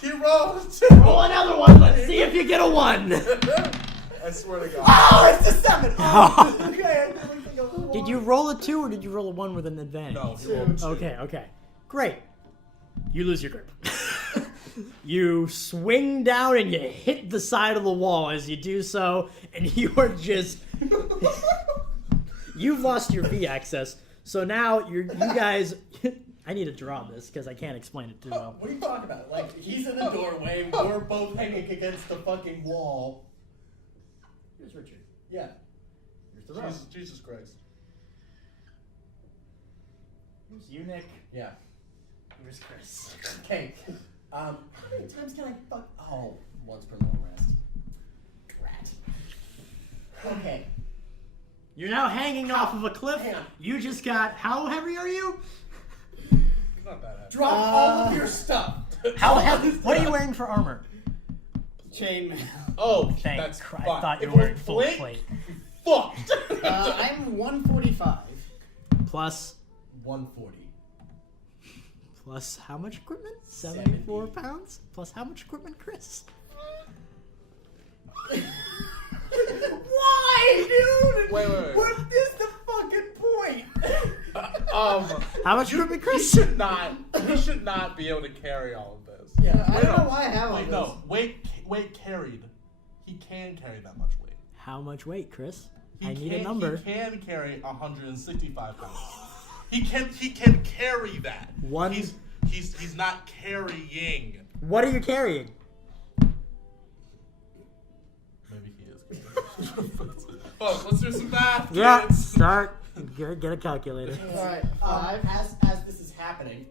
He rolled a 2. Roll another one. Let's see if you get a 1. I swear to God. Oh, it's a 7! Oh, okay, I really think of Did you roll a 2 or did you roll a 1 with an advantage? No, he rolled a 2. Okay. Great. You lose your grip. You swing down and you hit the side of the wall as you do so, and you are just... You've lost your V access, so now you guys... I need to draw this because I can't explain it too well. What are you talking about? Like, he's in the doorway, we're both hanging against the fucking wall. Here's Richard. Yeah. Here's the rest. Jesus Christ. Here's you, Nick. Yeah. Here's Chris. Okay. How many times can I fuck? Oh, once per long rest. Rat. Okay. You're now hanging off of a cliff. Hang on. You just got. How heavy are you? It's not that heavy. Drop all of your stuff. How heavy? What are you wearing for armor? Chainmail. Oh, Thank that's Christ. fine. I thought you If were wearing we full blink, plate. Fucked. I'm 145. Plus 140. Plus how much equipment? 74 pounds? Plus how much equipment, Chris? Why, dude? Wait. What is the fucking point? How much equipment, He Chris? should not be able to carry all of this. Yeah. I don't know why I have all Wait, this. no. Weight carried. He can carry that much weight. How much weight, Chris? He I need a can- number. He can carry 165 pounds. He can carry that. One- He's not carrying. What are you carrying? Maybe he is carrying. Oh, let's do some math, kids. Yeah, start. Get a calculator. Alright, As this is happening,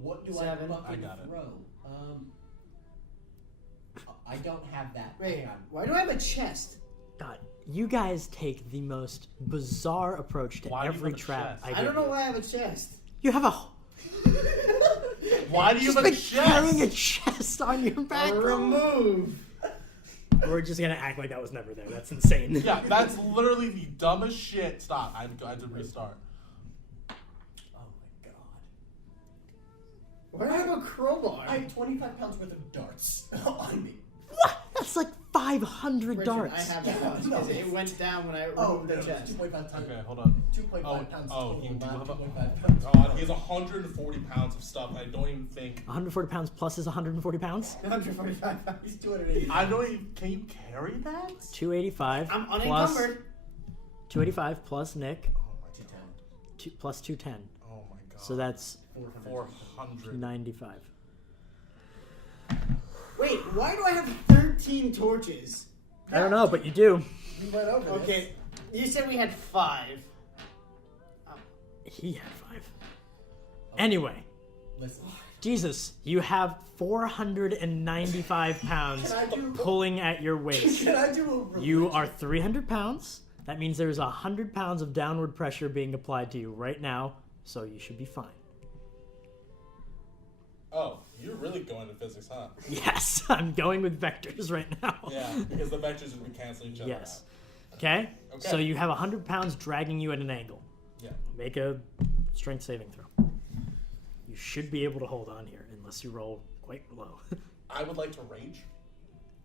what do Seven. I fucking I got it. throw? I don't have that. Wait, Hang on. why do I have a chest? God, you guys take the most bizarre approach to Why do you every have a trap chest? I I give don't know you. why I have a chest. You have a. Why do you You've have a been chest? carrying a chest on your back. Remove. We're just gonna act like that was never there. That's insane. Yeah, that's literally the dumbest shit. Stop. I had to restart. Oh my god. Why do I have a crowbar? I have 25 pounds worth of darts on me. What? That's like 500 Richard, darts. I have Yeah, that much no. because it went down when I Oh, removed the no, chest. 2.5 tons. Okay, hold on. 2.5 pounds Oh, total, you do not have a. 2.5 pounds. God, he has 140 pounds of stuff. I don't even think. 140 pounds plus is 140 pounds. 145 pounds. He's 280. I don't even. Can you carry that? 285. I'm plus unencumbered. 285 plus Nick. Oh my god. 2, plus 210. Oh my god. So that's 400. 95. Wait, why do I have 13 torches? I don't know, but you do. We went over this. Okay, you said we had 5. He had 5. Anyway, Listen. Jesus, you have 495 pounds Can I do- pulling at your waist. Can I do a religion? You are 300 pounds. That means there's 100 pounds of downward pressure being applied to you right now, so you should be fine. Oh, you're really going to physics, huh? Yes, I'm going with vectors right now. Yeah, because the vectors would be canceling each other Yes. Okay? Okay. So you have 100 pounds dragging you at an angle. out. Yeah. Make a strength saving throw. You should be able to hold on here, unless you roll quite low. I would like to rage.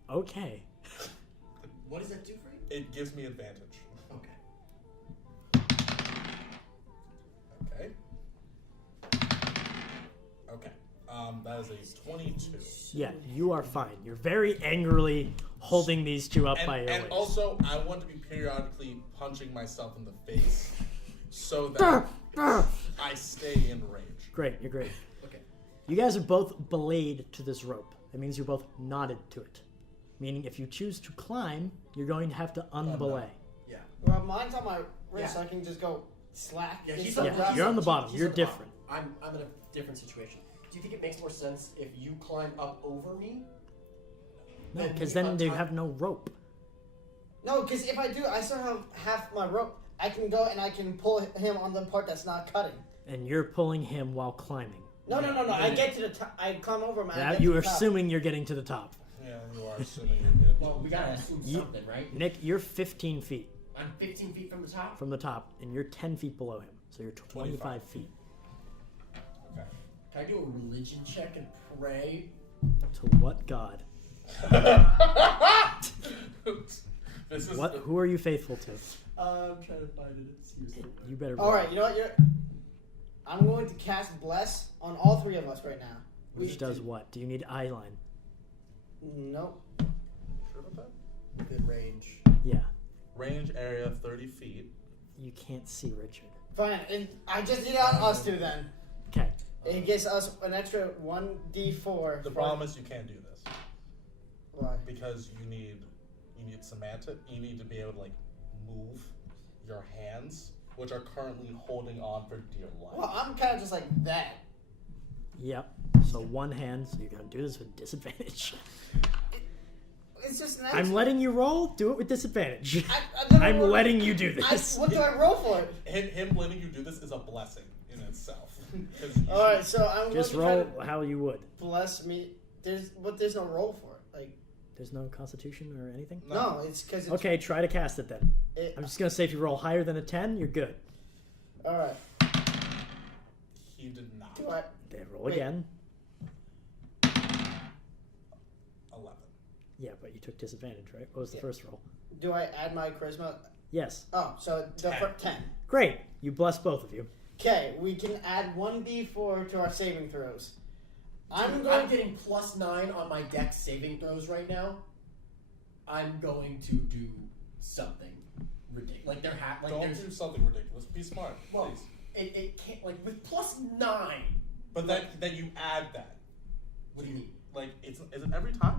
Okay. What does that do for you? It gives me advantage. Okay. Okay. Okay. That is a 22. Yeah, you are fine. You're very angrily holding these two up by your And waist. also, I want to be periodically punching myself in the face so that I stay in rage. Great, you're great. Okay. You guys are both belayed to this rope. That means you're both knotted to it. Meaning if you choose to climb, you're going to have to unbelay. Yeah. Well, mine's on my wrist, Yeah. so I can just go slack. Yeah, It's he's so on Yeah, the rough. you're on the bottom. He's You're on the bottom. different. I'm in a different situation. Do you think it makes more sense if you climb up over me? No, Then because we then you untie- have no rope. No, because if I do, I still have half my rope. I can go and I can pull him on the part that's not cutting. And you're pulling him while climbing. No. I get to the top. I climb over him. and I That get you're to the top. assuming you're getting to the top. Yeah, you are assuming you're good. Well, we gotta assume You- something, right? Nick, you're 15 feet I'm 15 feet from the top. from the top, and you're 10 feet below him. So you're 25 feet. Okay. Can I do a religion check and pray? To what god? This is What? Who are you faithful to? I'm trying to find it. Seriously. You better. All right, you know what? I'm going to cast Bless on all 3 of us right now. Which does what? Do you need eye line? Nope. Sure about that? Within range. Yeah. Range area 30 feet. You can't see Richard. Fine. And I just need it on us 2 then. Okay. It gives us an extra 1d4. The problem is you can't do this Why? because you need semantic. You need to be able to like move your hands, which are currently holding on for dear life. Well, I'm kind of just like that. Yep. So one hand, so you're going to do this with disadvantage. It's just an I'm accident. letting you roll. Do it with disadvantage. I'm letting you do this. What do I roll for? Him letting you do this is a blessing in itself. All right, so I'm Just going to roll try to how you would. bless me. There's no roll for it. Like There's no constitution or anything? no, it's because it's Okay, try to cast it then. It, I'm just going to say if you roll higher than a 10, you're good. all right. He did not. Do I? Then roll Wait. again. 11. Yeah, but you took disadvantage, right? What was the first roll? Do I add my charisma? Yes. Oh, so the 10. Great. You bless both of you. Okay, we can add 1d4 to our saving throws. I'm getting +9 on my dex saving throws right now. I'm going to do something ridiculous. Like they're Don't do something ridiculous. Be smart, Well, please. it can't with +9. But that you add that. What do you mean? Like, is it every time?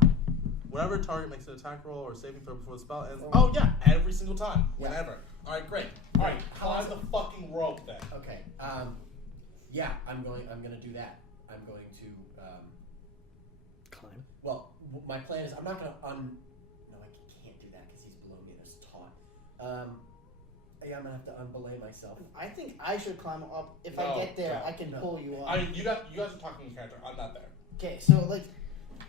Whenever a target makes an attack roll or saving throw before the spell ends. Oh. Oh yeah, every single time. Yeah. Whenever. All right, great. All right, climb the fucking rope then. Okay. Yeah, I'm gonna do that. I'm going to Climb. Well, my plan is I'm not gonna No, I can't do that because he's below me and it's taut. Yeah, I'm gonna have to unbelay myself. I think I should climb up. If No, I get there, no, I can pull you up. You guys are talking in character. I'm not there. Okay, so like,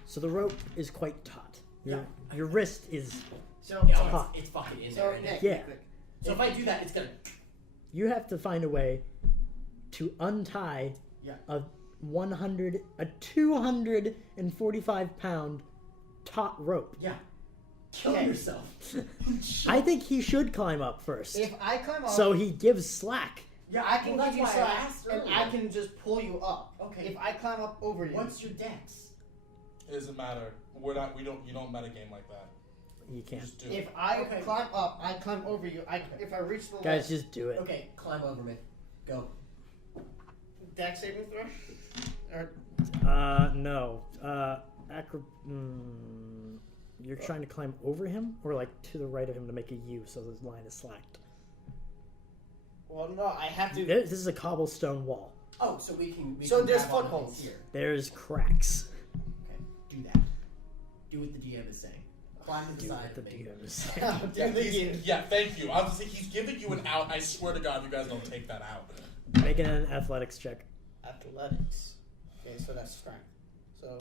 So the rope is quite taut. Your wrist is... so Taut. It's fucking in so there. Nick, Yeah. So if I do that, it's gonna. You have to find a way to untie Yeah. a 245-pound taut rope. Yeah. Kill Okay. yourself. I think he should climb up first. if I climb up, So he gives slack. Yeah, I can well, give you that's why I slack, asked and earlier. I can just pull you up. Okay. If I climb up over you, What's your dex? It doesn't matter. You don't metagame like that. You You can't. just do if it. I Okay. climb up, I climb over you. If I reach the Guys, left, just do it. Okay, climb over me. Go. dex saving throw. Or No. You're trying to climb over him, or like to the right of him to make a U, so the line is slacked. well, no, I have to. This is a cobblestone wall. Oh, so we can. So can there's grab onto footholds. things here. There's cracks. Okay, do that. Do what the DM is saying. Climb to the Do side what the of me. DM is saying. Do the game. Yeah, thank you. I was just saying, he's giving you an out. I swear to God, you guys don't take that out. Making an athletics check. Athletics. Okay, so that's strength. So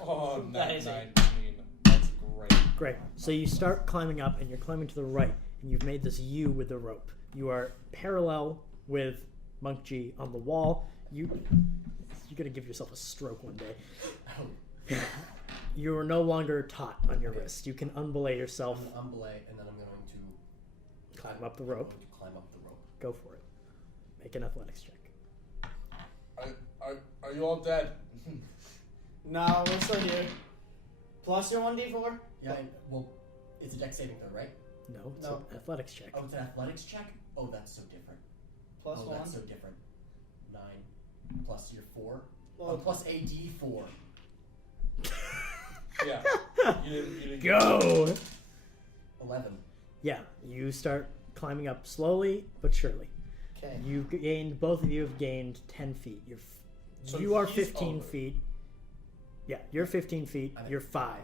Oh, That is 19. it. That's great. Great. So you start climbing up, and you're climbing to the right, and you've made this U with the rope. You are parallel with Monk G on the wall. You're gonna give yourself a stroke one day. Oh, You are no longer taut on your wrist. You can unbelay yourself. I'm gonna unbelay, and then I'm going to Climb up the rope. I'm going to climb up the rope. Go for it. Make an athletics check. Are you all dead? no, we're still here. Plus your 1d4. Yeah. Well, it's a dex saving throw, right? No, it's No. an athletics check. Oh, it's an athletics check. Oh, that's so different. Plus oh, one. that's so different. 9 plus your 4. Well, Oh, plus a d4. Yeah. You didn't Go! 11. Yeah, you start climbing up slowly but surely. Okay. Both of you have gained 10 feet. So You are he's 15 over. feet. Yeah, you're 15 feet. I'm at You're 5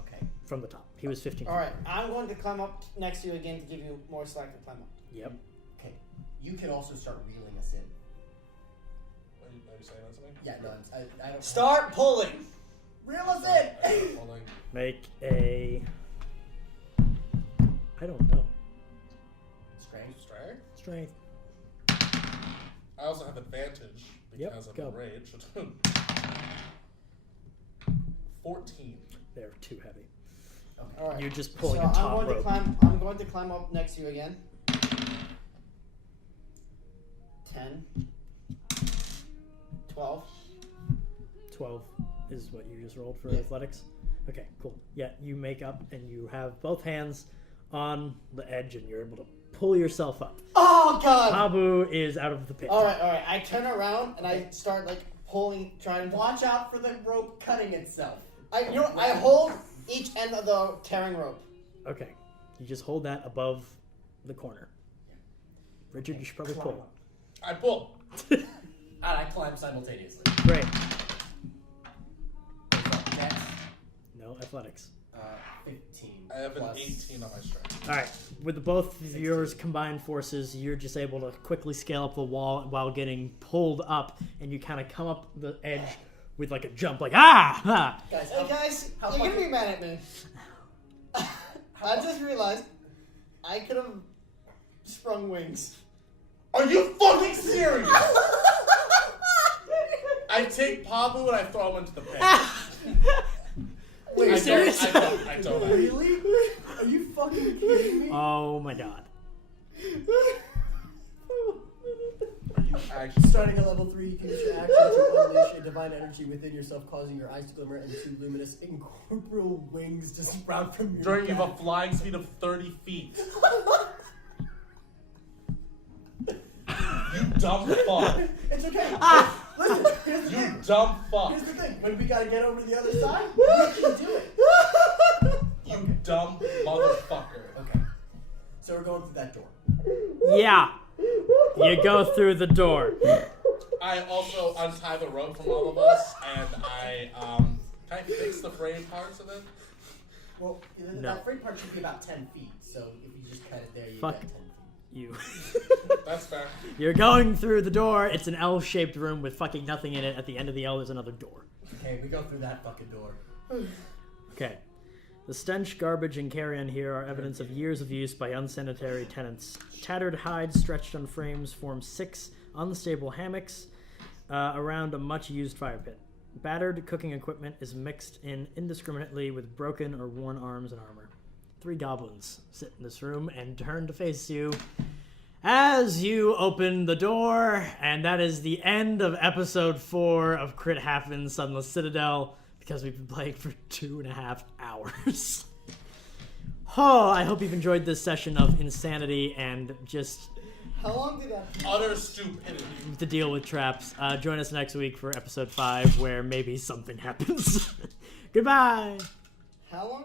Okay. from the top. He was 15 All feet. right, I'm going to climb up next to you again to give you more slack to climb up. Yep. Okay. You can also start reeling us in. Are you saying that to me? Yeah, no, I don't. Start pulling. Reel us in! Holding. Make a... I don't know. Strength. Strength? Strength. I also have advantage because go. I'm enraged. 14. They're too heavy. All right. You're just pulling so a top I'm going rope. I'm going to climb up next to you again. 10. 12. 12 is what you just rolled for Yeah. athletics? Okay, cool. Yeah, you make up and you have both hands on the edge and you're able to pull yourself up. Oh God! Habu is out of the pit. All right. I turn around and I start like pulling, trying to. Watch out for the rope cutting itself. I hold each end of the tearing rope. Okay, you just hold that above the corner. Richard, you should probably pull. I pull. And I climb simultaneously. Great. Dex, No athletics. 15. I have an plus 18 on my strength. All right. With both of yours combined forces, you're just able to quickly scale up the wall while getting pulled up, and you kind of come up the edge with like a jump, like ah! Guys, Hey guys, how you're gonna fucking- be mad at me. I just realized I could have sprung wings. Are you fucking serious? I take Pabu and I throw him into the pit. Wait, Are you serious? I don't. really? Are you fucking kidding me? Oh my god. Are you actually? Starting at level 3, you can use your action to unleash a divine energy within yourself, causing your eyes to glimmer and 2 luminous incorporeal wings to sprout from your During you have a back. flying speed of 30 feet. You dumb fuck. It's okay. Listen, here's the You thing. dumb fuck. Here's the thing. When we gotta get over to the other side, we can do it. You dumb motherfucker. Okay. So we're going through that door. Yeah. You go through the door. I also untie the rope from all of us, and I can I fix the frame parts of it? Well, No. that frame part should be about 10 feet, so if you just cut it there, you Fuck. got 10 feet. You. That's fair. You're going through the door. It's an L-shaped room with fucking nothing in it. At the end of the L, there's another door. Okay, we go through that fucking door. Okay. The stench, garbage, and carrion here are evidence of years of use by unsanitary tenants. Tattered hides stretched on frames form 6 unstable hammocks around a much-used fire pit. Battered cooking equipment is mixed in indiscriminately with broken or worn arms and armor. 3 goblins sit in this room and turn to face you as you open the door, and that is the end of episode 4 of Crit Happens Sunless Citadel, because we've been playing for 2.5 hours. Oh, I hope you've enjoyed this session of insanity and just How long did that? Utter stupidity. to deal with traps. Join us next week for episode 5, where maybe something happens. Goodbye! How long